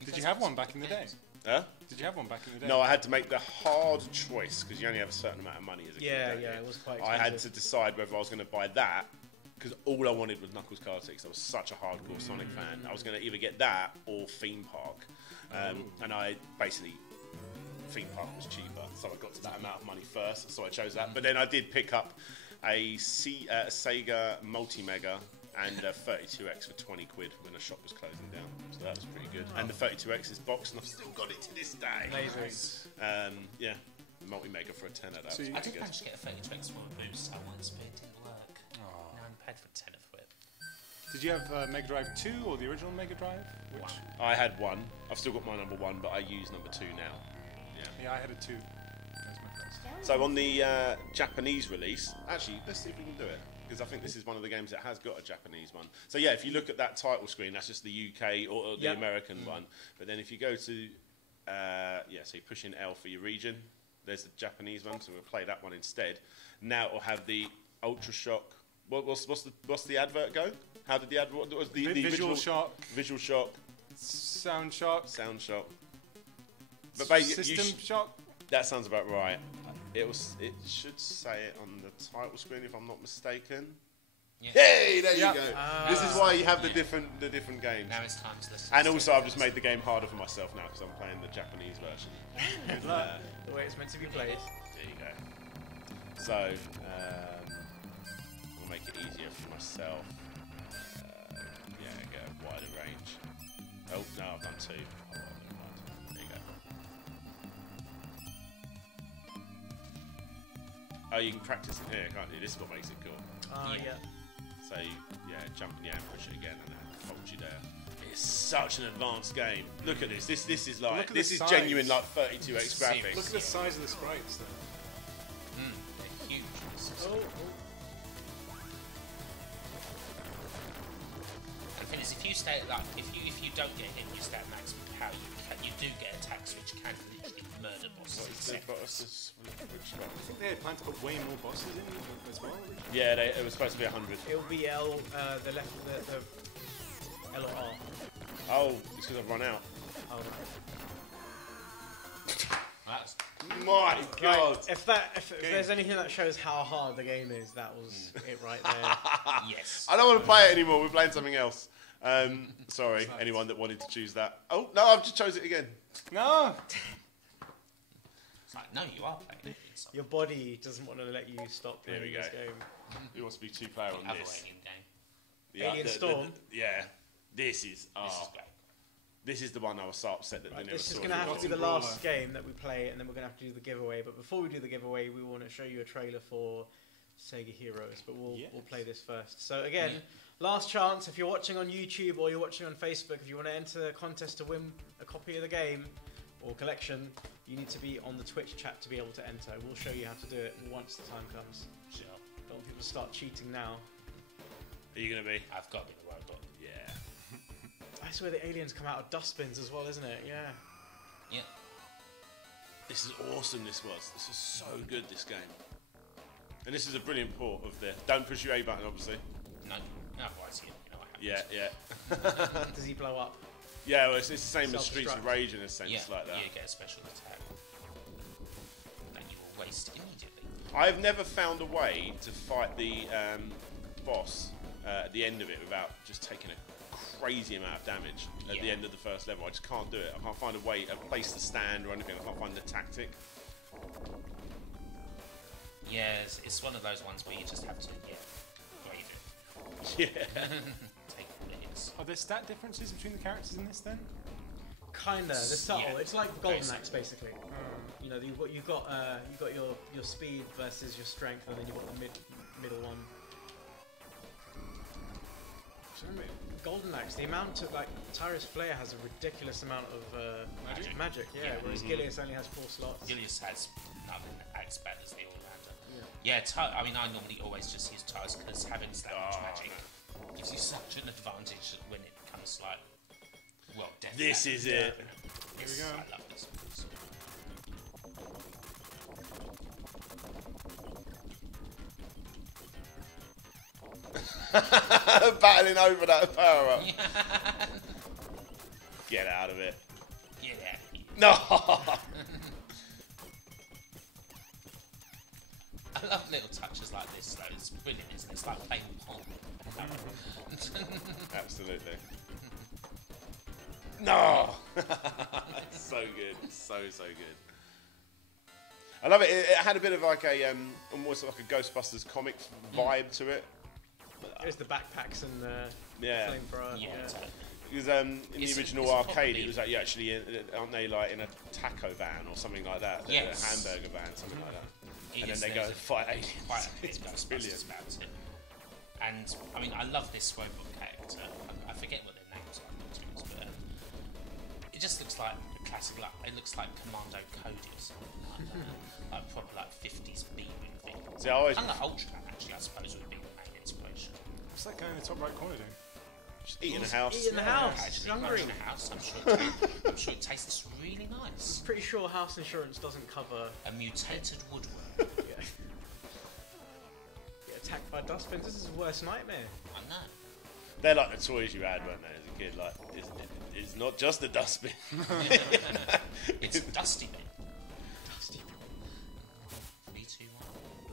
Did you have one back in the day? Huh? Did you have one back in the day? No, I had to make the hard choice because you only have a certain amount of money as a kid. Yeah, don't you? it was quite I expensive. had to decide whether I was going to buy that because all I wanted was Knuckles Cartix. I was such a hardcore Sonic fan. I was going to either get that or Theme Park, and I basically Theme Park was cheaper, so I got to that amount of money first. So I chose that. But then I did pick up a Sega Multi Mega and a 32X for 20 quid when a shop was closing down. So that was pretty good. And the 32X is boxed, and I've still got it to this day. Amazing. Yeah, Multi Mega for a tenner. That was I pretty did good. manage to get a 32X for a boost once, but it didn't work. Now I'm paid for a tenner for it. Did you have Mega Drive 2 or the original Mega Drive? Which? I had one. I've still got my number 1, but I use number 2 now. Yeah, I had a 2. That was my first. So on the Japanese release, actually, let's see if we can do it. Because I think this is one of the games that has got a Japanese one. So yeah, if you look at that title screen, that's just the UK or the American one. But then if you go to, so you push in L for your region, there's the Japanese one, so we'll play that one instead. Now it'll have the Ultra Shock. What's the advert go? How did the advert? What was the Visual original? Shock. Visual Shock. Sound Shock. Sound Shock. But basically, System Shock. that sounds about right. It should say it on the title screen if I'm not mistaken. Yeah. Hey, there you go. This is why you have the Yeah. different games. Now it's time to listen. And also, I've just made the game harder for myself now because I'm playing the Japanese version. Good luck. The way it's meant to be played. There you go. So, I'll make it easier for myself. Get a wider range. Oh, no, I've done 2. Oh, never mind. There you go. Oh, you can practice it here, can't you? This is what makes it cool. Yeah. So, jump in the air and push it again and that holds you there. It's such an advanced game. Look at this. This is like, at this the is size. genuine like 32X graphics. Look at the size of the sprites, though. They're huge. And the thing is, if you stay at if you don't get hit when you stay at maximum power, you do get attacks which can literally murder bosses. I think they had planned to put way more bosses in as well. Yeah, it was supposed to be 100. It'll be L, the left, the L or R. Oh, it's because I've run out. Oh, right. That's My God! Right, if there's anything that shows how hard the game is, that was it right there. yes. I don't want to play it anymore. We're playing something else. Sorry, anyone that wanted to choose that. Oh no, I've just chose it again. No! It's like, no, you are playing it. Your body doesn't want to let you stop Here playing we this go. game. Who wants to be 2-player on Other this? alien game. Alien Storm? Yeah. This is This is great. This is the one I was so upset that they never This is saw. going to have to be the Brawler. last game that we play, and then we're going to have to do the giveaway. But before we do the giveaway, we want to show you a trailer for Sega Heroes. But we'll play this first. So again, last chance. If you're watching on YouTube or you're watching on Facebook, if you want to enter a contest to win a copy of the game or collection, you need to be on the Twitch chat to be able to enter. We'll show you how to do it once the time comes. Sure. Don't want people to start cheating now. Are you going to be? I've got to be the robot. Yeah. That's where the aliens come out of dustbins as well, isn't it? Yeah. Yeah. This is awesome. This is so good. This game. And this is a brilliant port of the. Don't push your A button, obviously. No, otherwise you know I have. Yeah. Does he blow up? Yeah, well, it's the same as Streets of Self-destruct. Rage in a sense, Yeah, like that. you get a special attack. And you will waste immediately. I've never found a way to fight the boss at the end of it without just taking a crazy amount of damage at the end of the first level. I just can't do it. I can't find a way, a place to stand or anything. I can't find the tactic. Yeah, it's one of those ones where you just have to, brave it. Yeah. Take what it is. Are there stat differences between the characters in this then? Kinda. They're subtle. Yeah. It's like Golden Very Axe, basically. You know, you've got your speed versus your strength, and then you've got the middle one. Golden Axe, the amount of, like, Tyrus Flair has a ridiculous amount of magic, whereas Gilius only has 4 slots. Gilius has nothing axe bad as the all-rounder. Yeah, I mean, I normally always just use Tyrus because having so much magic gives you such an advantage when it comes like, well, death. This is it. Here we go. I love this. Battling over that power up. Get out of it. Yeah. No. I love little touches like this though. It's brilliant, isn't it? It's like playing Pong. Absolutely. No. So good. So good. I love it. It had a bit of like a almost like a Ghostbusters comic vibe to it. There's the backpacks and flamethrower. Yeah. Because in the original arcade, it was like you actually, aren't they like in a taco van or something like that? Yes. A hamburger van, something like that. It And is, then they go there's fight aliens. It's brilliant about it. And I mean, I love this robot character. I forget what their names are, to be honest, but it just looks like a classic. Like it looks like Commando Cody or something like that. Like proper like 50s B-wing thing. See, I always Kind of like Ultraman, actually, I suppose would be the main inspiration. What's that guy in the top right corner doing? just eat in the house. Eat in the house. Actually, Hungry. in the house. I'm sure it tastes really nice. Pretty sure house insurance doesn't cover. A mutated woodworm. Yeah. Get attacked by dustbins. This is his worst nightmare. I know. They're like the toys you had, weren't they, as a kid? Like, it's not just a dustbin. It's a dusty bin. Dusty. 3, 2,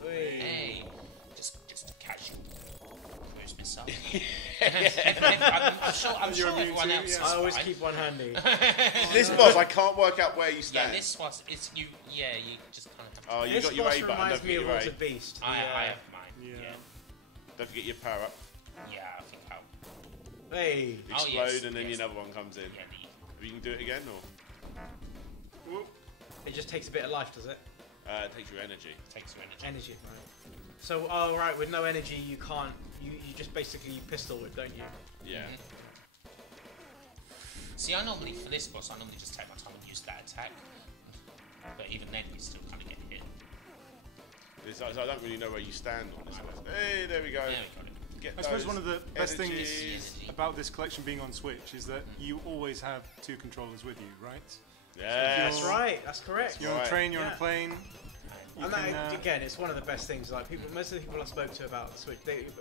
1. Hey, just to catch you. Cruise myself. I'm sure everyone else is I always fine. keep one handy. This boss, I can't work out where you stand. Yeah, this was. It's you. Yeah, you just kind of. Oh, you This got your boss A button. Don't reminds me forget of your A. Altered Beast. I have mine. Yeah. Yeah. Don't forget your power up. Yeah, I think I'll. Hey. Explode, yes, and then yes. another one comes in. Yeah, You can do it again, or It just takes a bit of life, does it? it takes your energy. takes your energy. Energy, right. So, right, with no energy, you can't. You just basically pistol it, don't you? Yeah. See, I normally for this boss, I normally just take my time and use that attack. But even then, you still kind of get hit. I don't really know where you stand on this one. Hey, there we go. There we got it. Get I suppose those one of the best things energies. about this collection being on Switch is that you always have 2 controllers with you, right? Yes. That's right. That's correct. You're on a Right. train, you're on Yeah. a plane. You And that, can, again, it's one of the best things. Like most of the people I spoke to about the Switch,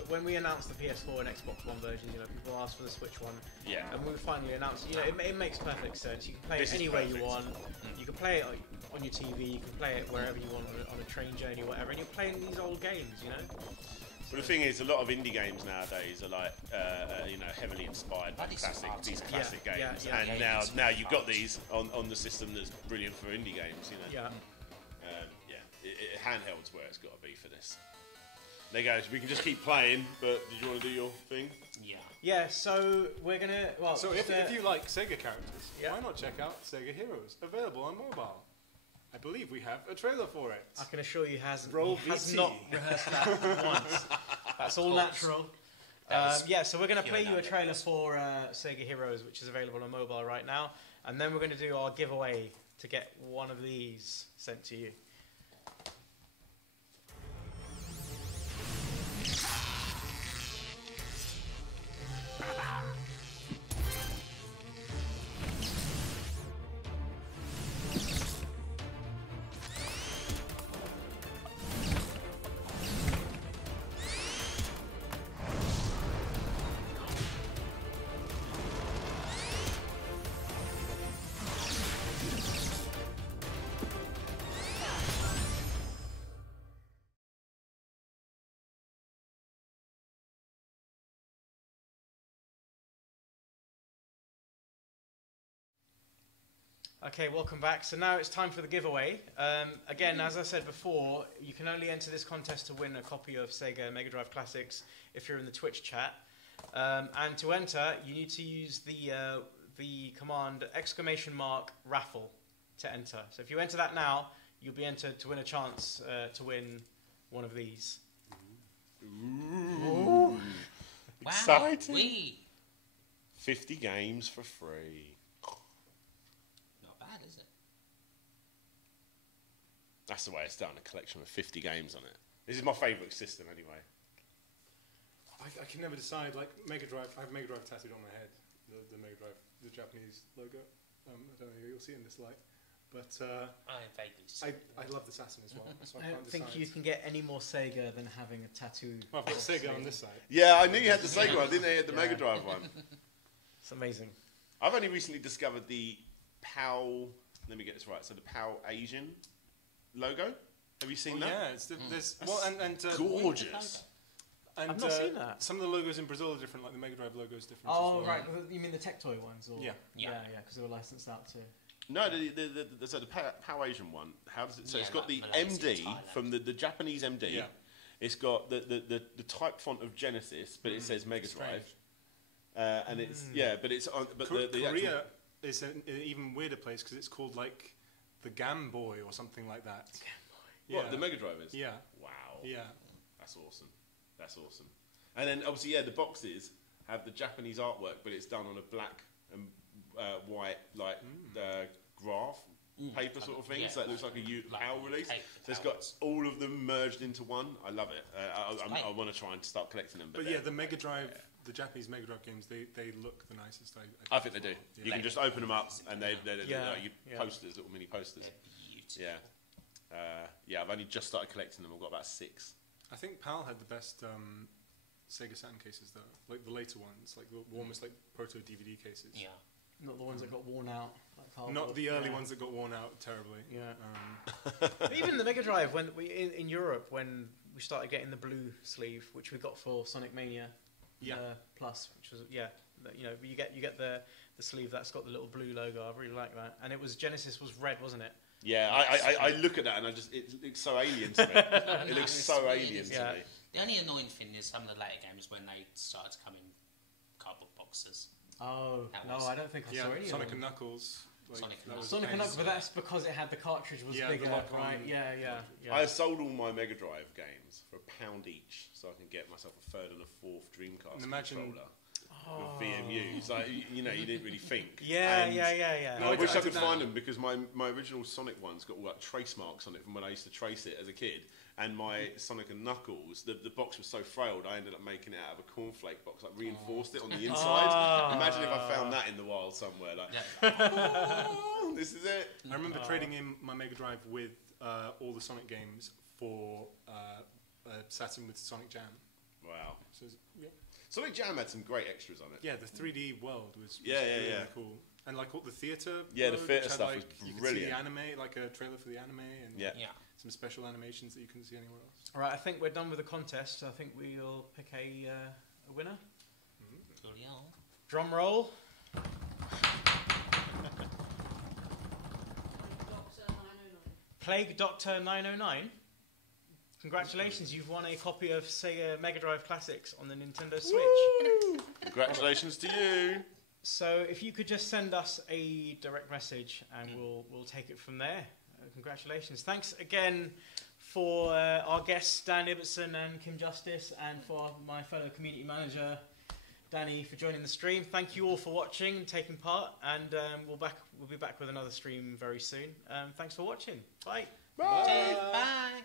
when we announced the PS4 and Xbox One versions, people asked for the Switch one, Yeah. and we finally announced. It makes perfect sense. You can play This it is anywhere perfect. you want. You can play it on your TV. You can play it wherever you want on a train journey, or whatever. And you're playing these old games, But the thing is, a lot of indie games nowadays are like, heavily inspired by Bloody smart. these classic Yeah, games. yeah, And yeah. now you've got these on the system that's brilliant for indie games. Yeah. Handheld's where it's got to be for this. There goes. We can just keep playing. But did you want to do your thing? Yeah. Yeah. So we're gonna. Well, So just, if you like Sega characters, Yeah. why not check out Sega Heroes, available on mobile? I believe we have a trailer for it. I can assure you, he has VT. not rehearsed that once. That's all natural. So we're going to play you a trailer for Sega Heroes, which is available on mobile right now, and then we're going to do our giveaway to get one of these sent to you. Okay, welcome back. So now it's time for the giveaway. Again, as I said before, you can only enter this contest to win a copy of Sega Mega Drive Classics if you're in the Twitch chat. And to enter, you need to use the command !raffle to enter. So if you enter that now, you'll be entered to win a chance to win one of these. Ooh. Wow. Exciting. 50 games for free. Not bad, is it? That's the way it's done, a collection with 50 games on it. This is my favourite system anyway. I can never decide. Like Mega Drive, I have Mega Drive tattooed on my head. The Mega Drive, the Japanese logo. I don't know. You'll see it in this light. But I vaguely see. I love the Saturn as well. So I don't think you can get any more Sega than having a tattoo. Well, I've got Sega on this side. Yeah, I knew you had the Sega one. I didn't know you had the Mega Drive one. It's amazing. I've only recently discovered the PAL. Let me get this right. So the PAL Asian logo. Have you seen that? Yeah, it's there's gorgeous. And, I've not seen that. Some of the logos in Brazil are different, like the Mega Drive logo is different. Oh, as well. right. You mean the Tech Toy ones? Or? Yeah. Because they were licensed out to. No, so the PAL Asian one. How does it? So it's got the Malaysia, MD Thailand. from the Japanese MD. Yeah. It's got the type font of Genesis, but it says Mega Drive. And it's but it's on. But the Korea is an even weirder place because it's called like the Game Boy or something like that. What the Mega Drive is? Yeah. Wow. Yeah. That's awesome. That's awesome. And then obviously, the boxes have the Japanese artwork, but it's done on a black and white graph paper sort of thing. So it looks like a PAL release. So it's got all of them merged into one. I love it. I want to try and start collecting them. But yeah, the Mega Drive, the Japanese Mega Drive games, they look the nicest. I think they do. Yeah. You can just open them up and they're Yeah. posters, little mini posters. They're beautiful. Yeah. I've only just started collecting them. I've got about 6. I think PAL had the best Sega Saturn cases though, like the later ones, like the almost like proto DVD cases. Yeah. Not the ones that got worn out. Like cardboard. Not the early ones that got worn out terribly. Yeah. But even the Mega Drive, when we in Europe, when we started getting the blue sleeve, which we got for Sonic Mania Plus, which was you get the sleeve that's got the little blue logo. I really like that, and it was Genesis was red, wasn't it? Yeah, I look at that and it looks so alien to me. It looks so alien to me. The only annoying thing is some of the later games when they started to come in cardboard boxes. Oh no, I don't think I saw any Sonic of them. and Knuckles. Like, Sonic and Knuckles, but that's because it had the cartridge was bigger, right? Yeah. I sold all my Mega Drive games for £1 each, so I can get myself a third and a fourth Dreamcast controller with VMUs. Like, you didn't really think. Yeah. No, I wish I could find them because my original Sonic one's got all like trace marks on it from when I used to trace it as a kid. And my Sonic and Knuckles, the box was so frail, I ended up making it out of a cornflake box, like reinforced it on the inside. Imagine if I found that in the wild somewhere, this is it. I remember trading in my Mega Drive with all the Sonic games for Saturn with Sonic Jam. Wow. So Sonic Jam had some great extras on it. Yeah, the 3D world was really cool. And like all the theatre. Yeah, the theatre stuff was you brilliant. could see the anime, like a trailer for the anime, and some special animations that you couldn't see anywhere else. All right, I think we're done with the contest. I think we'll pick a winner. Drum roll. Plague Doctor 909. Congratulations, you've won a copy of Sega Mega Drive Classics on the Nintendo Switch. Woo! Congratulations to you. So if you could just send us a direct message and we'll take it from there. Congratulations. Thanks again for our guests, Dan Ibbotson and Kim Justice, and for my fellow community manager, Danny, for joining the stream. Thank you all for watching and taking part, and we'll be back with another stream very soon. Thanks for watching. Bye. Bye. Bye.